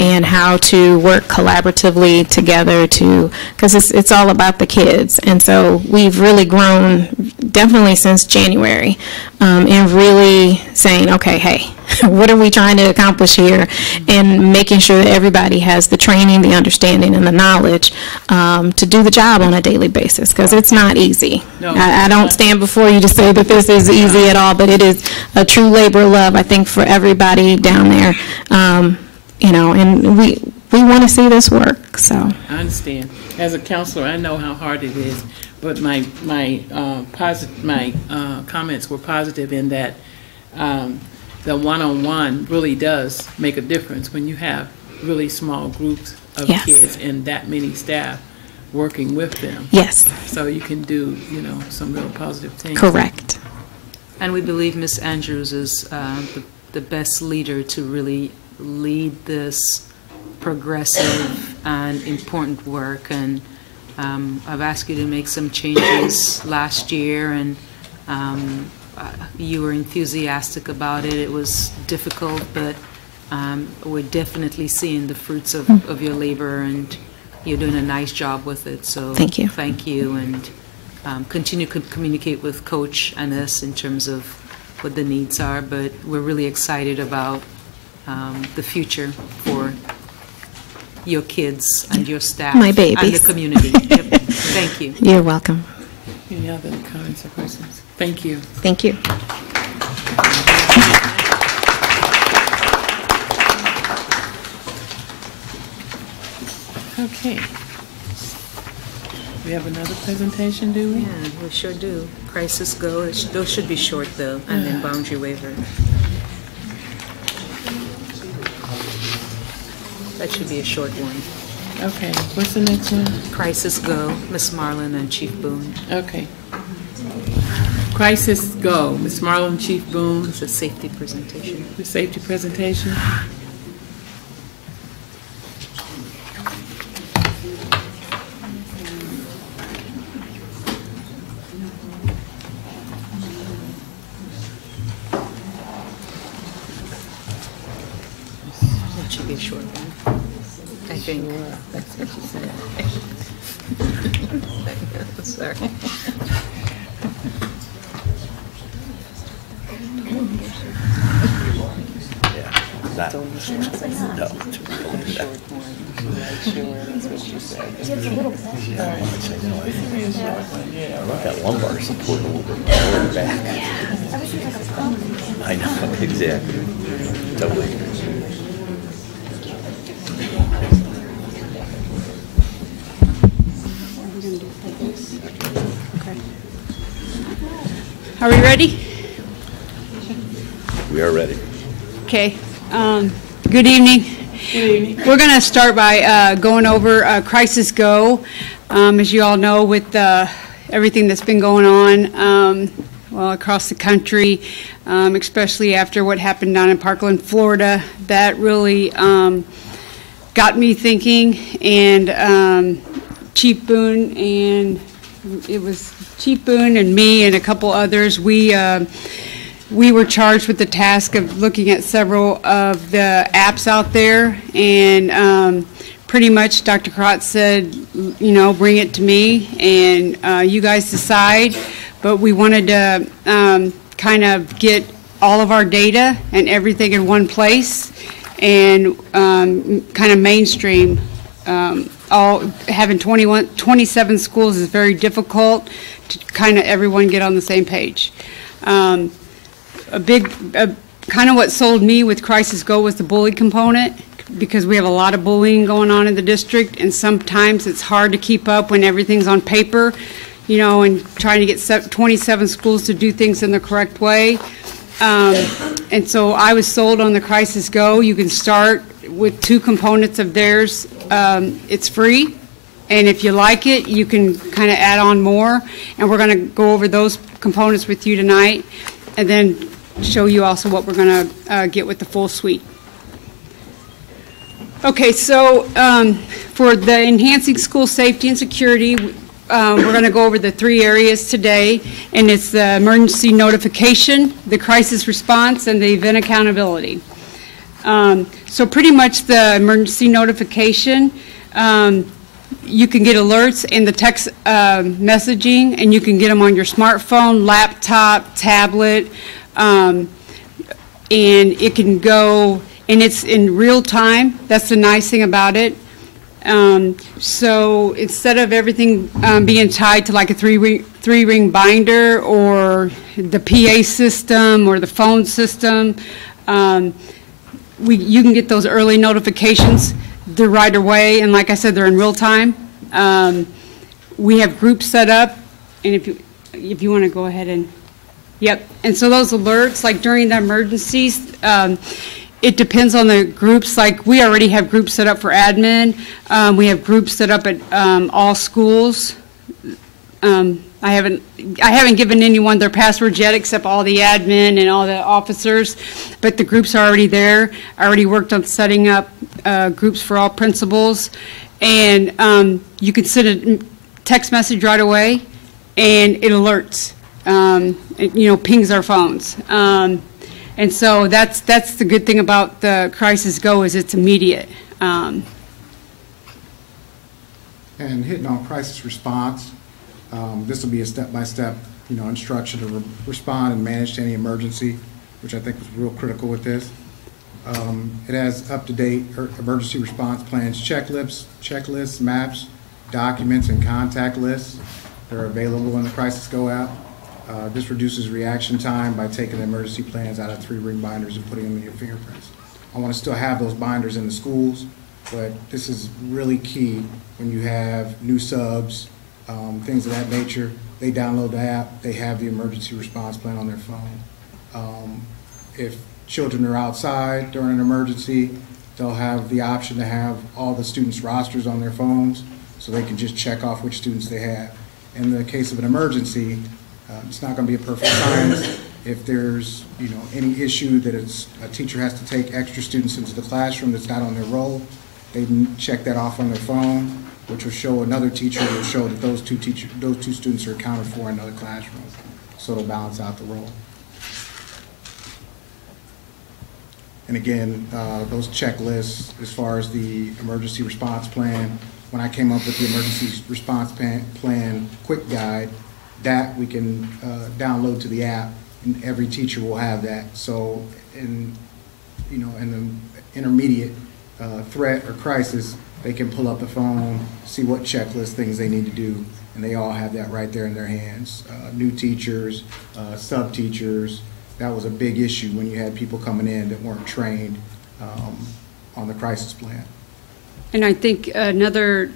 and how to work collaboratively together because it's all about the kids. And so we've really grown definitely since January and really saying, okay, hey, what are we trying to accomplish here? And making sure that everybody has the training, the understanding, and the knowledge to do the job on a daily basis, because it's not easy. No. I don't stand before you to say that this is easy at all, but it is a true labor of love, I think, for everybody down there. You know, and we want to see this work. So I understand. As a counselor, I know how hard it is, but my comments were positive in that the one-on-one really does make a difference when you have really small groups of Yes. kids and that many staff working with them. Yes. So you can do, you know, some real positive things. Correct. And we believe Ms. Andrews is the best leader to really lead this progressive and important work. And I've asked you to make some changes last year, and you were enthusiastic about it. It was difficult, but we're definitely seeing the fruits of your labor, and you're doing a nice job with it. So thank you. Thank you, and continue to communicate with Coach and us in terms of what the needs are. But we're really excited about the future for your kids and your staff. My babies. And the community. Yep. Thank you. You're welcome. Any other comments or questions? Thank you. Thank you. Okay. We have another presentation, do we? Yeah, we sure do. Crisis Go. Those should be short, though, and then boundary waiver. That should be a short one. Okay. What's the next one? Crisis Go, Miss Marlin and Chief Boone. Okay. Crisis Go, Ms. Marlin, Chief Boone. It's a safety presentation. The safety presentation. That should be a short one. I think. Sure, that's what you said. Sorry. Not, no, that lumbar support a little bit more back. I know, exactly. Totally. Are we ready? We are ready. Okay. Good evening. Good evening. We're going to start by going over Crisis Go. As you all know, with everything that's been going on well, across the country, especially after what happened down in Parkland, Florida, that really got me thinking. And Chief Boone and it was Chief Boone and me and a couple others, we were charged with the task of looking at several of the apps out there, and pretty much Dr. Krotz said, you know, bring it to me and you guys decide. But we wanted to kind of get all of our data and everything in one place and kind of mainstream. Having 27 schools is very difficult to kind of everyone get on the same page. Kind of what sold me with Crisis Go was the bully component, because we have a lot of bullying going on in the district, and sometimes it's hard to keep up when everything's on paper, you know, and trying to get 27 schools to do things in the correct way. And so I was sold on the Crisis Go. You can start with 2 components of theirs. It's free, and if you like it, you can kind of add on more, and we're going to go over those components with you tonight, and then show you also what we're going to get with the full suite. Okay, so for the enhancing school safety and security, we're going to go over the 3 areas today, and it's the emergency notification, the crisis response, and the event accountability. So pretty much the emergency notification, you can get alerts in the text messaging, and you can get them on your smartphone, laptop, tablet, and it can go, and it's in real time. That's the nice thing about it. So instead of everything being tied to like a three-ring binder or the PA system or the phone system, you can get those early notifications right away, and like I said, they're in real time. We have groups set up, and if you want to go ahead and, yep. And so those alerts, like during the emergencies, it depends on the groups. Like we already have groups set up for admin. We have groups set up at all schools. I haven't given anyone their passwords yet, except all the admin and all the officers. But the groups are already there. I already worked on setting up groups for all principals, and you can send a text message right away, and it alerts. It, pings our phones. And so that's the good thing about the Crisis Go is it's immediate. And hitting on crisis response, this will be a step-by-step, instruction to respond and manage to any emergency, which I think was real critical with this. It has up-to-date emergency response plans, checklists, maps, documents, and contact lists that are available in the Crisis Go app. This reduces reaction time by taking the emergency plans out of 3-ring binders and putting them in your fingerprints. I want to still have those binders in the schools, but this is really key when you have new subs, things of that nature. They download the app, they have the emergency response plan on their phone. If children are outside during an emergency, they'll have the option to have all the students' rosters on their phones, so they can just check off which students they have. In the case of an emergency, it's not going to be a perfect science. If there's any issue that a teacher has to take extra students into the classroom that's not on their roll, they can check that off on their phone, which will show another teacher, will show that those two students are accounted for in another classroom. So it'll balance out the role. And again, those checklists as far as the emergency response plan, when I came up with the emergency response plan quick guide, that we can download to the app, and every teacher will have that. So in the intermediate threat or crisis, they can pull up the phone, see what checklist things they need to do, and they all have that right there in their hands. New teachers, sub-teachers, that was a big issue when you had people coming in that weren't trained on the crisis plan. And I think another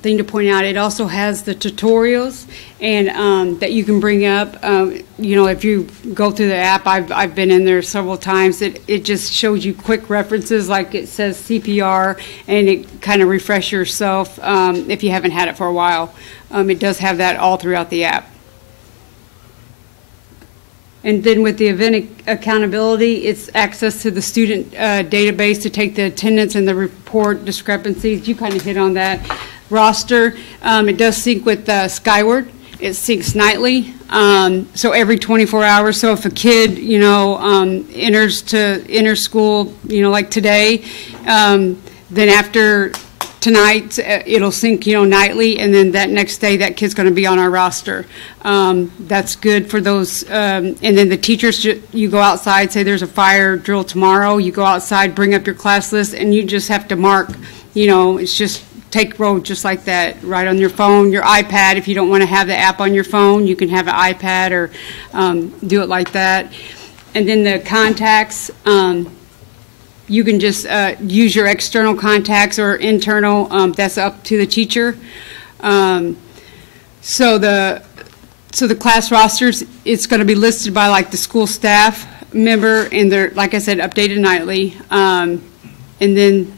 thing to point out, it also has the tutorials and that you can bring up. If you go through the app, I've been in there several times. It just shows you quick references, like it says CPR, and it kind of refresh yourself if you haven't had it for a while. It does have that all throughout the app. And then with the event accountability, it's access to the student database to take the attendance and the report discrepancies. You kind of hit on that. Roster, it does sync with Skyward. It syncs nightly, so every 24 hours. So if a kid, enters school, like today, then after tonight, it'll sync, nightly, and then that next day, that kid's going to be on our roster. That's good for those. And then the teachers, you go outside, say there's a fire drill tomorrow, you go outside, bring up your class list, and you just have to mark, it's just take roll just like that, right on your phone, your iPad. If you don't want to have the app on your phone, you can have an iPad or do it like that. And then the contacts, you can just use your external contacts or internal. That's up to the teacher. So the class rosters, it's going to be listed by like the school staff member, and they're, like I said, updated nightly. And then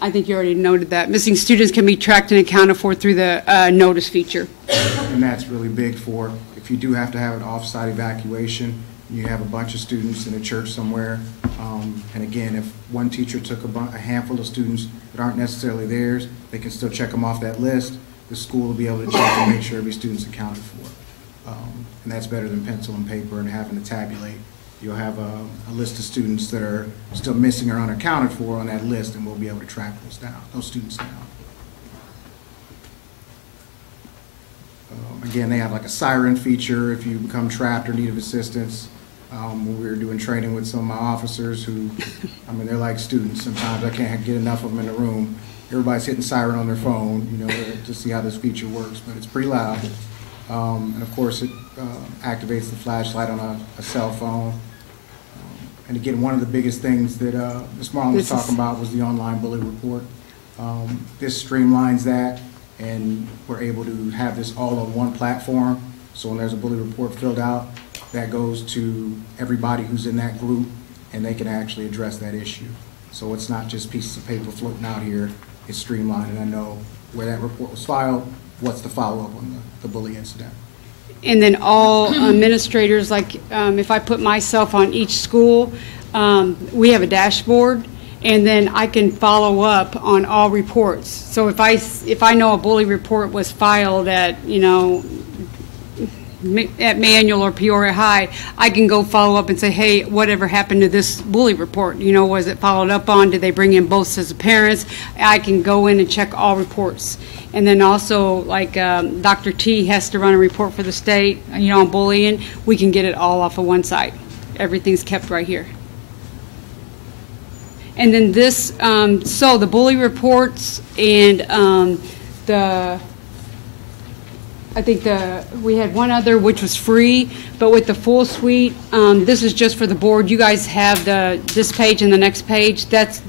I think you already noted that missing students can be tracked and accounted for through the notice feature. And that's really big for if you do have to have an off-site evacuation. You have a bunch of students in a church somewhere, and again, if one teacher took a handful of students that aren't necessarily theirs, they can still check them off that list. The school will be able to check and make sure every student's accounted for. And that's better than pencil and paper and having to tabulate. You'll have a list of students that are still missing or unaccounted for on that list, and we'll be able to track those students down. Again, they have like a siren feature if you become trapped or need assistance. When we were doing training with some of my officers who, I mean, they're like students. Sometimes I can't get enough of them in the room. Everybody's hitting siren on their phone, you know, to see how this feature works, but it's pretty loud. And of course, it activates the flashlight on a cell phone. And again, one of the biggest things that Ms. Marlin was talking about was the online bully report. This streamlines that, and we're able to have this all on one platform. So when there's a bully report filled out, that goes to everybody who's in that group, and they can actually address that issue. So it's not just pieces of paper floating out here. It's streamlined, and I know where that report was filed, what's the follow-up on the bully incident. And then all administrators, like if I put myself on each school, we have a dashboard, and then I can follow up on all reports. So if I know a bully report was filed at, you know, at Manual or Peoria High, I can go follow up and say, hey, whatever happened to this bully report? You know, was it followed up on? Did they bring in both sets of parents? I can go in and check all reports. And then also, like Dr. T has to run a report for the state, you know, on bullying. We can get it all off of one site. Everything's kept right here. And then this, so the bully reports and we had one other which was free, but with the full suite, this is just for the board. You guys have this page and the next page. That's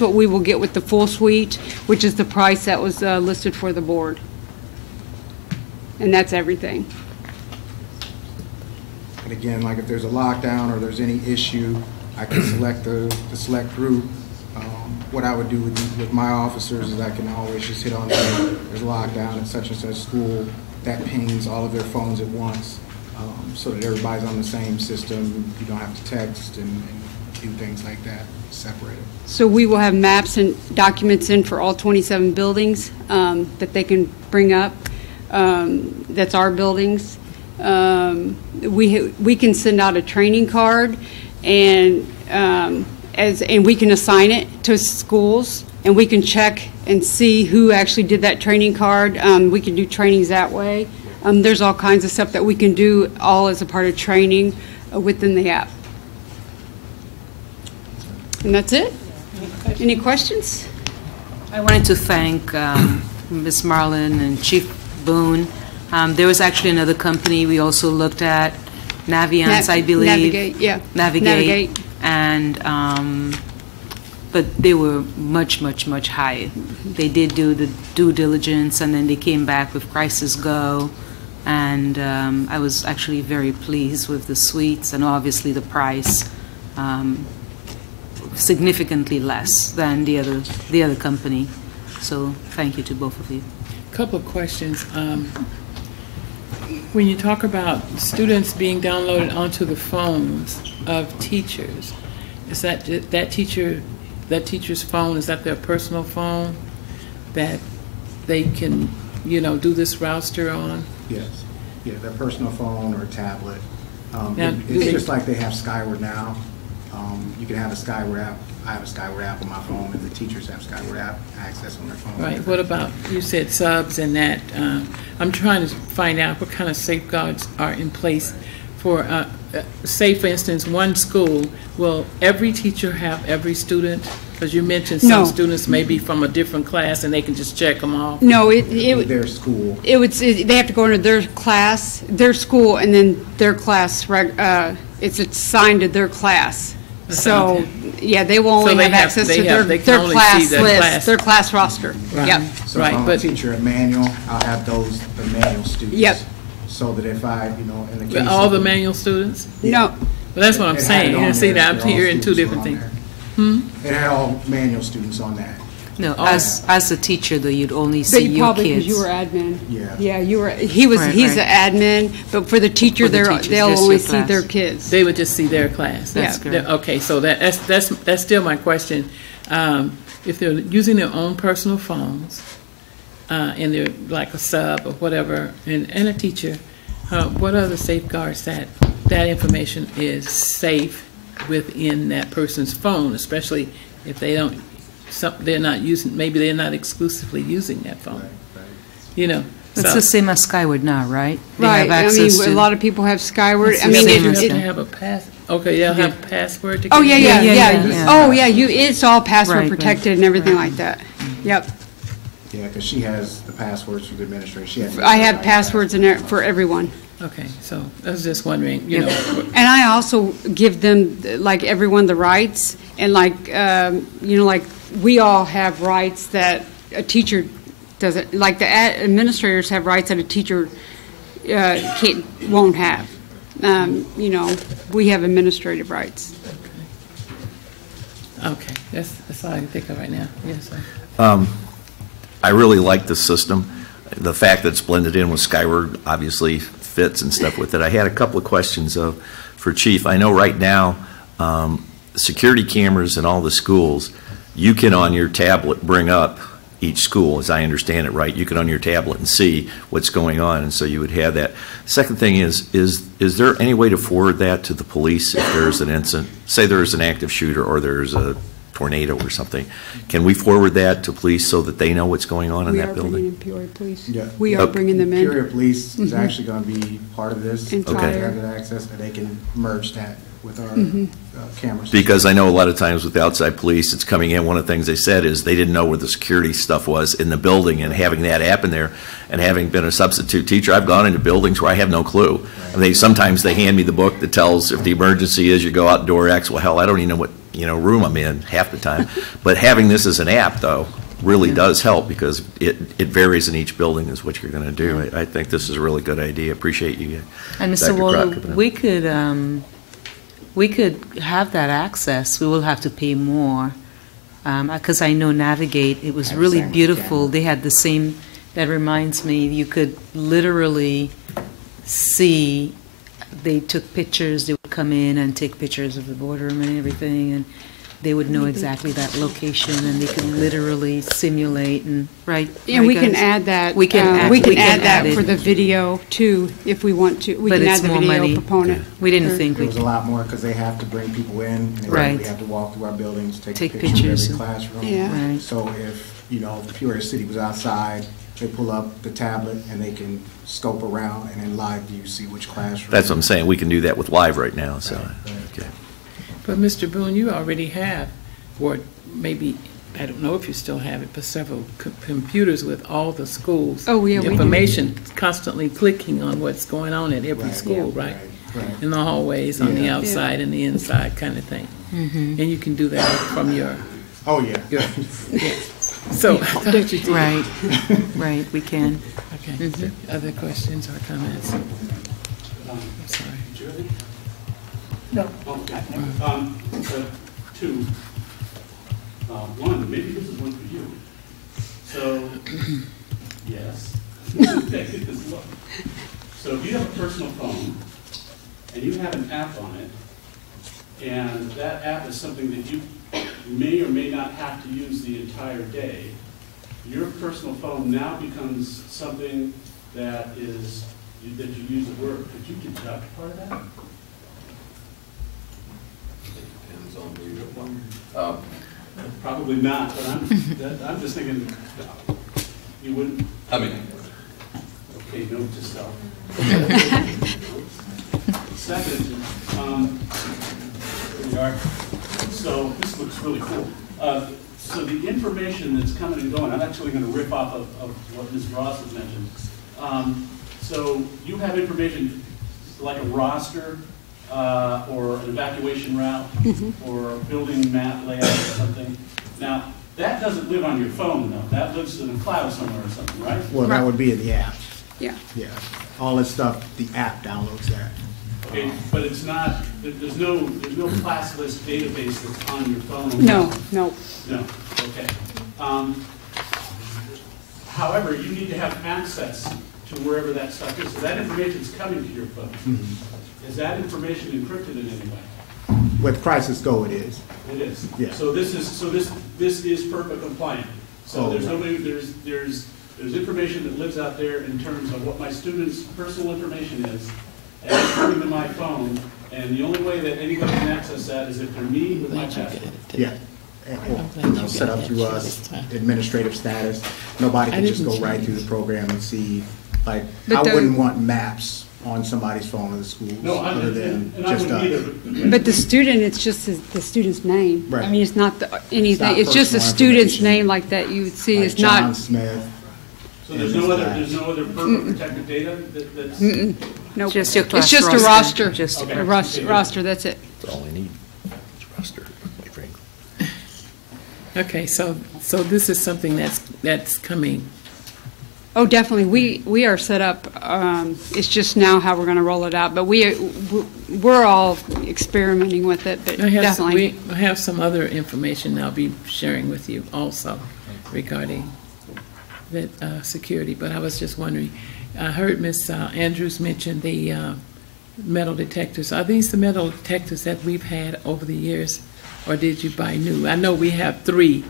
what we will get with the full suite, which is the price that was listed for the board. And that's everything. And again, like if there's a lockdown or there's any issue, I can select the select group. What I would do with my officers is I can always just hit on there's a lockdown at such and such school. That pings all of their phones at once, so that everybody's on the same system. You don't have to text and do things like that, separated. So we will have maps and documents in for all 27 buildings that they can bring up. That's our buildings. We can send out a training card, and we can assign it to schools, and we can check and see who actually did that training card. We can do trainings that way. There's all kinds of stuff that we can do all as a part of training within the app. And that's it. Any questions? I wanted to thank Ms. Marlin and Chief Boone. There was actually another company we also looked at, Naviance, I believe. Navigate, yeah. Navigate. And but they were much, much, much higher. They did do the due diligence, and then they came back with Crisis Go, and I was actually very pleased with the suites, and obviously the price, significantly less than the other company. So thank you to both of you. Couple of questions. When you talk about students being downloaded onto the phones of teachers, is that teacher's phone, is that their personal phone that they can, you know, do this roster on? Yes. Yeah, their personal phone or tablet. It's just like they have Skyward now. You can have a Skyward app. I have a Skyward app on my phone, and the teachers have Skyward app access on their phone. Right. What about, you said subs and that. I'm trying to find out what kind of safeguards are in place for, say, for instance, one school. Will every teacher have every student? Because you mentioned some students may be from a different class, and they can just check them off. No, their school. They have to go into their class, their school, and then their class. It's assigned to their class. So, yeah, they will only have access to their class list, their class roster. Right. Yep. So if I'm a teacher at Manual, I'll have the Manual students. Yep. So that if I, you know, in the case all the Manual students? No. Well, that's what I'm saying. You see that I'm hearing two different things. It had all Manual students on that. No, as a teacher, though, you'd only see your Probably kids. because you were admin. Yeah. Yeah, you were, he's Right, the admin, but for the teacher, For the teachers, they'll just only your see class. their kids. They would just see their class. That's correct. Okay, so that's still my question. If they're using their own personal phones, and they're like a sub or whatever, and a teacher, what are the safeguards that information is safe within that person's phone, especially if they're not using, maybe they're not exclusively using that phone. You know. It's the same as Skyward now, right? They Right, have I mean, access a to- lot of people have Skyward. It's I the mean, same You as have to that. have a they'll have password to Oh, get yeah, in? yeah. Oh, yeah, it's all password Right, protected and everything like that. Yep. Yeah, because she has the passwords for the administrator. She has. I have passwords in there for everyone. Okay, so I was just wondering, you know. And I also give them, like, everyone the rights, and like, like, we all have rights that a teacher doesn't, like, the administrators have rights that a teacher won't have. We have administrative rights. Okay, that's all I can think of right now. Yes, sir. I really like the system. The fact that it's blended in with Skyward obviously fits and stuff with it. I had a couple of questions for Chief. I know right now, security cameras in all the schools, you can on your tablet bring up each school, as I understand it, right? You can on your tablet and see what's going on, and so you would have that. Second thing is there any way to forward that to the police if there's an incident? Say there's an active shooter or there's a tornado or something. Can we forward that to police so that they know what's going on in that building? We are bringing in Peoria Police. Yeah. We are bringing them in. Peoria Police is Mhm. actually going to be part of this. Entire. They have that access, and they can merge that with our cameras. Because I know a lot of times with the outside police, it's coming in, one of the things they said is they didn't know where the security stuff was in the building, and having that app in there, and having been a substitute teacher, I've gone into buildings where I have no clue. I mean, sometimes they hand me the book that tells if the emergency is you go out door X, well, hell, I don't even know what room I'm in half the time. But having this as an app, though, really does help because it varies in each building is what you're going to do. I think this is a really good idea. Appreciate you. And Mr. Dr. Waller, Crock, coming up. we could have that access. We will have to pay more because I know Navigate. It was really beautiful. They had the same. That reminds me, you could literally see. They took pictures. They would come in and take pictures of the boardroom and everything, and they would know exactly that location, and they could literally simulate and right. And we can add that. We can add that it. for the video too, if we want to. We But can it's add the more video money. component. We didn't Or- think It was a lot more because they have to bring people in, and they Right. really have to walk through our buildings, take Take pictures pictures of every and- classroom. Yeah. Right. So if, Peoria City was outside, they pull up the tablet and they can scope around and in live view see which classroom. That's what I'm saying. We can do that with live right now. So, okay. But Mr. Boone, you already have, or maybe, I don't know if you still have it, but several computers with all the schools. Oh, yeah, we do. Information constantly clicking on what's going on at every school, right? Right. In the hallways, on the Yeah. outside and the inside kind of thing. Mhm. And you can do that from your. Oh, yeah. Yeah. So, I thought you did. Right, right, we can. Okay. Mhm. Other questions or comments? I'm sorry. No. Two. One, maybe this is one for you. So, yes. So if you have a personal phone and you have an app on it, and that app is something that you may or may not have to use the entire day, your personal phone now becomes something that you use at work. Could you deduct part of that? Depends on where you're Probably not, but I'm just thinking, you wouldn't? I mean, okay, note to self. Second, here we are. So this looks really cool. So the information that's coming and going, I'm actually going to riff off of what Ms. Ross has mentioned. So you have information like a roster or an evacuation route or a building map layout or something. Now, that doesn't live on your phone, though. That lives in a cloud somewhere or something, right? Well, that would be in the app. Yeah. Yeah. All this stuff, the app downloads that. Okay, but it's not, there's no class list database that's on your phone? No, no. No, okay. However, you need to have access to wherever that stuff is. So that information is coming to your phone. Is that information encrypted in any way? With Crisis Go, it is. It is. Yeah. So this is FERPA compliant. So there's nobody, there's information that lives out there in terms of what my students' personal information is, and it's coming to my phone, and the only way that anybody can access that is if they're me with my password. Yeah. Set up through us, administrative status. Nobody can just go right through the program and see, like, I wouldn't want maps on somebody's phone in the schools. No, other than and I just wouldn't either. But the student, it's just the student's name. Right. I mean, it's not anything, it's just a personal student's information. name like that you would see. Like It's John not. Smith. So there's no other FERPA protected data that's? Nope. Just your It's class just a roster. roster, Just a roster, that's it. That's all I need. It's roster, quite frankly. Okay, so this is something that's coming. Oh, definitely. We are set up. It's just now how we're going to roll it out. But we're all experimenting with it. But I definitely. have some other information I'll be sharing with you also regarding that security. But I was just wondering, I heard Ms. Andrews mention the metal detectors. Are these the metal detectors that we've had over the years, or did you buy new? I know we have 3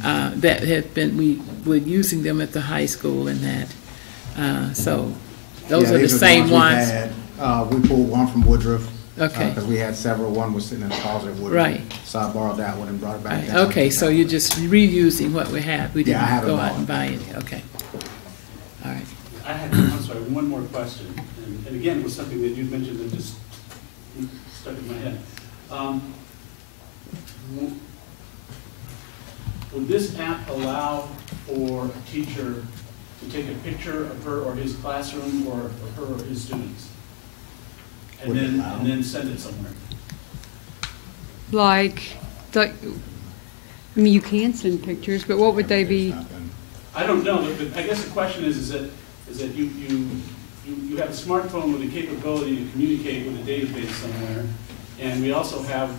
that have been, we were using them at the high school and that. So those are the same ones. We pulled one from Woodruff. Okay. Because we had several. One was sitting in the closet at Woodruff. Right. So I borrowed that one and brought it back Right. down. Okay, so you're just reusing what we have. We Yeah, I didn't have go them out all. and buy any. Okay. All right. I had, I'm sorry, one more question. And again, it was something that you mentioned that just stuck in my head. Would this app allow for a teacher to take a picture of her or his classroom or her or his students? And then send it somewhere? Like, I mean, you can send pictures, but what would they be? I don't know, but I guess the question is that you have a smartphone with the capability to communicate with a database somewhere, and we also have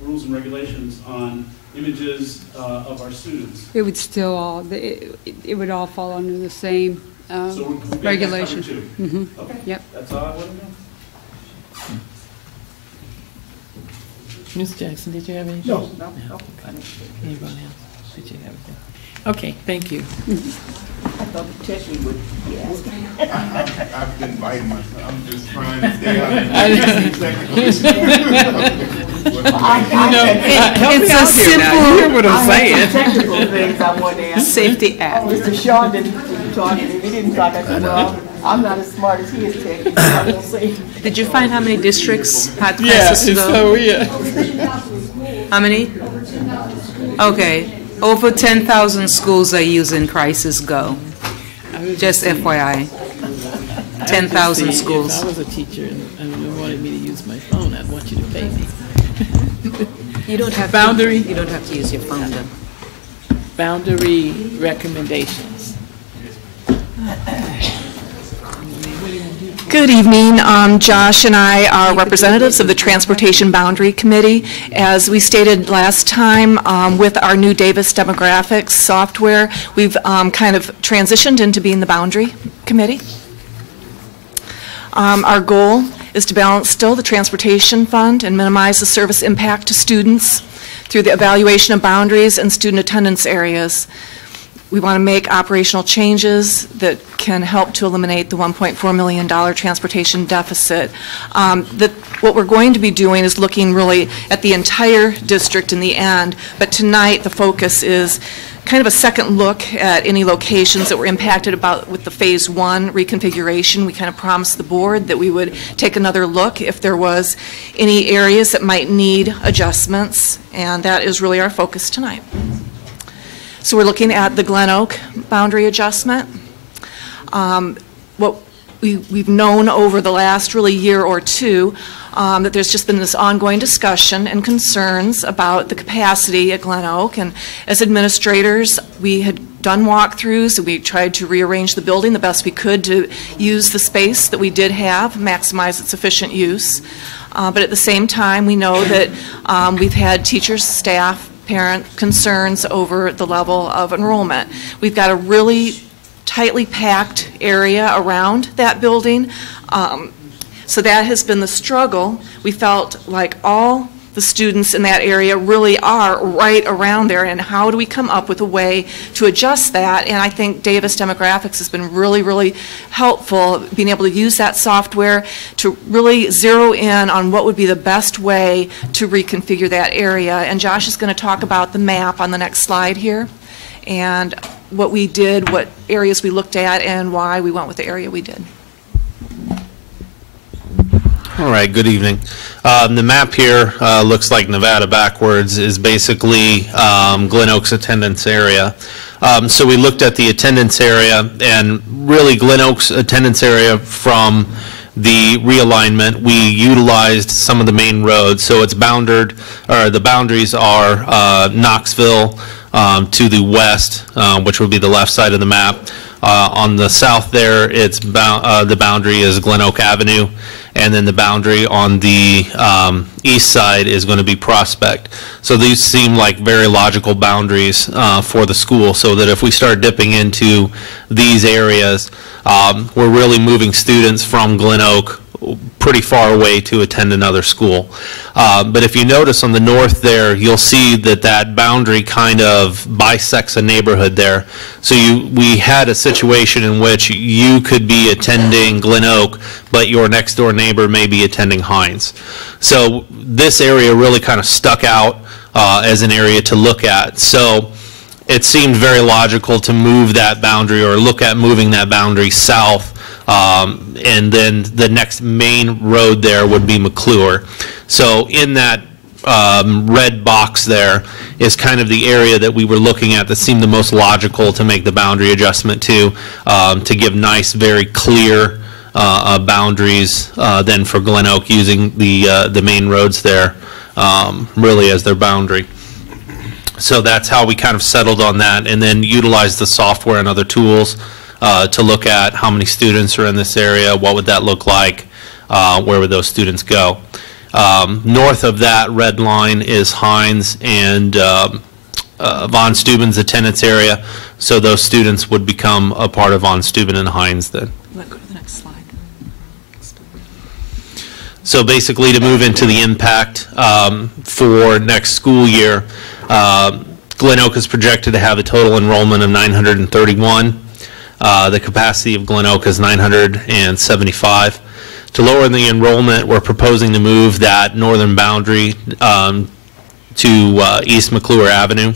rules and regulations on images of our students. It would still all, it would all fall under the same So we'll get that regulation. covered too. Mhm. Okay. Yep. That's all I want to know. Ms. Jackson, did you have anything? No. Anybody else? Did you have anything? Okay, thank you. I thought Teshi would, yes. I've been biting myself. I'm just trying to stay out of It's a simple. You hear what I'm saying? Technical things I want to ask. Safety app. Mr. Shaw didn't talk, he didn't talk. I said, well, I'm not as smart as he is technically, I will say. Did you find how many districts had crisis go? How many? Okay, over 10,000 schools are using Crisis Go. Just FYI. 10,000 schools. If I was a teacher and you wanted me to use my phone, I'd want you to pay me. You don't have Boundary. You don't have to use your phone then. Boundary recommendations. Good evening. Josh and I are representatives of the Transportation Boundary Committee. As we stated last time, with our new Davis demographics software, we've kind of transitioned into being the Boundary Committee. Our goal is to balance still the transportation fund and minimize the service impact to students through the evaluation of boundaries and student attendance areas. We want to make operational changes that can help to eliminate the $1.4 million transportation deficit. What we're going to be doing is looking really at the entire district in the end, but tonight the focus is kind of a second look at any locations that were impacted with the Phase 1 reconfiguration. We kind of promised the board that we would take another look if there was any areas that might need adjustments, and that is really our focus tonight. So we're looking at the Glen Oak boundary adjustment. What we've known over the last really year or two that there's just been this ongoing discussion and concerns about the capacity at Glen Oak. And as administrators, we had done walkthroughs, and we tried to rearrange the building the best we could to use the space that we did have, maximize its efficient use. But at the same time, we know that we've had teachers, staff, parent concerns over the level of enrollment. We've got a really tightly packed area around that building, so that has been the struggle. We felt like all the students in that area really are right around there, and how do we come up with a way to adjust that? And I think Davis Demographics has been really, really helpful, being able to use that software to really zero in on what would be the best way to reconfigure that area. And Josh is going to talk about the map on the next slide here, and what we did, what areas we looked at, and why we went with the area we did. All right, good evening. The map here looks like Nevada backwards, is basically Glen Oaks attendance area. So we looked at the attendance area, and really Glen Oaks attendance area from the realignment, we utilized some of the main roads. So it's bounded, or the boundaries are Knoxville to the west, which would be the left side of the map. On the south there, it's the boundary is Glen Oak Avenue, and then the boundary on the east side is going to be Prospect. So these seem like very logical boundaries for the school, so that if we start dipping into these areas, we're really moving students from Glen Oak pretty far away to attend another school. But if you notice on the north there, you'll see that that boundary kind of bisects a neighborhood there. So we had a situation in which you could be attending Glen Oak, but your next door neighbor may be attending Hines. So this area really kind of stuck out as an area to look at. So it seemed very logical to move that boundary, or look at moving that boundary south. And then the next main road there would be McClure. So in that red box there is kind of the area that we were looking at that seemed the most logical to make the boundary adjustment to give nice, very clear boundaries then for Glen Oak, using the main roads there really as their boundary. So that's how we kind of settled on that, and then utilized the software and other tools to look at how many students are in this area, what would that look like, where would those students go. North of that red line is Hines and Von Steuben's attendance area, so those students would become a part of Von Steuben and Hines then. Let's go to the next slide. So basically, to move into the impact for next school year, Glen Oak is projected to have a total enrollment of 931. The capacity of Glen Oak is 975. To lower the enrollment, we're proposing to move that northern boundary to East McClure Avenue.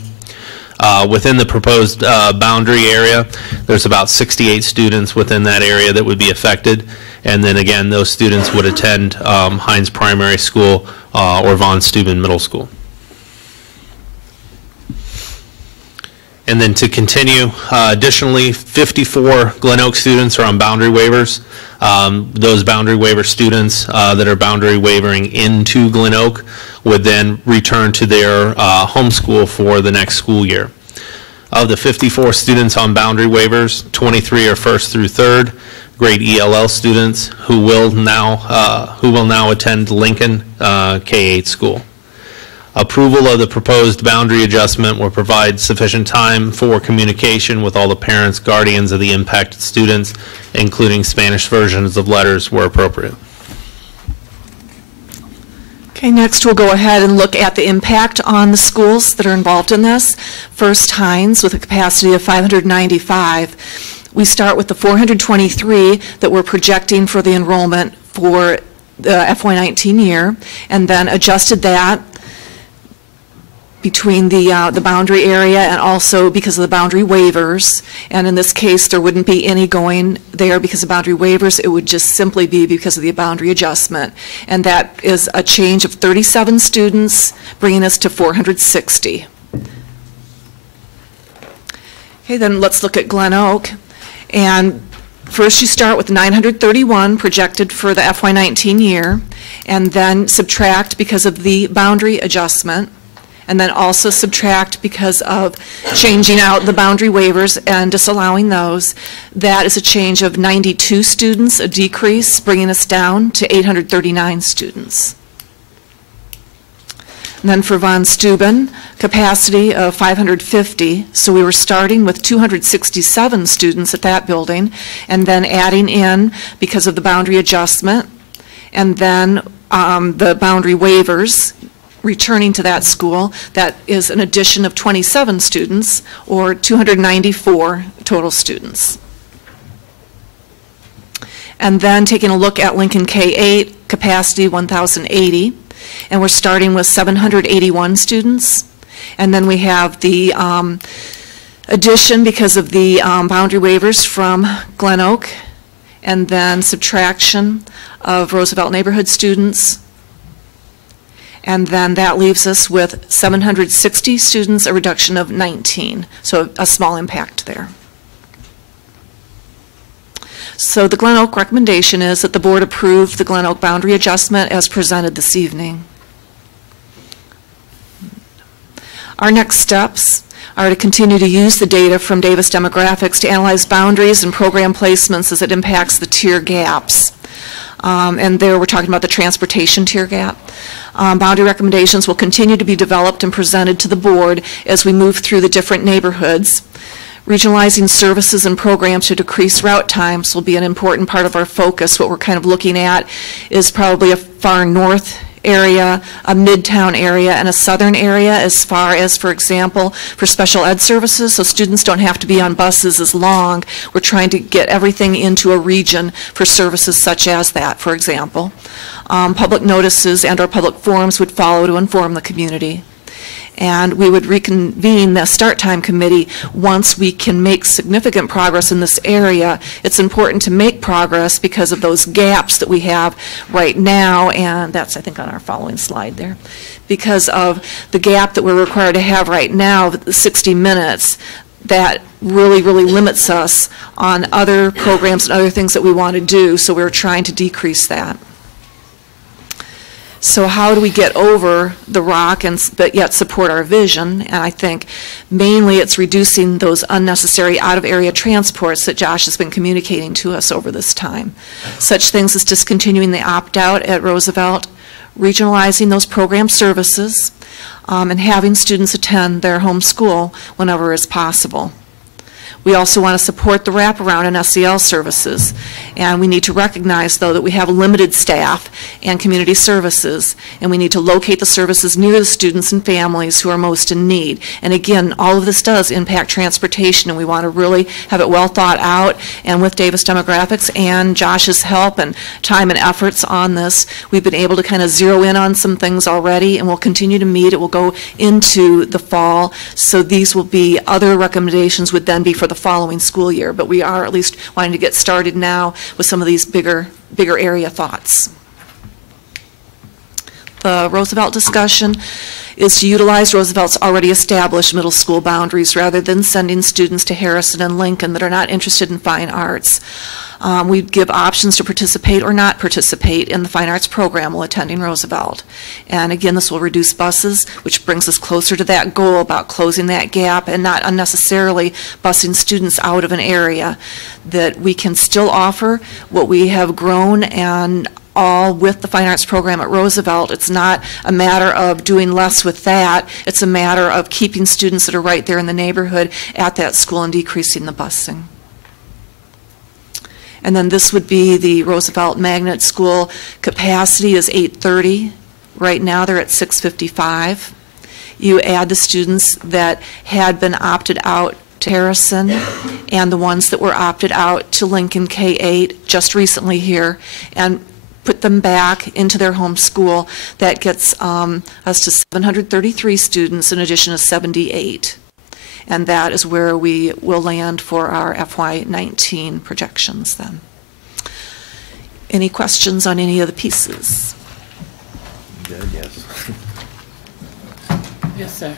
Within the proposed boundary area, there's about 68 students within that area that would be affected. And then again, those students would attend Hines Primary School or Von Steuben Middle School. And then to continue, additionally, 54 Glen Oak students are on boundary waivers. Those boundary waiver students that are boundary waivering into Glen Oak would then return to their home school for the next school year. Of the 54 students on boundary waivers, 23 are first through third grade ELL students who will now attend Lincoln K-8 school. Approval of the proposed boundary adjustment will provide sufficient time for communication with all the parents, guardians of the impacted students, including Spanish versions of letters where appropriate. Okay, next we'll go ahead and look at the impact on the schools that are involved in this. First, Hines with a capacity of 595. We start with the 423 that we're projecting for the enrollment for the FY19 year, and then adjusted that between the boundary area and also because of the boundary waivers. And in this case, there wouldn't be any going there because of boundary waivers. It would just simply be because of the boundary adjustment. And that is a change of 37 students, bringing us to 460. Okay, then let's look at Glen Oak. And first you start with 931 projected for the FY19 year, and then subtract because of the boundary adjustment, and then also subtract because of changing out the boundary waivers and disallowing those. That is a change of 92 students, a decrease, bringing us down to 839 students. And then for Von Steuben, capacity of 550. So we were starting with 267 students at that building, and then adding in because of the boundary adjustment, and then the boundary waivers, returning to that school. That is an addition of 27 students, or 294 total students. And then taking a look at Lincoln K-8, capacity 1,080, and we're starting with 781 students. And then we have the addition because of the boundary waivers from Glen Oak, and then subtraction of Roosevelt neighborhood students. And then that leaves us with 760 students, a reduction of 19. So a small impact there. So the Glen Oak recommendation is that the board approve the Glen Oak boundary adjustment as presented this evening. Our next steps are to continue to use the data from Davis Demographics to analyze boundaries and program placements as it impacts the tier gaps. And there we're talking about the transportation tier gap. Boundary recommendations will continue to be developed and presented to the board as we move through the different neighborhoods. Regionalizing services and programs to decrease route times will be an important part of our focus. What we're kind of looking at is probably a far north area, a midtown area, and a southern area as far as, for example, for special ed services, so students don't have to be on buses as long. We're trying to get everything into a region for services such as that, for example. Public notices and/or public forums would follow to inform the community. And we would reconvene the start time committee once we can make significant progress in this area. It's important to make progress because of those gaps that we have right now, and that's, I think, on our following slide there. Because of the gap that we're required to have right now, the 60 minutes, that really limits us on other programs and other things that we want to do, so we're trying to decrease that. So how do we get over the rock but yet support our vision? And I think mainly it's reducing those unnecessary out-of-area transports that Josh has been communicating to us over this time. Such things as discontinuing the opt-out at Roosevelt, regionalizing those program services, and having students attend their home school whenever is possible. We also want to support the wraparound and SEL services, and we need to recognize, though, that we have limited staff and community services, and we need to locate the services near the students and families who are most in need. And again, all of this does impact transportation, and we want to really have it well thought out, and with Davis Demographics and Josh's help and time and efforts on this, we've been able to kind of zero in on some things already, and we'll continue to meet. It will go into the fall, so these will be, other recommendations would then be for the following school year, but we are at least wanting to get started now with some of these bigger area thoughts. The Roosevelt discussion is to utilize Roosevelt's already established middle school boundaries rather than sending students to Harrison and Lincoln that are not interested in fine arts. We give options to participate or not participate in the fine arts program while attending Roosevelt. And again, this will reduce buses, which brings us closer to that goal about closing that gap and not unnecessarily busing students out of an area, that we can still offer what we have grown and all with the fine arts program at Roosevelt. It's not a matter of doing less with that. It's a matter of keeping students that are right there in the neighborhood at that school and decreasing the busing. And then this would be the Roosevelt Magnet School. Capacity is 830. Right now they're at 655. You add the students that had been opted out to Harrison and the ones that were opted out to Lincoln K-8 just recently here, and put them back into their home school. That gets us to 733 students in addition to 78. And that is where we will land for our FY19 projections then. Any questions on any of the pieces? Good, yes. Yes, sir.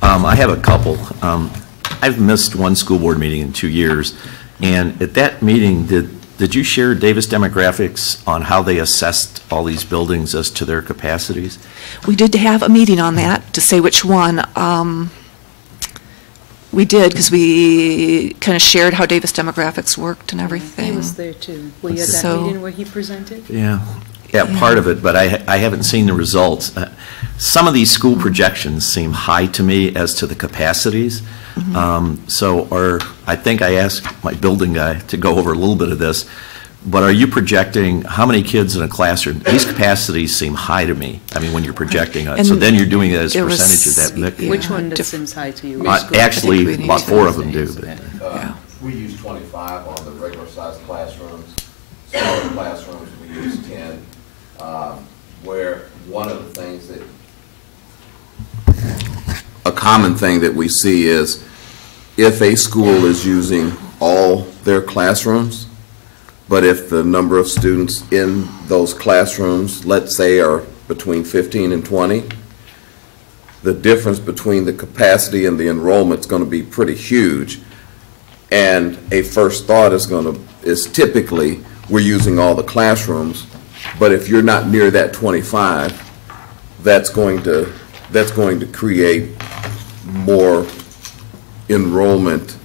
I have a couple. I've missed one school board meeting in 2 years, and at that meeting, did you share Davis Demographics on how they assessed all these buildings as to their capacities? We did have a meeting on that to say which one. We did, because we kind of shared how Davis Demographics worked and everything. He was there too. Were you at that meeting where he presented? Yeah, part of it, but I haven't seen the results. some of these school projections seem high to me as to the capacities. I think I asked my building guy to go over a little bit of this, but are you projecting how many kids in a classroom? These capacities seem high to me. I mean, when you're projecting it. So then you're doing it as a percentage of that mix. Which one that seems high to you? Actually, about 4 of them do. But. We use 25 on the regular sized classrooms. Smaller classrooms, we use 10. Where one of the things that, a common thing that we see is if a school is using all their classrooms, but if the number of students in those classrooms, let's say, are between 15 and 20, the difference between the capacity and the enrollment is going to be pretty huge. And a first thought is typically we're using all the classrooms, but if you're not near that 25, that's going to create more enrollment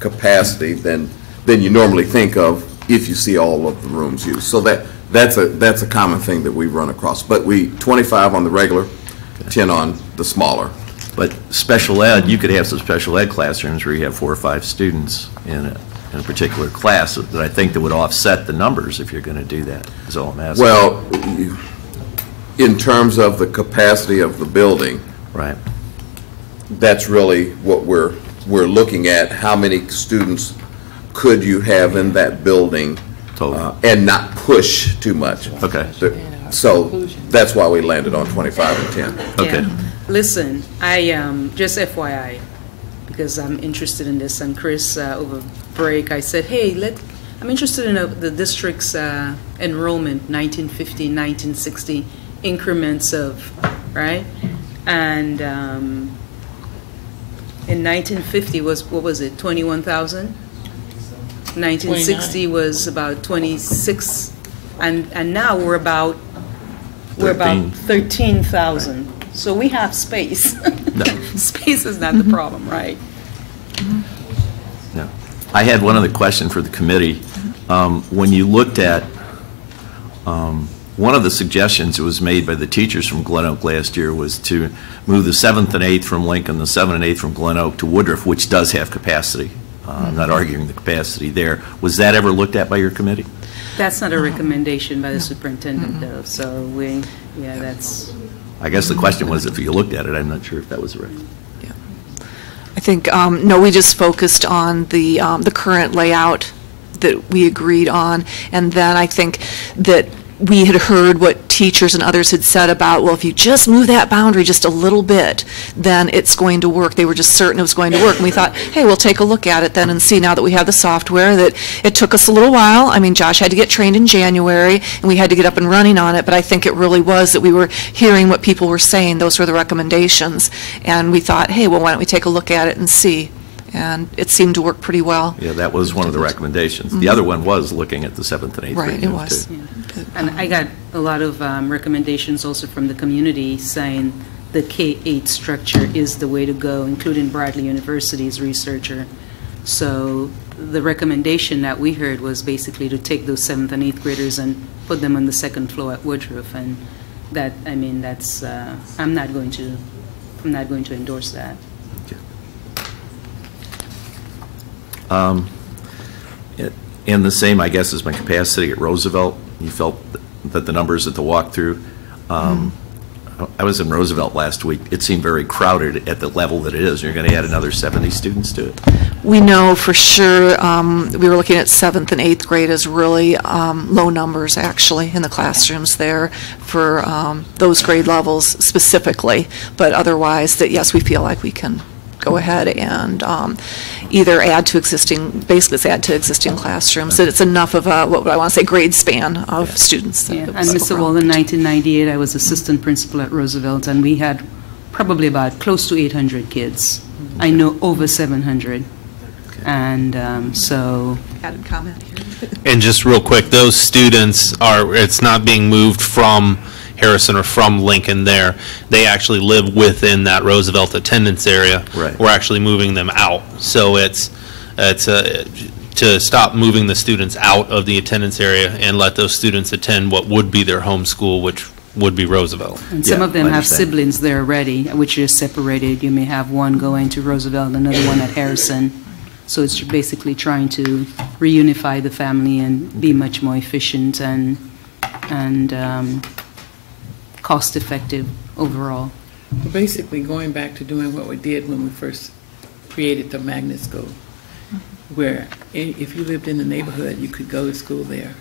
capacity than you normally think of if you see all of the rooms used. So that's a common thing that we run across. But 25 on the regular, 10 on the smaller. But special ed, you could have some special ed classrooms where you have 4 or 5 students in a particular class that I think that would offset the numbers if you're going to do that, is all I'm asking. Well, in terms of the capacity of the building, right, that's really what we're looking at. How many students could you have in that building and not push too much? Okay. So that's why we landed on 25 and 10. Okay. Yeah. Listen, I just FYI, because I'm interested in this, and Chris, over break, I said, hey, I'm interested in the district's enrollment, 1950, 1960 increments of, right? And in 1950 what was it, 21,000? 1960 was about 26, and now we're about 13,000. So we have space. No. Space is not the problem, right? No. I had one other question for the committee. When you looked at one of the suggestions that was made by the teachers from Glen Oak last year was to move the 7th and 8th from Lincoln, the 7th and 8th from Glen Oak to Woodruff, which does have capacity. I'm not arguing the capacity there. Was that ever looked at by your committee? That's not a recommendation by the superintendent, though. So that's. I guess the question was if you looked at it. I'm not sure if that was a recommendation. I think, no, we just focused on the current layout that we agreed on, and then I think that we had heard what teachers and others had said about, well, if you just move that boundary just a little bit, then it's going to work. They were just certain it was going to work, and we thought, hey, we'll take a look at it then and see now that we have the software. That it took us a little while. I mean, Josh had to get trained in January, and we had to get up and running on it, but I think it really was that we were hearing what people were saying. Those were the recommendations, and we thought, hey, well, why don't we take a look at it and see? And it seemed to work pretty well. Yeah, that was one of the recommendations. The other one was looking at the 7th and 8th grade. Right, it was. Yeah. And I got a lot of recommendations also from the community saying the K-8 structure is the way to go, including Bradley University's researcher. So the recommendation that we heard was basically to take those 7th and 8th graders and put them on the 2nd floor at Woodruff, and that, I mean, that's I'm not going to endorse that. And the same, I guess, as my capacity at Roosevelt. You felt that the numbers at the walkthrough. I was in Roosevelt last week. It seemed very crowded at the level that it is. You're going to add another 70 students to it. We know for sure, we were looking at 7th and 8th grade as really low numbers, actually, in the classrooms there for those grade levels specifically. But otherwise, that yes, we feel like we can go ahead and either add to existing classrooms, that it's enough of a, what I want to say, grade span of students. Yeah, and Mr. Wall, in 1998, I was assistant principal at Roosevelt, and we had probably about close to 800 kids. I know over 700. And so... Added comment here. And just real quick, those students it's not being moved from Harrison or from Lincoln there. They actually live within that Roosevelt attendance area. Right. We're actually moving them out. So it's to stop moving the students out of the attendance area and let those students attend what would be their home school, which would be Roosevelt. And some of them have siblings there already, which are separated. You may have one going to Roosevelt, another one at Harrison. So it's basically trying to reunify the family and be much more efficient and cost-effective overall. Well, basically, going back to doing what we did when we first created the magnet school, where if you lived in the neighborhood, you could go to school there.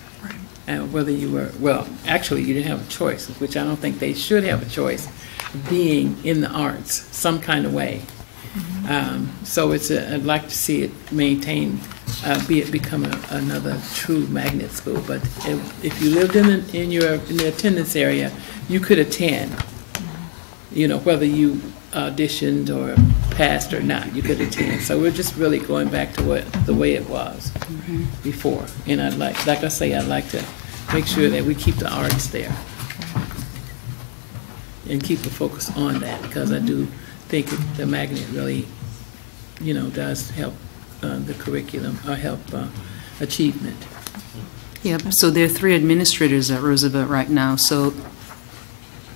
And whether you were, well, actually, you didn't have a choice, which I don't think they should have a choice, being in the arts some kind of way. So I'd like to see it maintain, become another true magnet school. But if you lived in the attendance area, you could attend. You know, whether you auditioned or passed or not, you could attend. So we're just really going back to the way it was before. And I'd like I say, I'd like to make sure that we keep the arts there and keep the focus on that, because I do think the magnet really, you know, does help the curriculum or help achievement. Yep. So there are 3 administrators at Roosevelt right now. So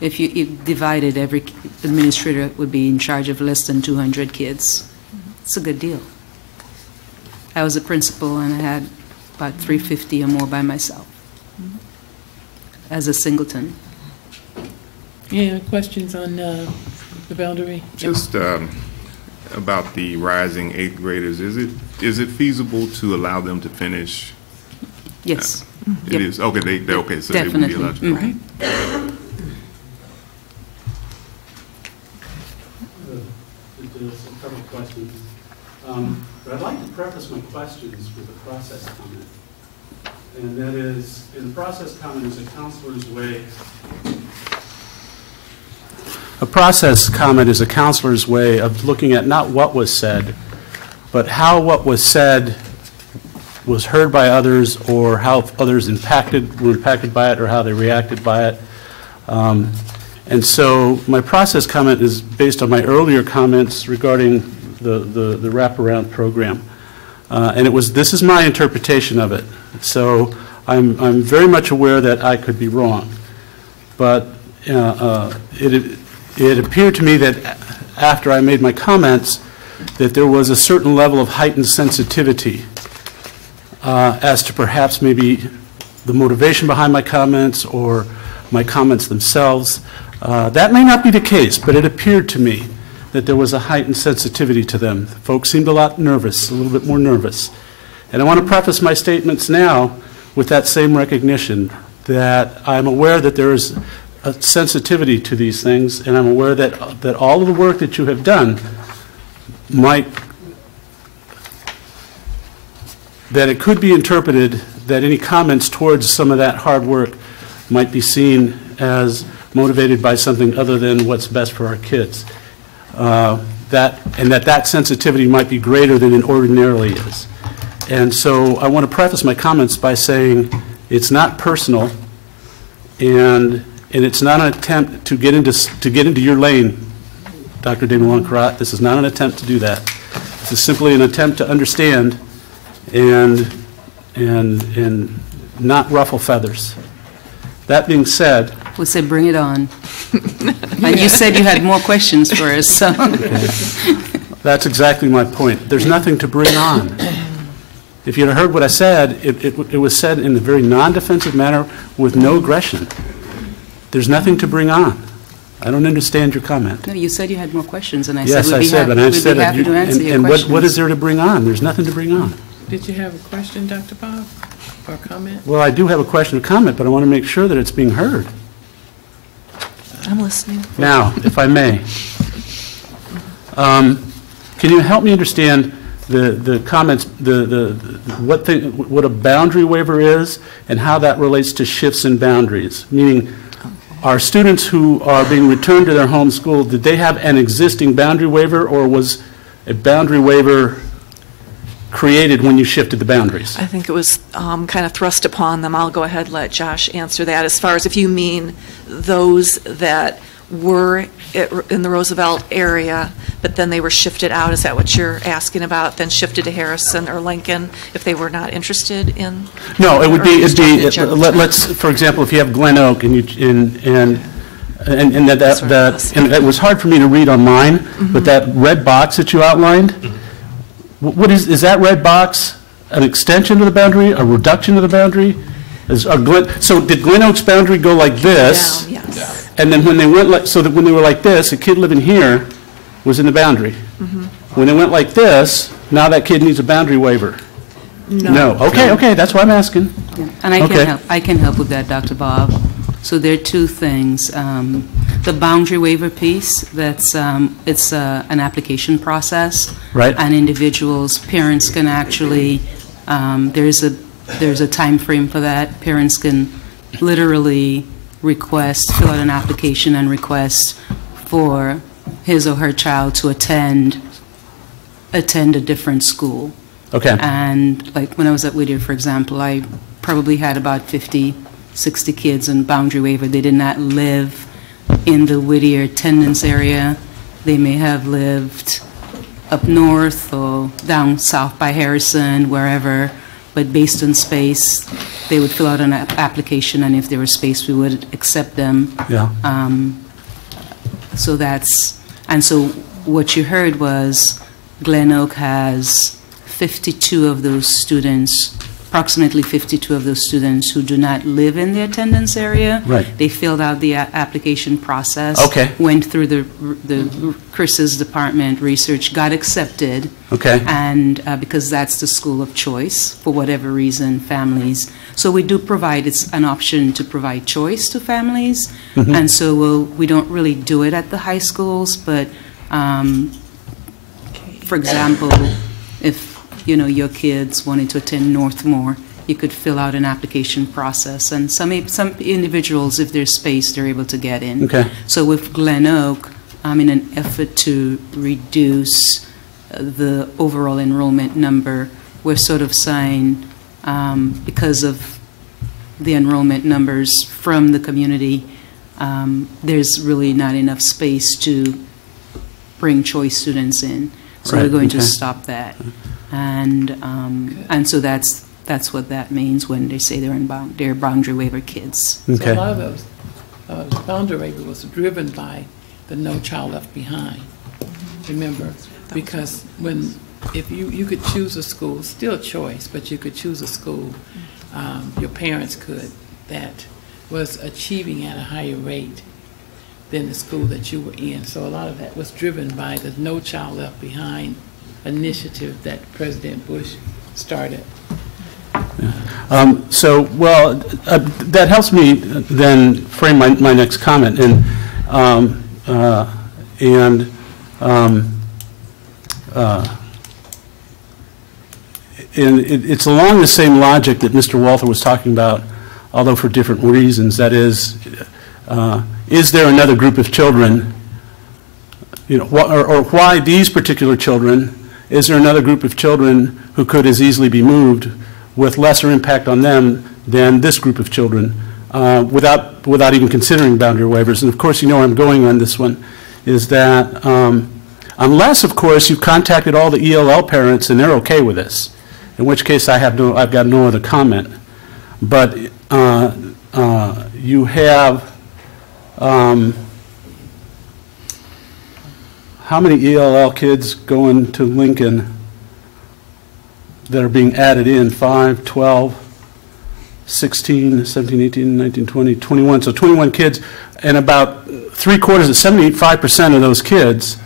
if you divided, every administrator would be in charge of less than 200 kids. It's a good deal. I was a principal and I had about 350 or more by myself as a singleton. Yeah, questions on the boundary? Just about the rising 8th graders, is it feasible to allow them to finish? Yes. It is? Okay, they're okay, so definitely. They would be allowed to. Right. A couple of questions. But I'd like to preface my questions with a process comment. And that is, in the process comment is a counselor's way. A process comment is a counselor's way of looking at not what was said, but how what was said was heard by others, or how others were impacted by it, or how they reacted by it. And so my process comment is based on my earlier comments regarding the wraparound program. And this is my interpretation of it. So I'm very much aware that I could be wrong. But it appeared to me that after I made my comments that there was a certain level of heightened sensitivity as to perhaps maybe the motivation behind my comments or my comments themselves. That may not be the case, but it appeared to me that there was a heightened sensitivity to them. Folks seemed a lot nervous, a little bit more nervous. And I want to preface my statements now with that same recognition, that I'm aware that there is a sensitivity to these things, and I'm aware that all of the work that you have done that it could be interpreted that any comments towards some of that hard work might be seen as motivated by something other than what's best for our kids. That sensitivity might be greater than it ordinarily is. And so I want to preface my comments by saying it's not personal, and it's not an attempt to get into your lane, Dr. DeMelon-Karat. This is not an attempt to do that. This is simply an attempt to understand and not ruffle feathers. That being said, we say bring it on. And you said you had more questions for us, so. That's exactly my point. There's nothing to bring on. If you'd heard what I said, it was said in a very non-defensive manner with no aggression. There's nothing to bring on. I don't understand your comment. No, you said you had more questions, and I said we'd be happy to answer your questions. And what is there to bring on? There's nothing to bring on. Did you have a question, Dr. Bob, or a comment? Well, I do have a question or comment, but I want to make sure that it's being heard. I'm listening. Now, if I may, can you help me understand the comments, what a boundary waiver is, and how that relates to shifts in boundaries? Meaning, are students who are being returned to their home school, did they have an existing boundary waiver, or was a boundary waiver created when you shifted the boundaries? I think it was kind of thrust upon them. I'll go ahead and let Josh answer that. As far as if you mean those that were in the Roosevelt area, but then they were shifted out. Is that what you're asking about? Then shifted to Harrison or Lincoln if they were not interested in? No, it'd be let's, for example, if you have Glen Oak and it was hard for me to read on mine, but that red box that you outlined, what is that red box an extension of the boundary, a reduction of the boundary? So did Glen Oak's boundary go like this? Down, yes. And then when they went like, so that when they were like this, a kid living here was in the boundary. When they went like this, now that kid needs a boundary waiver. No. Okay, that's what I'm asking. Yeah. And I can help with that, Dr. Bob. So there are two things. The boundary waiver piece, it's an application process. Right. And individuals, parents can actually, there's a time frame for that. Parents can literally fill out an application and request for his or her child to attend a different school. Okay. And like when I was at Whittier, for example, I probably had about 50, 60 kids on boundary waiver. They did not live in the Whittier attendance area. They may have lived up north or down south by Harrison, wherever, but based on space, they would fill out an application, and if there was space, we would accept them. Yeah. So what you heard was Glen Oak has 52 of those students, approximately 52 of those students who do not live in the attendance area. Right. They filled out the application process. Okay. Went through the Chris's department research, got accepted. Okay. And because that's the school of choice, for whatever reason, families. So we do provide, it's an option to provide choice to families. And so we don't really do it at the high schools, but for example, if your kids wanted to attend Northmore, you could fill out an application process. And some individuals, if there's space, they're able to get in. Okay. So with Glen Oak, in an effort to reduce the overall enrollment number, we're sort of saying, because of the enrollment numbers from the community, there's really not enough space to bring choice students in. So we're going to stop that. And so that's what that means when they say they're boundary waiver kids. So a lot of those boundary waiver was driven by the No Child Left Behind. Remember, because if you could choose a school, still a choice, but you could choose a school, your parents could, that was achieving at a higher rate than the school that you were in. So a lot of that was driven by the No Child Left Behind initiative that President Bush started. That helps me then frame my next comment. And it's along the same logic that Mr. Walther was talking about, although for different reasons. That is there another group of children, or why these particular children? Is there another group of children who could as easily be moved with lesser impact on them than this group of children, without even considering boundary waivers? And of course, where I'm going on this one is that unless, of course, you've contacted all the ELL parents and they're okay with this, in which case I've got no other comment. But you have how many ELL kids going to Lincoln that are being added in? 5, 12, 16, 17, 18, 19, 20, 21. So 21 kids, and about 3/4, 75% of those kids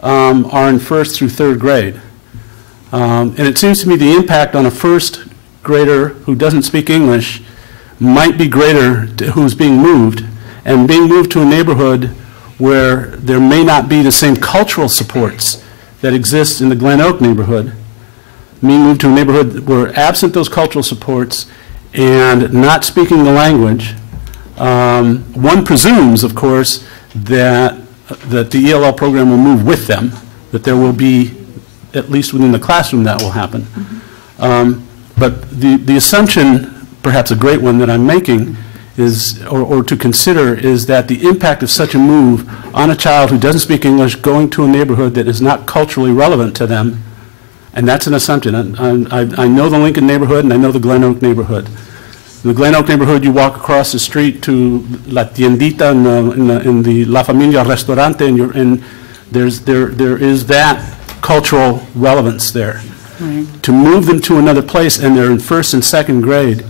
are in first through third grade. And it seems to me the impact on a first grader who doesn't speak English might be greater who's being moved, and being moved to a neighborhood where there may not be the same cultural supports that exist in the Glen Oak neighborhood. Being moved to a neighborhood where, absent those cultural supports and not speaking the language, one presumes, of course, that the ELL program will move with them, that there will be, at least within the classroom, that will happen. But the assumption, perhaps a great one that I'm making, or to consider is that the impact of such a move on a child who doesn't speak English going to a neighborhood that is not culturally relevant to them, and that's an assumption. I know the Lincoln neighborhood and I know the Glen Oak neighborhood. In the Glen Oak neighborhood, you walk across the street to La Tiendita in the La Familia Restaurante, and there is that cultural relevance there. Right. To move them to another place and they're in first and second grade,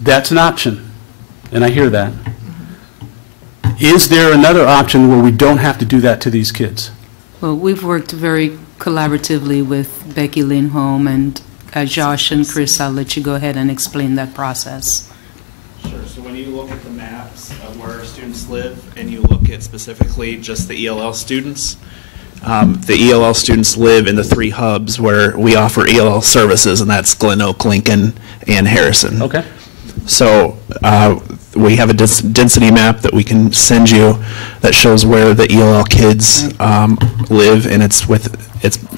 that's an option, and I hear that. Is there another option where we don't have to do that to these kids? Well, we've worked very collaboratively with Becky Lindholm and Josh and Chris. I'll let you go ahead and explain that process. Sure. So when you look at the maps of where students live and you look at specifically just the ELL students, the ELL students live in the 3 hubs where we offer ELL services, and that's Glen Oak, Lincoln, and Harrison. Okay. So we have a density map that we can send you that shows where the ELL kids live, and it's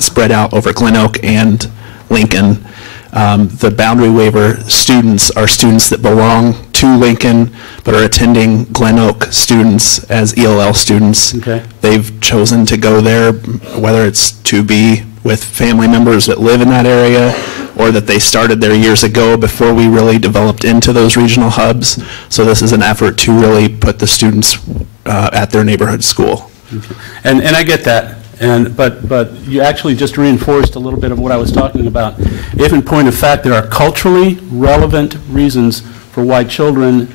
spread out over Glen Oak and Lincoln. The boundary waiver students are students that belong to Lincoln but are attending Glen Oak students as ELL students. Okay. They've chosen to go there, whether it's to be with family members that live in that area or that they started there years ago before we really developed into those regional hubs. So this is an effort to really put the students at their neighborhood school. Okay. And I get that. But you actually just reinforced a little bit of what I was talking about. If in point of fact there are culturally relevant reasons for why children,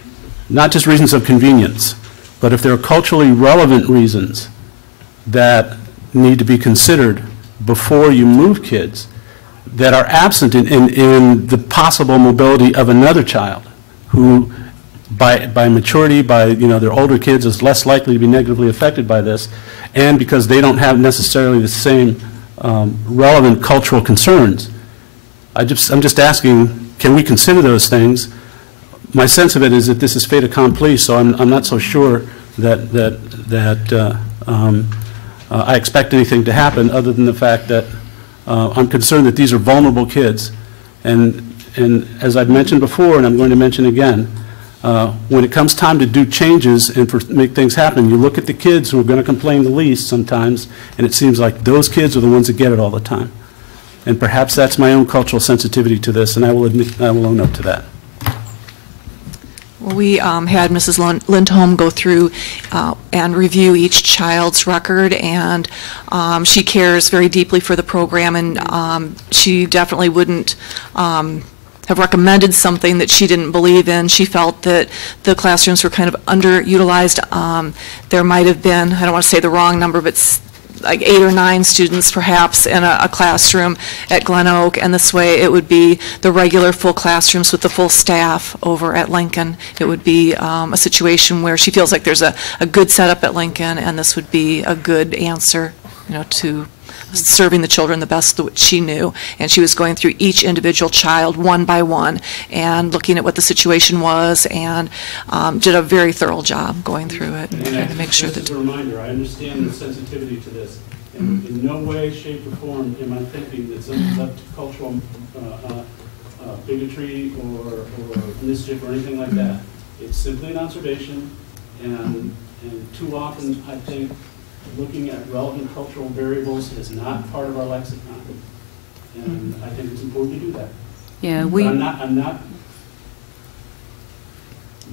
not just reasons of convenience, but if there are culturally relevant reasons that need to be considered before you move kids that are absent in the possible mobility of another child who by maturity, by their older kids is less likely to be negatively affected by this, and because they don't have necessarily the same relevant cultural concerns. I'm just asking, can we consider those things? My sense of it is that this is fait accompli, so I'm not so sure that I expect anything to happen other than the fact that I'm concerned that these are vulnerable kids. And as I've mentioned before, and I'm going to mention again, when it comes time to do changes and make things happen, you look at the kids who are going to complain the least sometimes, and it seems like those kids are the ones that get it all the time. And perhaps that's my own cultural sensitivity to this, and I will own up to that. We had Mrs. Lindholm go through and review each child's record, and she cares very deeply for the program, and she definitely wouldn't have recommended something that she didn't believe in. She felt that the classrooms were kind of underutilized. There might have been, I don't want to say the wrong number, but like 8 or 9 students perhaps in a classroom at Glen Oak, and this way it would be the regular full classrooms with the full staff over at Lincoln. It would be a situation where she feels like there's a good setup at Lincoln, and this would be a good answer, to serving the children the best that she knew. And she was going through each individual child one by one and looking at what the situation was, and did a very thorough job going through it and to make sure that. Just as a reminder, I understand the sensitivity to this. And in no way, shape, or form am I thinking that something's up to cultural bigotry or mischief or anything like that. It's simply an observation, and too often I think looking at relevant cultural variables is not part of our lexicon, and I think it's important to do that. Yeah, but I'm not.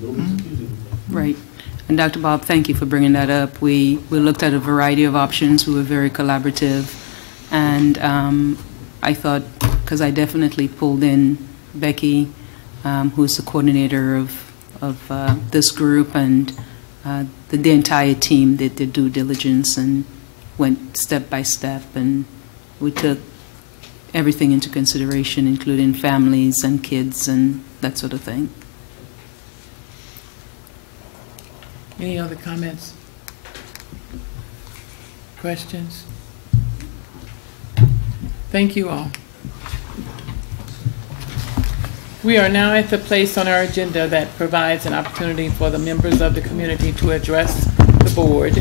Nobody's accusing me. Right. And Dr. Bob, thank you for bringing that up. We looked at a variety of options. We were very collaborative, and I thought, because I definitely pulled in Becky, who's the coordinator of this group, and the entire team did their due diligence and went step by step, and we took everything into consideration, including families and kids and that sort of thing. Any other comments? Questions? Thank you all. We are now at the place on our agenda that provides an opportunity for the members of the community to address the board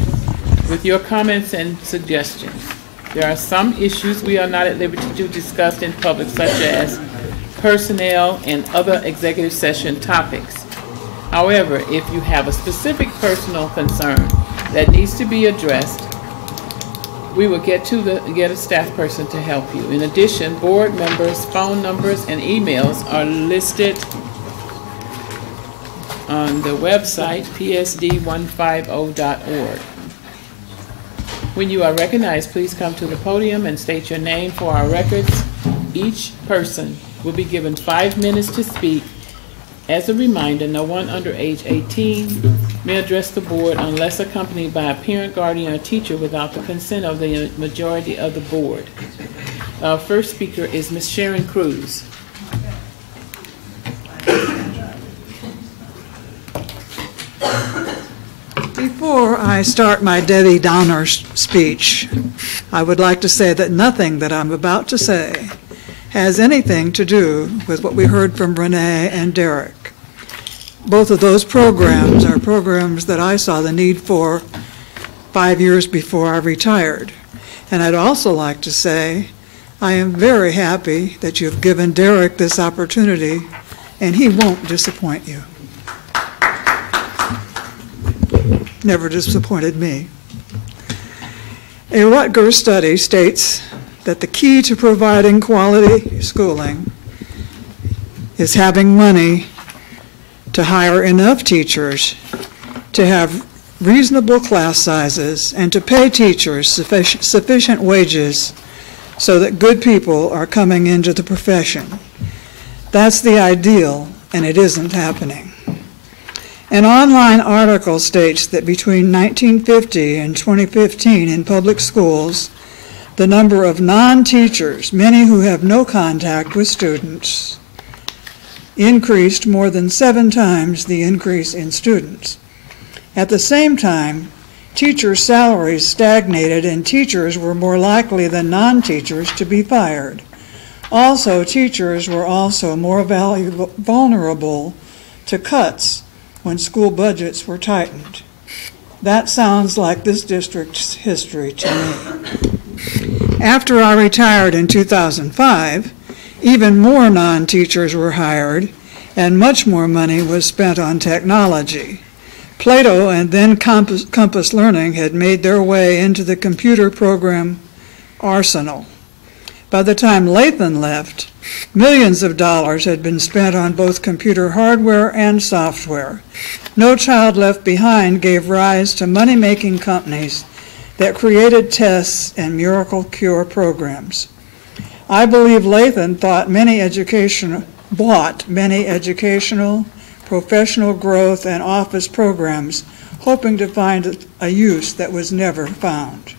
with your comments and suggestions. There are some issues we are not at liberty to discuss in public, such as personnel and other executive session topics. However, if you have a specific personal concern that needs to be addressed, we will get a staff person to help you. In addition, board members' phone numbers and emails are listed on the website psd150.org. When you are recognized, please come to the podium and state your name for our records. Each person will be given 5 minutes to speak. As a reminder, no one under age 18 may address the board unless accompanied by a parent, guardian, or teacher without the consent of the majority of the board. Our first speaker is Ms. Sharon Cruz. Before I start my Debbie Downer speech, I would like to say that nothing that I'm about to say has anything to do with what we heard from Renee and Derek. Both of those programs are programs that I saw the need for 5 years before I retired. And I'd also like to say I am very happy that you've given Derek this opportunity, and he won't disappoint you. Never disappointed me. A Rutgers study states that the key to providing quality schooling is having money to hire enough teachers, to have reasonable class sizes, and to pay teachers sufficient wages so that good people are coming into the profession. That's the ideal, and it isn't happening. An online article states that between 1950 and 2015 in public schools, the number of non-teachers, many who have no contact with students, increased more than 7 times the increase in students. At the same time, teachers' salaries stagnated and teachers were more likely than non-teachers to be fired. Also, teachers were also more vulnerable to cuts when school budgets were tightened. That sounds like this district's history to me. After I retired in 2005, even more non-teachers were hired and much more money was spent on technology. Plato and then Compass Learning had made their way into the computer program arsenal. By the time Lathan left, millions of dollars had been spent on both computer hardware and software. No Child Left Behind gave rise to money-making companies that created tests and miracle cure programs. I believe Lathan bought many educational, professional growth, and office programs, hoping to find a use that was never found.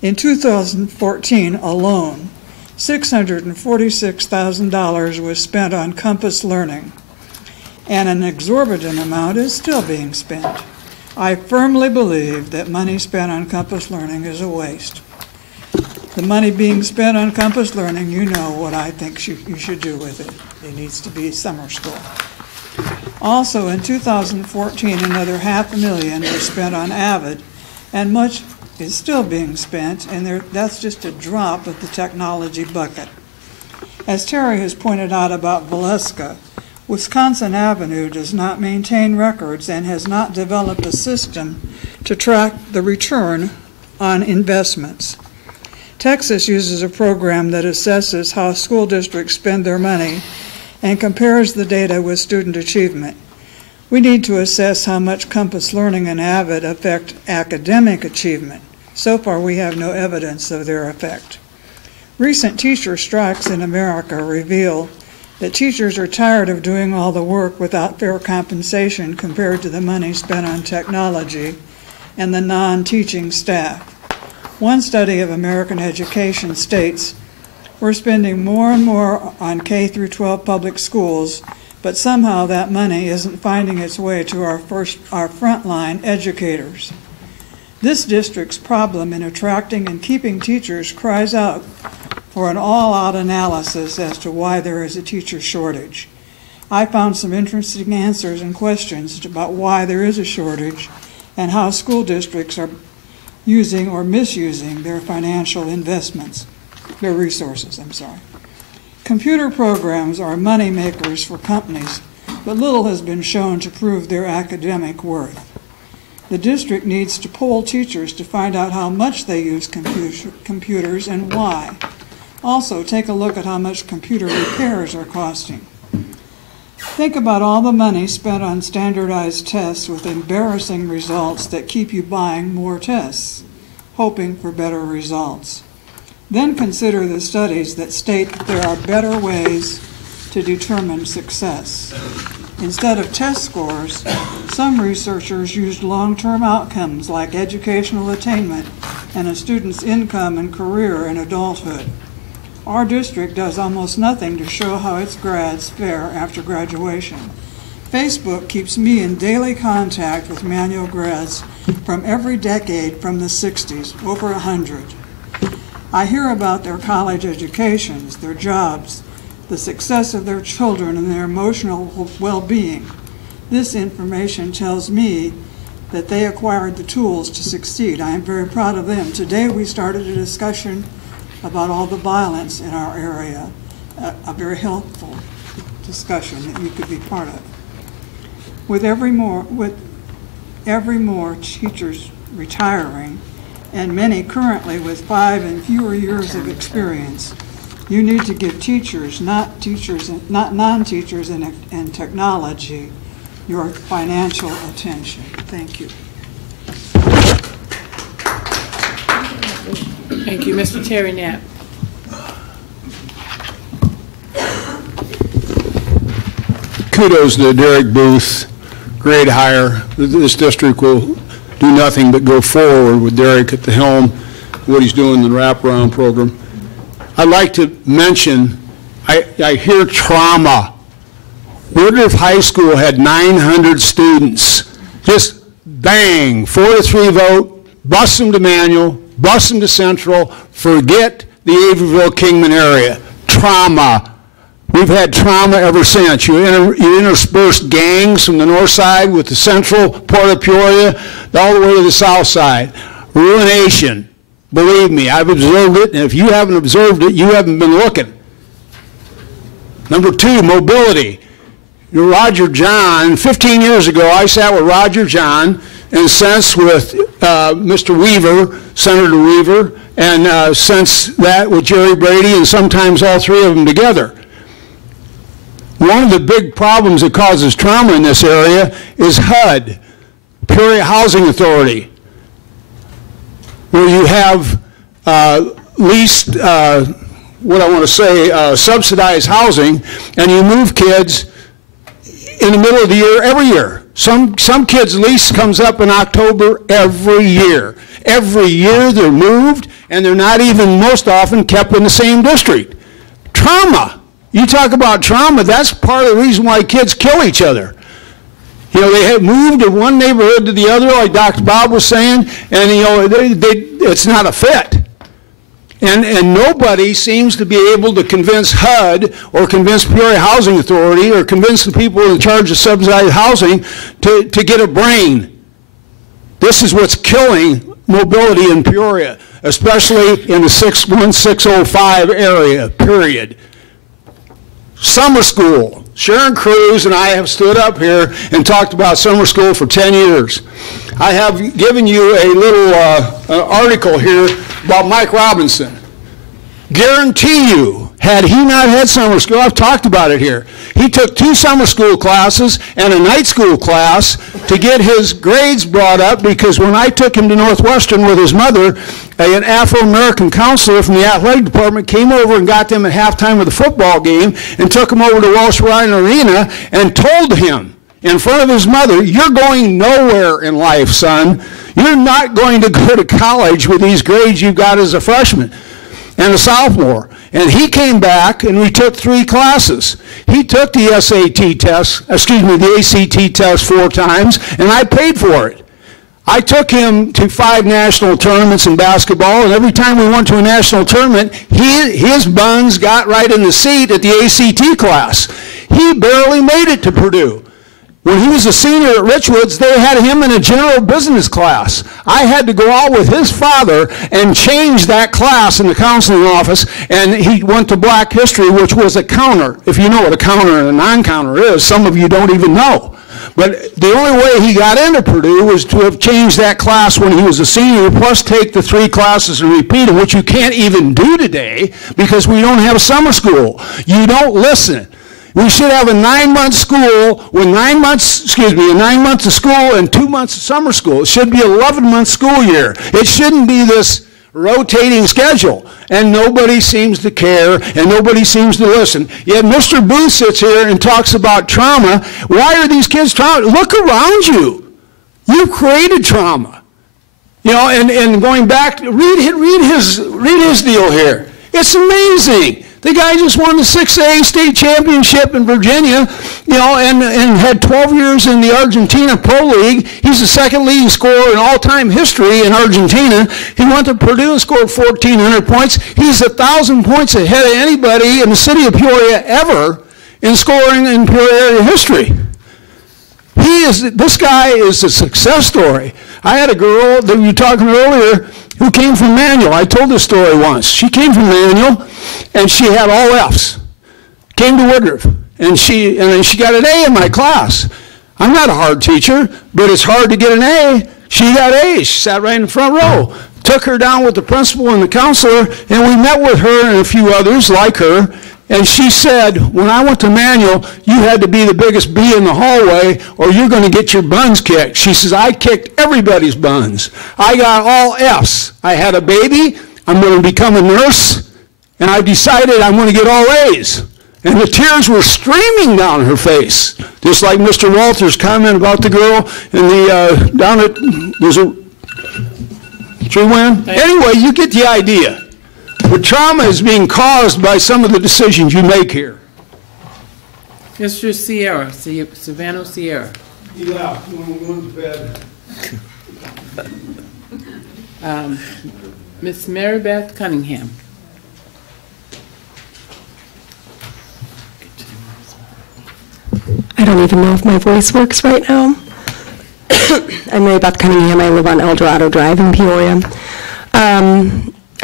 In 2014 alone, $646,000 was spent on Compass Learning, and an exorbitant amount is still being spent. I firmly believe that money spent on Compass Learning is a waste. The money being spent on Compass Learning, you know what I think you should do with it. It needs to be summer school. Also, in 2014, another $500,000 was spent on Avid, and much is still being spent, and that's just a drop of the technology bucket. As Terry has pointed out about Valeska, Wisconsin Avenue does not maintain records and has not developed a system to track the return on investments. Texas uses a program that assesses how school districts spend their money and compares the data with student achievement. We need to assess how much Compass Learning and Avid affect academic achievement. So far, we have no evidence of their effect. Recent teacher strikes in America reveal that teachers are tired of doing all the work without fair compensation compared to the money spent on technology and the non-teaching staff. One study of American education states we're spending more and more on K through 12 public schools, but somehow that money isn't finding its way to our frontline educators. This district's problem in attracting and keeping teachers cries out for an all-out analysis as to why there is a teacher shortage. I found some interesting answers and questions about why there is a shortage and how school districts are using or misusing their financial investments, their resources, Computer programs are money makers for companies but little has been shown to prove their academic worth. The district needs to poll teachers to find out how much they use computers and why. Also, take a look at how much computer repairs are costing. Think about all the money spent on standardized tests with embarrassing results that keep you buying more tests, hoping for better results. Then consider the studies that state that there are better ways to determine success. Instead of test scores, some researchers used long-term outcomes like educational attainment and a student's income and career in adulthood. Our district does almost nothing to show how its grads fare after graduation. Facebook keeps me in daily contact with Manual grads from every decade from the 60s, over 100. I hear about their college educations, their jobs, the success of their children, and their emotional well-being. This information tells me that they acquired the tools to succeed. I am very proud of them. Today we started a discussion about all the violence in our area, a very helpful discussion that you could be part of. With every more teachers retiring, and many currently with 5 and fewer years of experience, you need to give teachers, not non-teachers and technology, your financial attention. Thank you. Thank you. Mr. Terry Knapp. Kudos to Derek Booth, great hire. This district will do nothing but go forward with Derek at the helm, what he's doing in the wraparound program. I'd like to mention, I hear trauma. Woodruff High School had 900 students. Just bang, 4-3 vote, bus them to Manual, bus them to Central, forget the Averville-Kingman area. Trauma. We've had trauma ever since. You interspersed gangs from the north side with the central part of Peoria all the way to the south side. Ruination. Believe me, I've observed it, and if you haven't observed it, you haven't been looking. Number 2, mobility. Roger John, 15 years ago, I sat with Roger John and since with Mr. Weaver, Senator Weaver, and since that with Jerry Brady, and sometimes all 3 of them together. One of the big problems that causes trauma in this area is HUD, Peoria Housing Authority, where you have leased, subsidized housing, and you move kids in the middle of the year every year. Some kids' lease comes up in October every year. Every year they're moved, and they're not even most often kept in the same district. Trauma. You talk about trauma, that's part of the reason why kids kill each other. You know, they have moved in one neighborhood to the other, like Dr. Bob was saying, and you know, it's not a fit. And nobody seems to be able to convince HUD or convince Peoria Housing Authority or convince the people in charge of subsidized housing to get a brain. This is what's killing mobility in Peoria, especially in the 61605 area, period. Summer school. Sharon Cruz and I have stood up here and talked about summer school for 10 years. I have given you a little article here about Mike Robinson. Guarantee you, had he not had summer school, I've talked about it here, he took 2 summer school classes and a night school class to get his grades brought up, because when I took him to Northwestern with his mother, an Afro-American counselor from the athletic department came over and got them at halftime of the football game and took him over to Welsh Ryan Arena and told him in front of his mother, "You're going nowhere in life, son. You're not going to go to college with these grades you've got as a freshman and a sophomore." And he came back and we took 3 classes. He took the SAT test, the ACT test 4 times, and I paid for it. I took him to 5 national tournaments in basketball, and every time we went to a national tournament, his buns got right in the seat at the ACT class. He barely made it to Purdue. When he was a senior at Richwoods, they had him in a general business class. I had to go out with his father and change that class in the counseling office, and he went to Black History, which was a counter. If you know what a counter and a non-counter is, some of you don't even know. But the only way he got into Purdue was to have changed that class when he was a senior, plus take the 3 classes and repeat them, which you can't even do today because we don't have summer school. You don't listen. We should have a 9-month school with 9 months, a 9 months of school and 2 months of summer school. It should be an 11-month school year. It shouldn't be this rotating schedule. And nobody seems to care and nobody seems to listen. Yet Mr. Booth sits here and talks about trauma. Why are these kids trauma? Look around you. You've created trauma. You know, and going back, read his deal here. It's amazing. The guy just won the 6A state championship in Virginia, you know, and had 12 years in the Argentina Pro League. He's the second leading scorer in all-time history in Argentina. He went to Purdue and scored 1,400 points. He's 1,000 points ahead of anybody in the city of Peoria ever in scoring in Peoria history. This guy is a success story. I had a girl that we were talking about earlier who came from Manual. I told this story once. She came from Manual, and she had all F's. Came to Woodruff, and she got an A in my class. I'm not a hard teacher, but it's hard to get an A. She got A's. She sat right in the front row. Took her down with the principal and the counselor, and we met with her and a few others like her. And she said, when I went to Manual, you had to be the biggest bee in the hallway or you're going to get your buns kicked. She says, I kicked everybody's buns. I got all F's. I had a baby. I'm going to become a nurse. And I decided I'm going to get all A's. And the tears were streaming down her face. Just like Mr. Walters' comment about the girl in the, down at, there's a tree wind. Anyway, you get the idea. But trauma is being caused by some of the decisions you make here. Mr. Sierra, Savannah Sierra. Yeah, going to bed. Miss Mary Beth Cunningham. I don't even know if my voice works right now. I'm Mary Beth Cunningham. I live on El Dorado Drive in Peoria.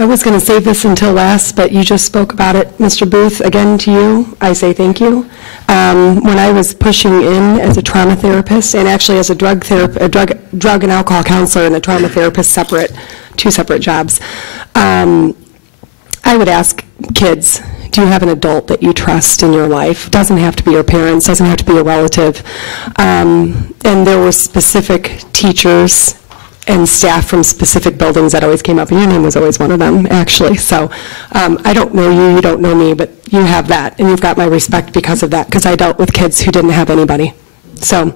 I was going to save this until last, but you just spoke about it. Mr. Booth, again to you, I say thank you. When I was pushing in as a trauma therapist, and actually as a drug and alcohol counselor and a trauma therapist, two separate jobs, I would ask kids, do you have an adult that you trust in your life? Doesn't have to be your parents, doesn't have to be a relative. And there were specific teachers and staff from specific buildings that always came up, and your name was always one of them, actually. So I don't know you, you don't know me, but you have that, and you've got my respect because of that, because I dealt with kids who didn't have anybody. So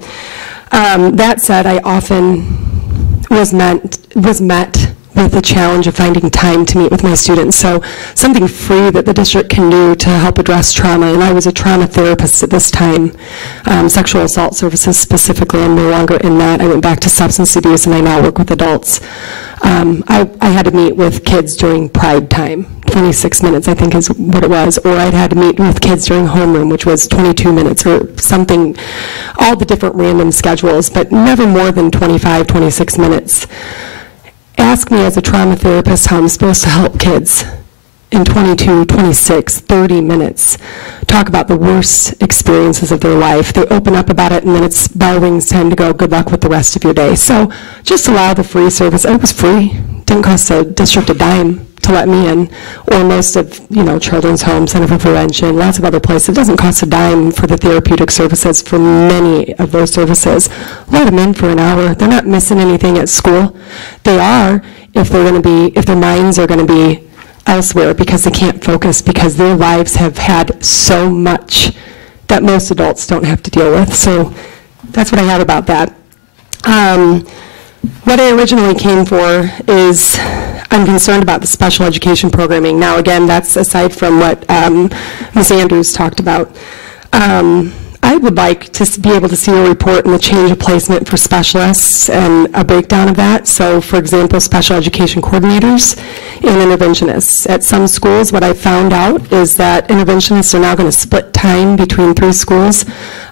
that said, I often was met with the challenge of finding time to meet with my students. So something free that the district can do to help address trauma, and I was a trauma therapist at this time, sexual assault services specifically. I'm no longer in that. I went back to substance abuse, and I now work with adults. I had to meet with kids during Pride time, 26 minutes I think is what it was, or I'd had to meet with kids during homeroom, which was 22 minutes or something, all the different random schedules, but never more than 25, 26 minutes. Ask me as a trauma therapist how I'm supposed to help kids in 22, 26, 30 minutes talk about the worst experiences of their life. They open up about it, and then it's bell rings time to go. Good luck with the rest of your day. So just allow the free service. It was free. Didn't cost the district a dime to let me in, or most of, Children's Home, Center for Prevention, lots of other places. It doesn't cost a dime for the therapeutic services for many of those services. Let them in for an hour. They're not missing anything at school. They are if their minds are going to be elsewhere because they can't focus, because their lives have had so much that most adults don't have to deal with. So that's what I have about that. What I originally came for is I'm concerned about the special education programming. Now, again, that's aside from what Ms. Andrews talked about. I would like to be able to see a report on the change of placement for specialists and a breakdown of that. So, for example, special education coordinators and interventionists. At some schools, what I found out is that interventionists are now going to split time between 3 schools.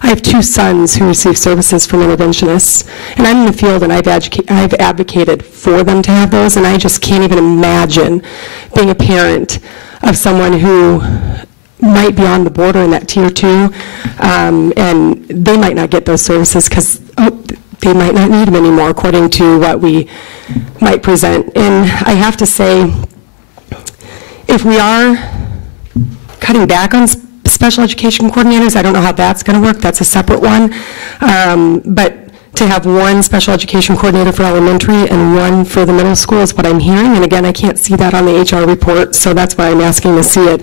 I have 2 sons who receive services from interventionists, and I'm in the field and I've advocated for them to have those, and I just can't even imagine being a parent of someone who might be on the border in that tier 2, and they might not get those services because they might not need them anymore according to what we might present. And I have to say, if we are cutting back on special education coordinators, I don't know how that's going to work. That's a separate one. But to have 1 special education coordinator for elementary and 1 for the middle school is what I'm hearing. And again, I can't see that on the HR report, so that's why I'm asking to see it.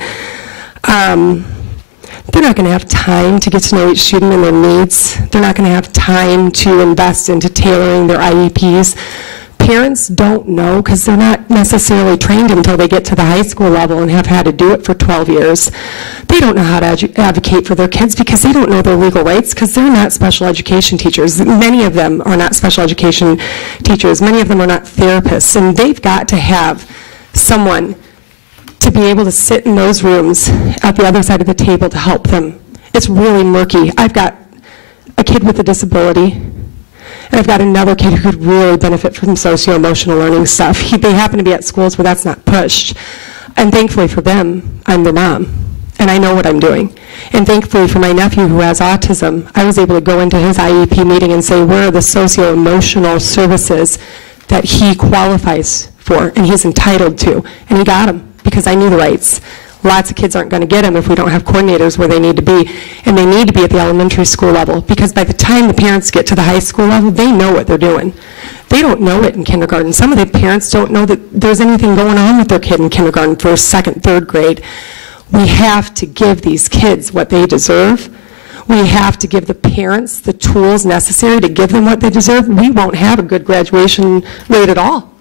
They're not going to have time to get to know each student and their needs. They're not going to have time to invest into tailoring their IEPs. Parents don't know because they're not necessarily trained until they get to the high school level and have had to do it for 12 years. They don't know how to advocate for their kids because they don't know their legal rights because they're not special education teachers. Many of them are not special education teachers. Many of them are not therapists, and they've got to have someone to be able to sit in those rooms at the other side of the table to help them. It's really murky. I've got a kid with a disability, and I've got another kid who could really benefit from socio-emotional learning stuff. They happen to be at schools where that's not pushed. And thankfully for them, I'm their mom, and I know what I'm doing. And thankfully for my nephew who has autism, I was able to go into his IEP meeting and say, where are the socio-emotional services that he qualifies for and he's entitled to? And he got them because I knew the rights. Lots of kids aren't going to get them if we don't have coordinators where they need to be, and they need to be at the elementary school level, because by the time the parents get to the high school level, they know what they're doing. They don't know it in kindergarten. Some of the parents don't know that there's anything going on with their kid in kindergarten, first, second, third grade. We have to give these kids what they deserve. We have to give the parents the tools necessary to give them what they deserve. We won't have a good graduation rate at all.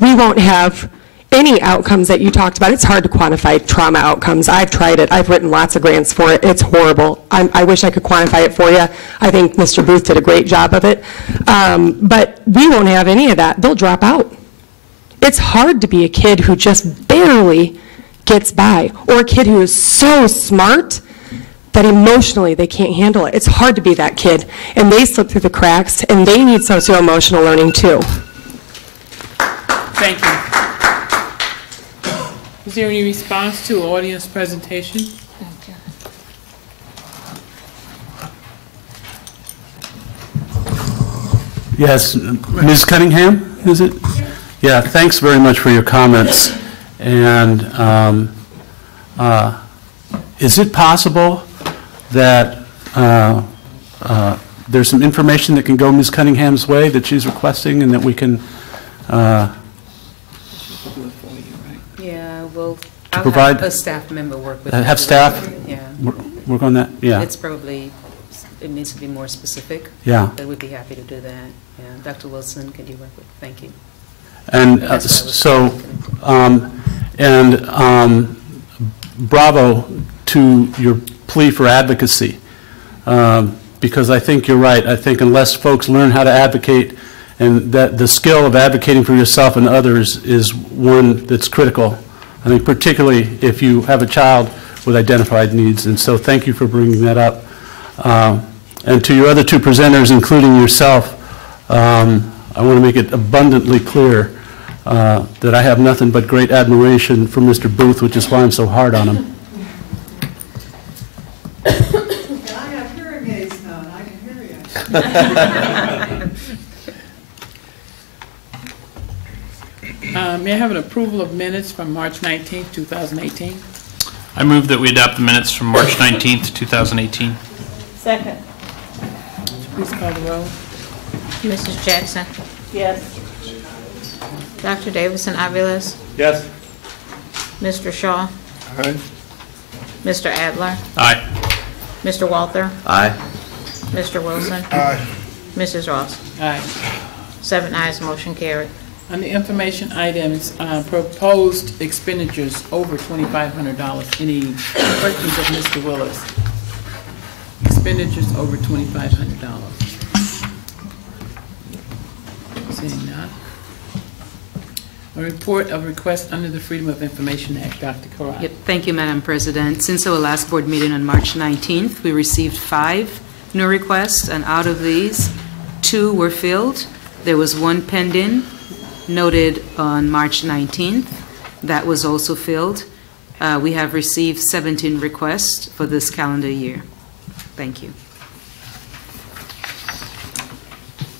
We won't have any outcomes that you talked about. It's hard to quantify trauma outcomes. I've tried it. I've written lots of grants for it. It's horrible. I wish I could quantify it for you. I think Mr. Booth did a great job of it. But we won't have any of that. They'll drop out. It's hard to be a kid who just barely gets by, or a kid who is so smart that emotionally they can't handle it. It's hard to be that kid, and they slip through the cracks, and they need socio-emotional learning too. Thank you. Is there any response to audience presentation? Yes, Ms. Cunningham, is it? Yeah, thanks very much for your comments. And is it possible that there's some information that can go Ms. Cunningham's way that she's requesting and that we can Well, I'll provide, have a staff member work with have staff work on that? Yeah. It's probably, it needs to be more specific. Yeah. But we'd be happy to do that. Yeah. Dr. Wilson, could you work with, thank you. And bravo to your plea for advocacy, because I think you're right. I think unless folks learn how to advocate, and that the skill of advocating for yourself and others is one that's critical. I think particularly if you have a child with identified needs. And so thank you for bringing that up. And to your other 2 presenters, including yourself, I want to make it abundantly clear that I have nothing but great admiration for Mr. Booth, which is why I'm so hard on him. I have hearing aids now, and I can hear you. May I have an approval of minutes from March 19th, 2018? I move that we adopt the minutes from March 19th, 2018. Second. Please call the roll. Mrs. Jackson? Yes. Dr. Davison Aviles? Yes. Mr. Shaw? Aye. Mr. Adler? Aye. Mr. Walther? Aye. Mr. Wilson? Aye. Mrs. Ross? Aye. 7 ayes, motion carried. On the information items, proposed expenditures over $2,500. Any questions of Mr. Willis? Expenditures over $2,500. Seeing none. A report of request under the Freedom of Information Act. Dr. Karat. Yep, thank you, Madam President. Since our last board meeting on March 19th, we received 5 new requests, and out of these, 2 were filled. There was 1 pending, noted on March 19th. That was also filled. We have received 17 requests for this calendar year. Thank you.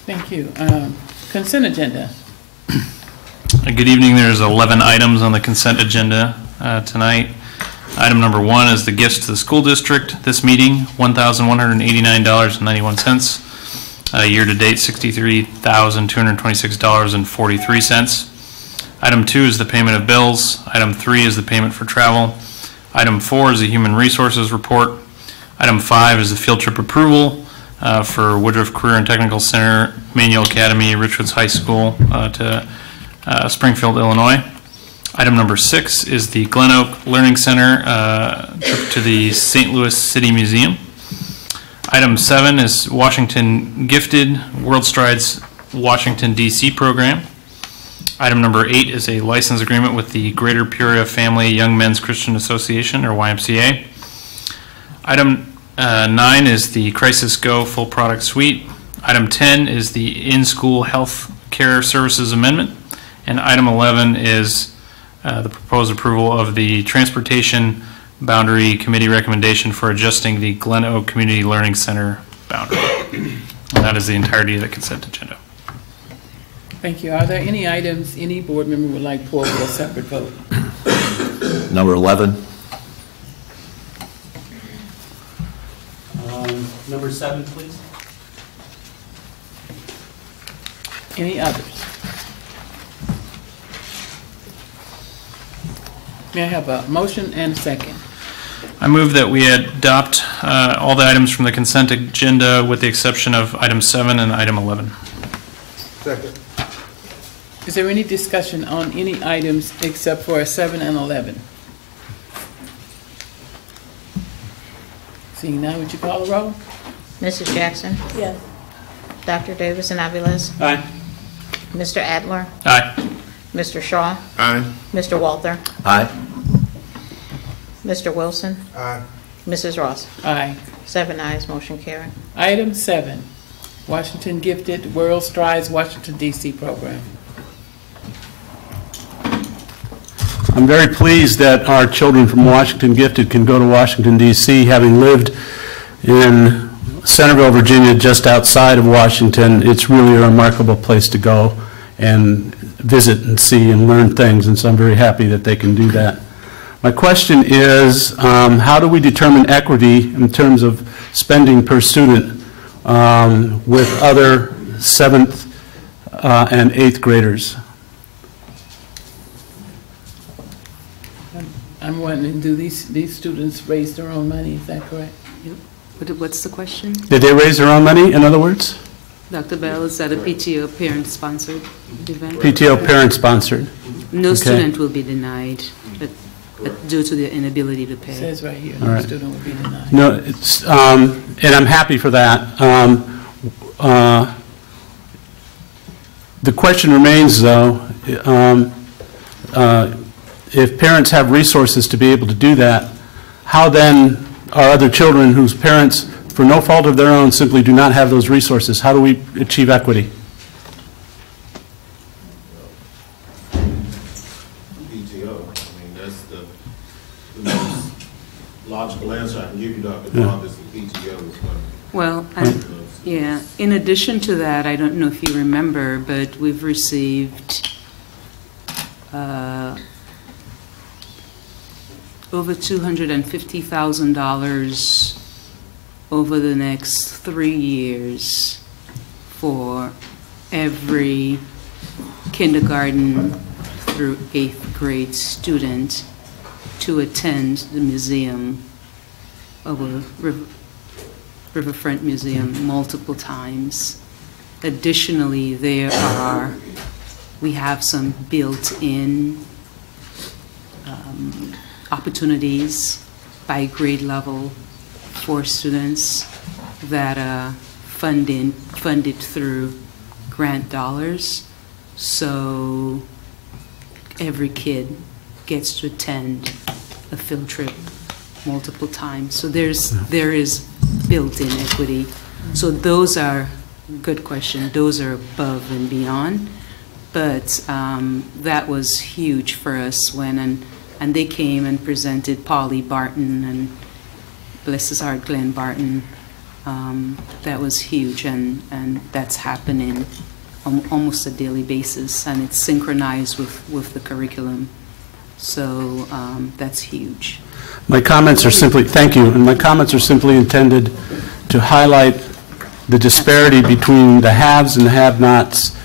Thank you. Consent agenda. Good evening. There's 11 items on the consent agenda tonight. Item number 1 is the gifts to the school district. This meeting, $1,189.91. Year-to-date, $63,226.43. Item 2 is the payment of bills. Item 3 is the payment for travel. Item 4 is the human resources report. Item 5 is the field trip approval for Woodruff Career and Technical Center, Manual Academy, Richwoods High School to Springfield, Illinois. Item number 6 is the Glen Oak Learning Center trip to the St. Louis City Museum. Item 7 is Washington Gifted, World Strides Washington, D.C. program. Item number 8 is a license agreement with the Greater Peoria Family Young Men's Christian Association, or YMCA. Item 9 is the Crisis Go full product suite. Item 10 is the in-school health care services amendment. And item 11 is the proposed approval of the Transportation Boundary Committee recommendation for adjusting the Glen Oak Community Learning Center boundary. And that is the entirety of the consent agenda. Thank you. Are there any items any board member would like for a separate vote? Number 11. Number 7, please. Any others? May I have a motion and a second? I move that we adopt all the items from the consent agenda with the exception of item 7 and item 11. Second. Is there any discussion on any items except for 7 and 11? Seeing none, would you call the roll? Mrs. Jackson? Yes. Dr. Davis and Aviles? Aye. Mr. Adler? Aye. Mr. Shaw? Aye. Mr. Walther? Aye. Mr. Wilson? Aye. Mrs. Ross? Aye. 7 ayes, motion carried. Item 7, Washington Gifted, World Strides Washington, D.C. program. I'm very pleased that our children from Washington Gifted can go to Washington, D.C. Having lived in Centerville, Virginia, just outside of Washington, it's really a remarkable place to go and visit and see and learn things, and so I'm very happy that they can do that. My question is, how do we determine equity in terms of spending per student with other 7th and 8th graders? I'm wondering, do these students raise their own money? Is that correct? Yep. What's the question? Did they raise their own money, in other words? Dr. Bell, is that a PTO parent-sponsored event? PTO parent-sponsored. No Okay. student will be denied due to their inability to pay. It says right here, All no right. student will be denied. No, it's, and I'm happy for that. The question remains, though, if parents have resources to be able to do that, how then are other children whose parents, for no fault of their own, simply do not have those resources? How do we achieve equity? PTO, I mean, that's the most logical answer I can give you, Dr. Bob, is the PTO. Well, yeah, in addition to that, I don't know if you remember, but we've received over $250,000 over the next 3 years for every kindergarten through 8th grade student to attend the museum, Riverfront Museum, multiple times. Additionally, we have some built-in opportunities by grade level for students that are funded through grant dollars. So every kid gets to attend a field trip multiple times. So there is built-in equity. So those are, good question, those are above and beyond. But that was huge for us when, and they came and presented, Polly Barton and bless his heart, Glenn Barton. That was huge, and that's happening on almost a daily basis, and it's synchronized with the curriculum. So that's huge. My comments are simply, thank you, and my comments are simply intended to highlight the disparity between the haves and the have-nots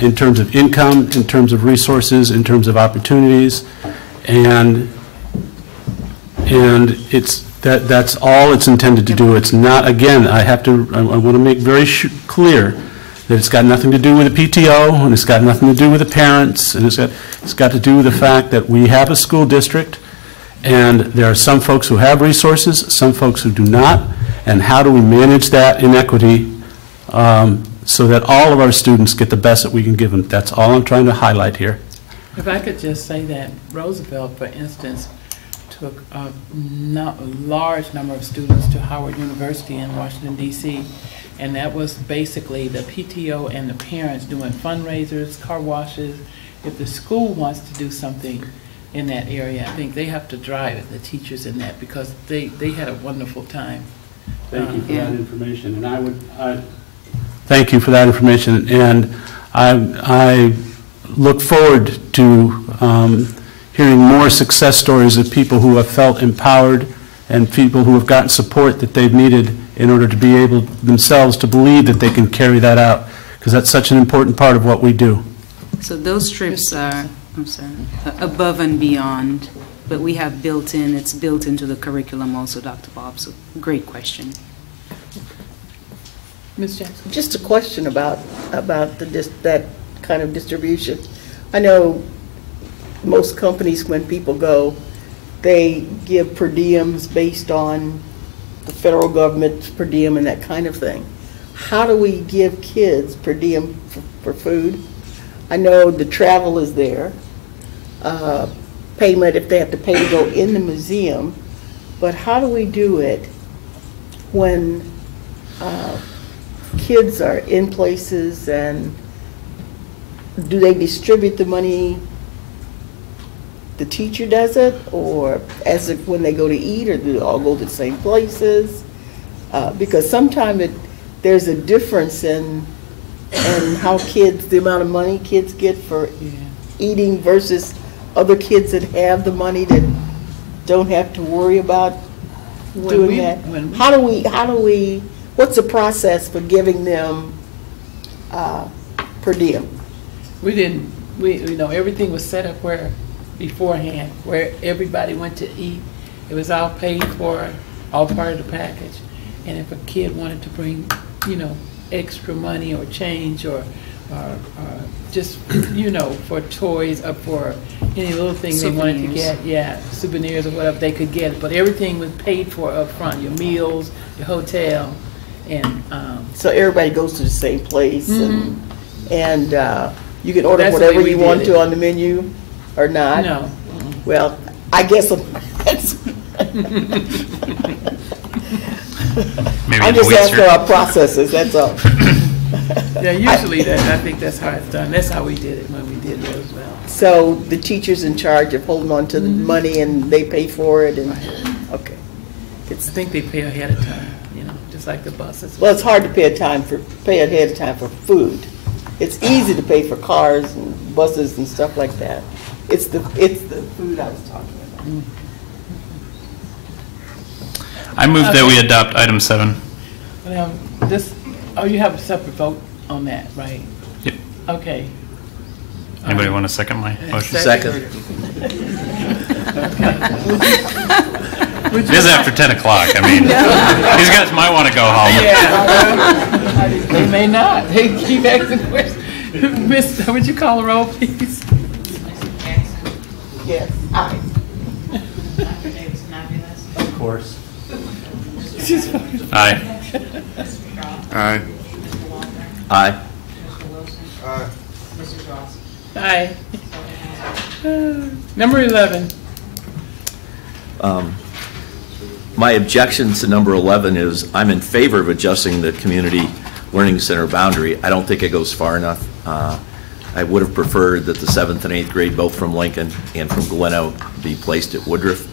in terms of income, in terms of resources, in terms of opportunities, and that's all it's intended to do. It's not, again, I want to make very clear that it's got nothing to do with the PTO, and it's got nothing to do with the parents, and it's got to do with the fact that we have a school district, and there are some folks who have resources, some folks who do not, and how do we manage that inequity so that all of our students get the best that we can give them. That's all I'm trying to highlight here. If I could just say that Roosevelt, for instance, took a large number of students to Howard University in Washington, D.C., and that was basically the PTO and the parents doing fundraisers, car washes. If the school wants to do something in that area, I think they have to drive it, the teachers in that, because they had a wonderful time. Thank you for that information, and thank you for that information, and I look forward to hearing more success stories of people who have felt empowered and people who have gotten support that they've needed in order to be able themselves to believe that they can carry that out, because that's such an important part of what we do. So those trips are, I'm sorry, above and beyond, but we have it's built into the curriculum also, Dr. Bob, so great question. Ms. Jackson? Just a question about that kind of distribution. I know most companies, when people go, they give per diems based on the federal government's per diem and that kind of thing. How do we give kids per diem for food? I know the travel is there, payment if they have to pay to go in the museum, but how do we do it when kids are in places, and do they distribute the money? The teacher does it, or when they go to eat, or do they all go to the same places? Because sometimes there's a difference in how the amount of money kids get for eating versus other kids that have the money that don't have to worry about doing that. How do we? What's the process for giving them per diem? Everything was set up beforehand, where everybody went to eat. It was all paid for, all part of the package. And if a kid wanted to bring, extra money or change or just, for toys or for any little thing they wanted to get, souvenirs or whatever, they could get it. But everything was paid for up front, your meals, your hotel, and so everybody goes to the same place, and you can order whatever you want to on the menu. Or not? No. Well, I guess I'm just asking our processes, that's all. Yeah, usually I think that's how it's done. That's how we did it when we did Roosevelt. So the teacher's in charge of holding on to the money and they pay for it, and okay. I think they pay ahead of time, just like the buses. Well, it's hard to pay ahead of time for food. It's easy to pay for cars and buses and stuff like that. It's the food I was talking about. I move that we adopt item 7. You have a separate vote on that, right? Yep. Okay. Anybody want to second my motion? Second. It is after 10 o'clock. I mean, these guys might want to go home. Yeah, they may not. They keep asking questions. Miss, would you call the roll, please? Yes. Aye. Of course. Aye. Aye. Aye. Mrs. Ross. Aye. Number 11. My objection to number 11 is I'm in favor of adjusting the community learning center boundary. I don't think it goes far enough. I would have preferred that the 7th and 8th grade, both from Lincoln and from Glen Oak, be placed at Woodruff.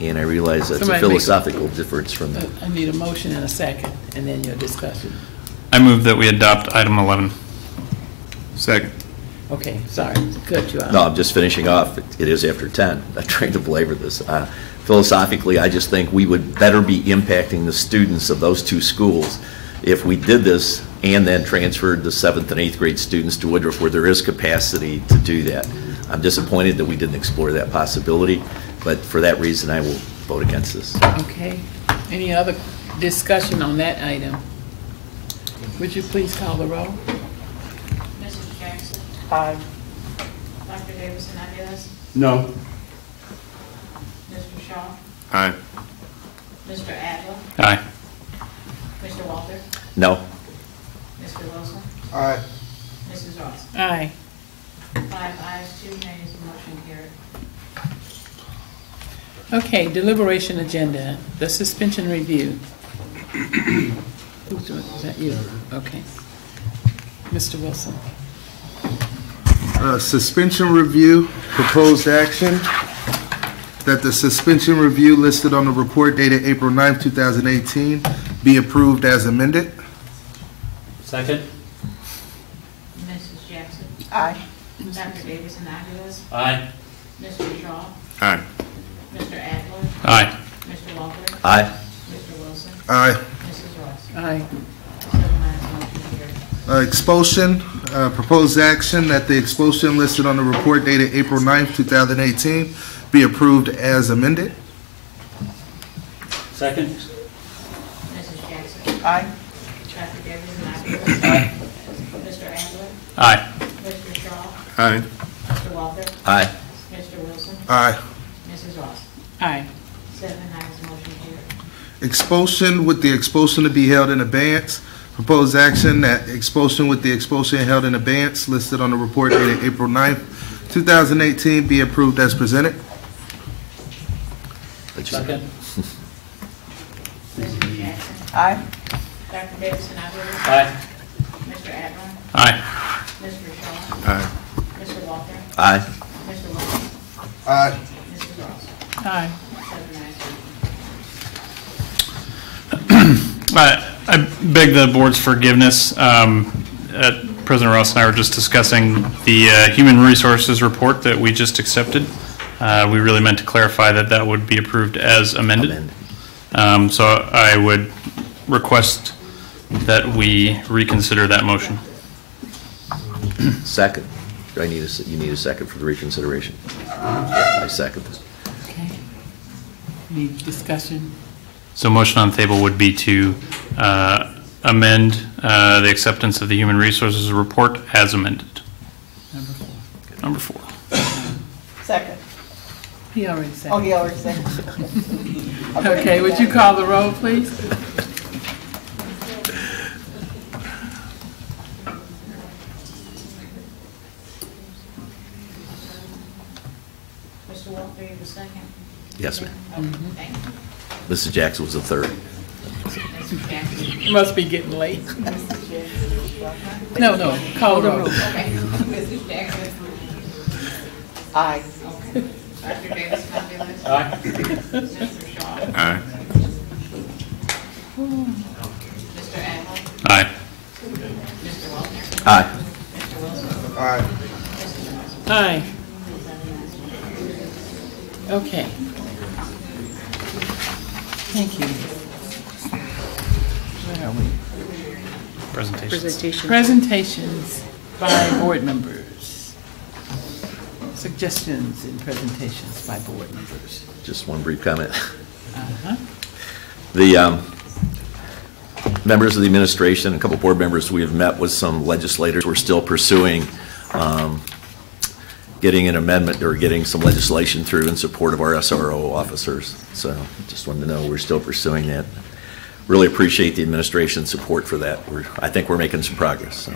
And I realize that's a philosophical difference from that. I need a motion and a second, and then your discussion. I move that we adopt item 11. Second. Okay, sorry to cut you off. No, I'm just finishing off. It is after 10. I'm trying to belabor this. Philosophically, I just think we would better be impacting the students of those two schools if we did this and then transferred the 7th and 8th grade students to Woodruff where there is capacity to do that. I'm disappointed that we didn't explore that possibility, but for that reason, I will vote against this. Okay. Any other discussion on that item? Would you please call the roll? Mrs. Jackson? Aye. Dr. Davidson Aguilas? No. Mr. Shaw? Aye. Mr. Adler? Aye. Mr. Walter? No. Mr. Wilson? Aye. Mrs. Ross? Aye. 5 ayes, 2 nays, motion carried. Okay, deliberation agenda, the suspension review. Who's doing, is that you? Okay. Mr. Wilson. Suspension review, proposed action, that the suspension review listed on the report dated April 9th, 2018 be approved as amended. Second. Mrs. Jackson? Aye. Dr. Davidson Aguilas? Aye. Mr. Shaw? Aye. Mr. Adler? Aye. Mr. Walter? Aye. Mr. Wilson? Aye. Mrs. Ross? Aye. 7 ayes, motion carried. Expulsion, proposed action that the expulsion listed on the report dated April 9th, 2018 be approved as amended. Second. Mrs. Jackson? Aye. Dr. Davidson Aguilas? Aye. Mr. Adler? Aye. Mr. Shaw? Aye. Mr. Walter? Aye. Mr. Wilson? Aye. Mrs. Ross? Aye. 7 ayes, motion carried. Expulsion with the expulsion to be held in abeyance. Proposed action that expulsion with the expulsion held in abeyance listed on the report dated April 9th, 2018 be approved as presented. Second. Mrs. Jackson? Aye. Dr. Davidson Aguilas? Aye. Mr. Adler? Aye. Mr. Shaw? Aye. Mr. Walter? Aye. Mr. Wilson? Aye. Mrs. Ross? Aye. 7 ayes. I beg the board's forgiveness. President Ross and I were just discussing the Human Resources report that we just accepted. We really meant to clarify that that would be approved as amended. So I would request that we reconsider that motion. Second. Do I need you need a second for the reconsideration? I second this. Okay. Any discussion? So motion on the table would be to amend the acceptance of the Human Resources report as amended. Number 4. Second. He already said. Oh, he already said. Okay, would you call the roll, please? Mr. Walter, you the second? Yes, ma'am. Thank you. Mrs. Jackson was the third. Mrs. Jackson? It must be getting late. No, call the roll. Okay. Mrs. Jackson? Aye. Okay. Dr. Davidson Aguilas? Aye. Mr. Shaw? Aye. Mr. Adler? Aye. Mr. Walter? Aye. Mr. Wilson? Aye. Mrs. Ross? Aye. Okay. Thank you. Where are we? Presentations. Presentations by board members. Suggestions in presentations by board members. Just one brief comment. Uh-huh. The members of the administration, a couple board members, we have met with some legislators. We're still pursuing getting an amendment or getting some legislation through in support of our SRO officers. So just wanted to know we're still pursuing that. Really appreciate the administration's support for that. I think we're making some progress.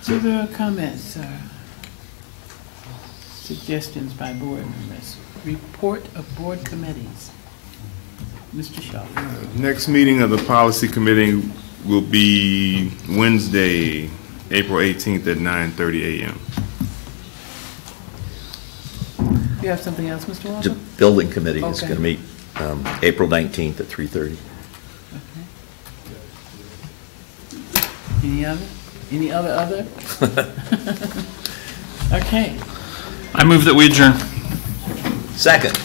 So. Further comments or suggestions by board members? Report of board committees. Mr. Shaw. Next meeting of the policy committee will be Wednesday, April 18th at 9:30 a.m. You have something else, Mr. The Walker? building committee is Okay. going to meet April 19th at 3:30. Any other? Any other? Okay. I move that we adjourn. Second.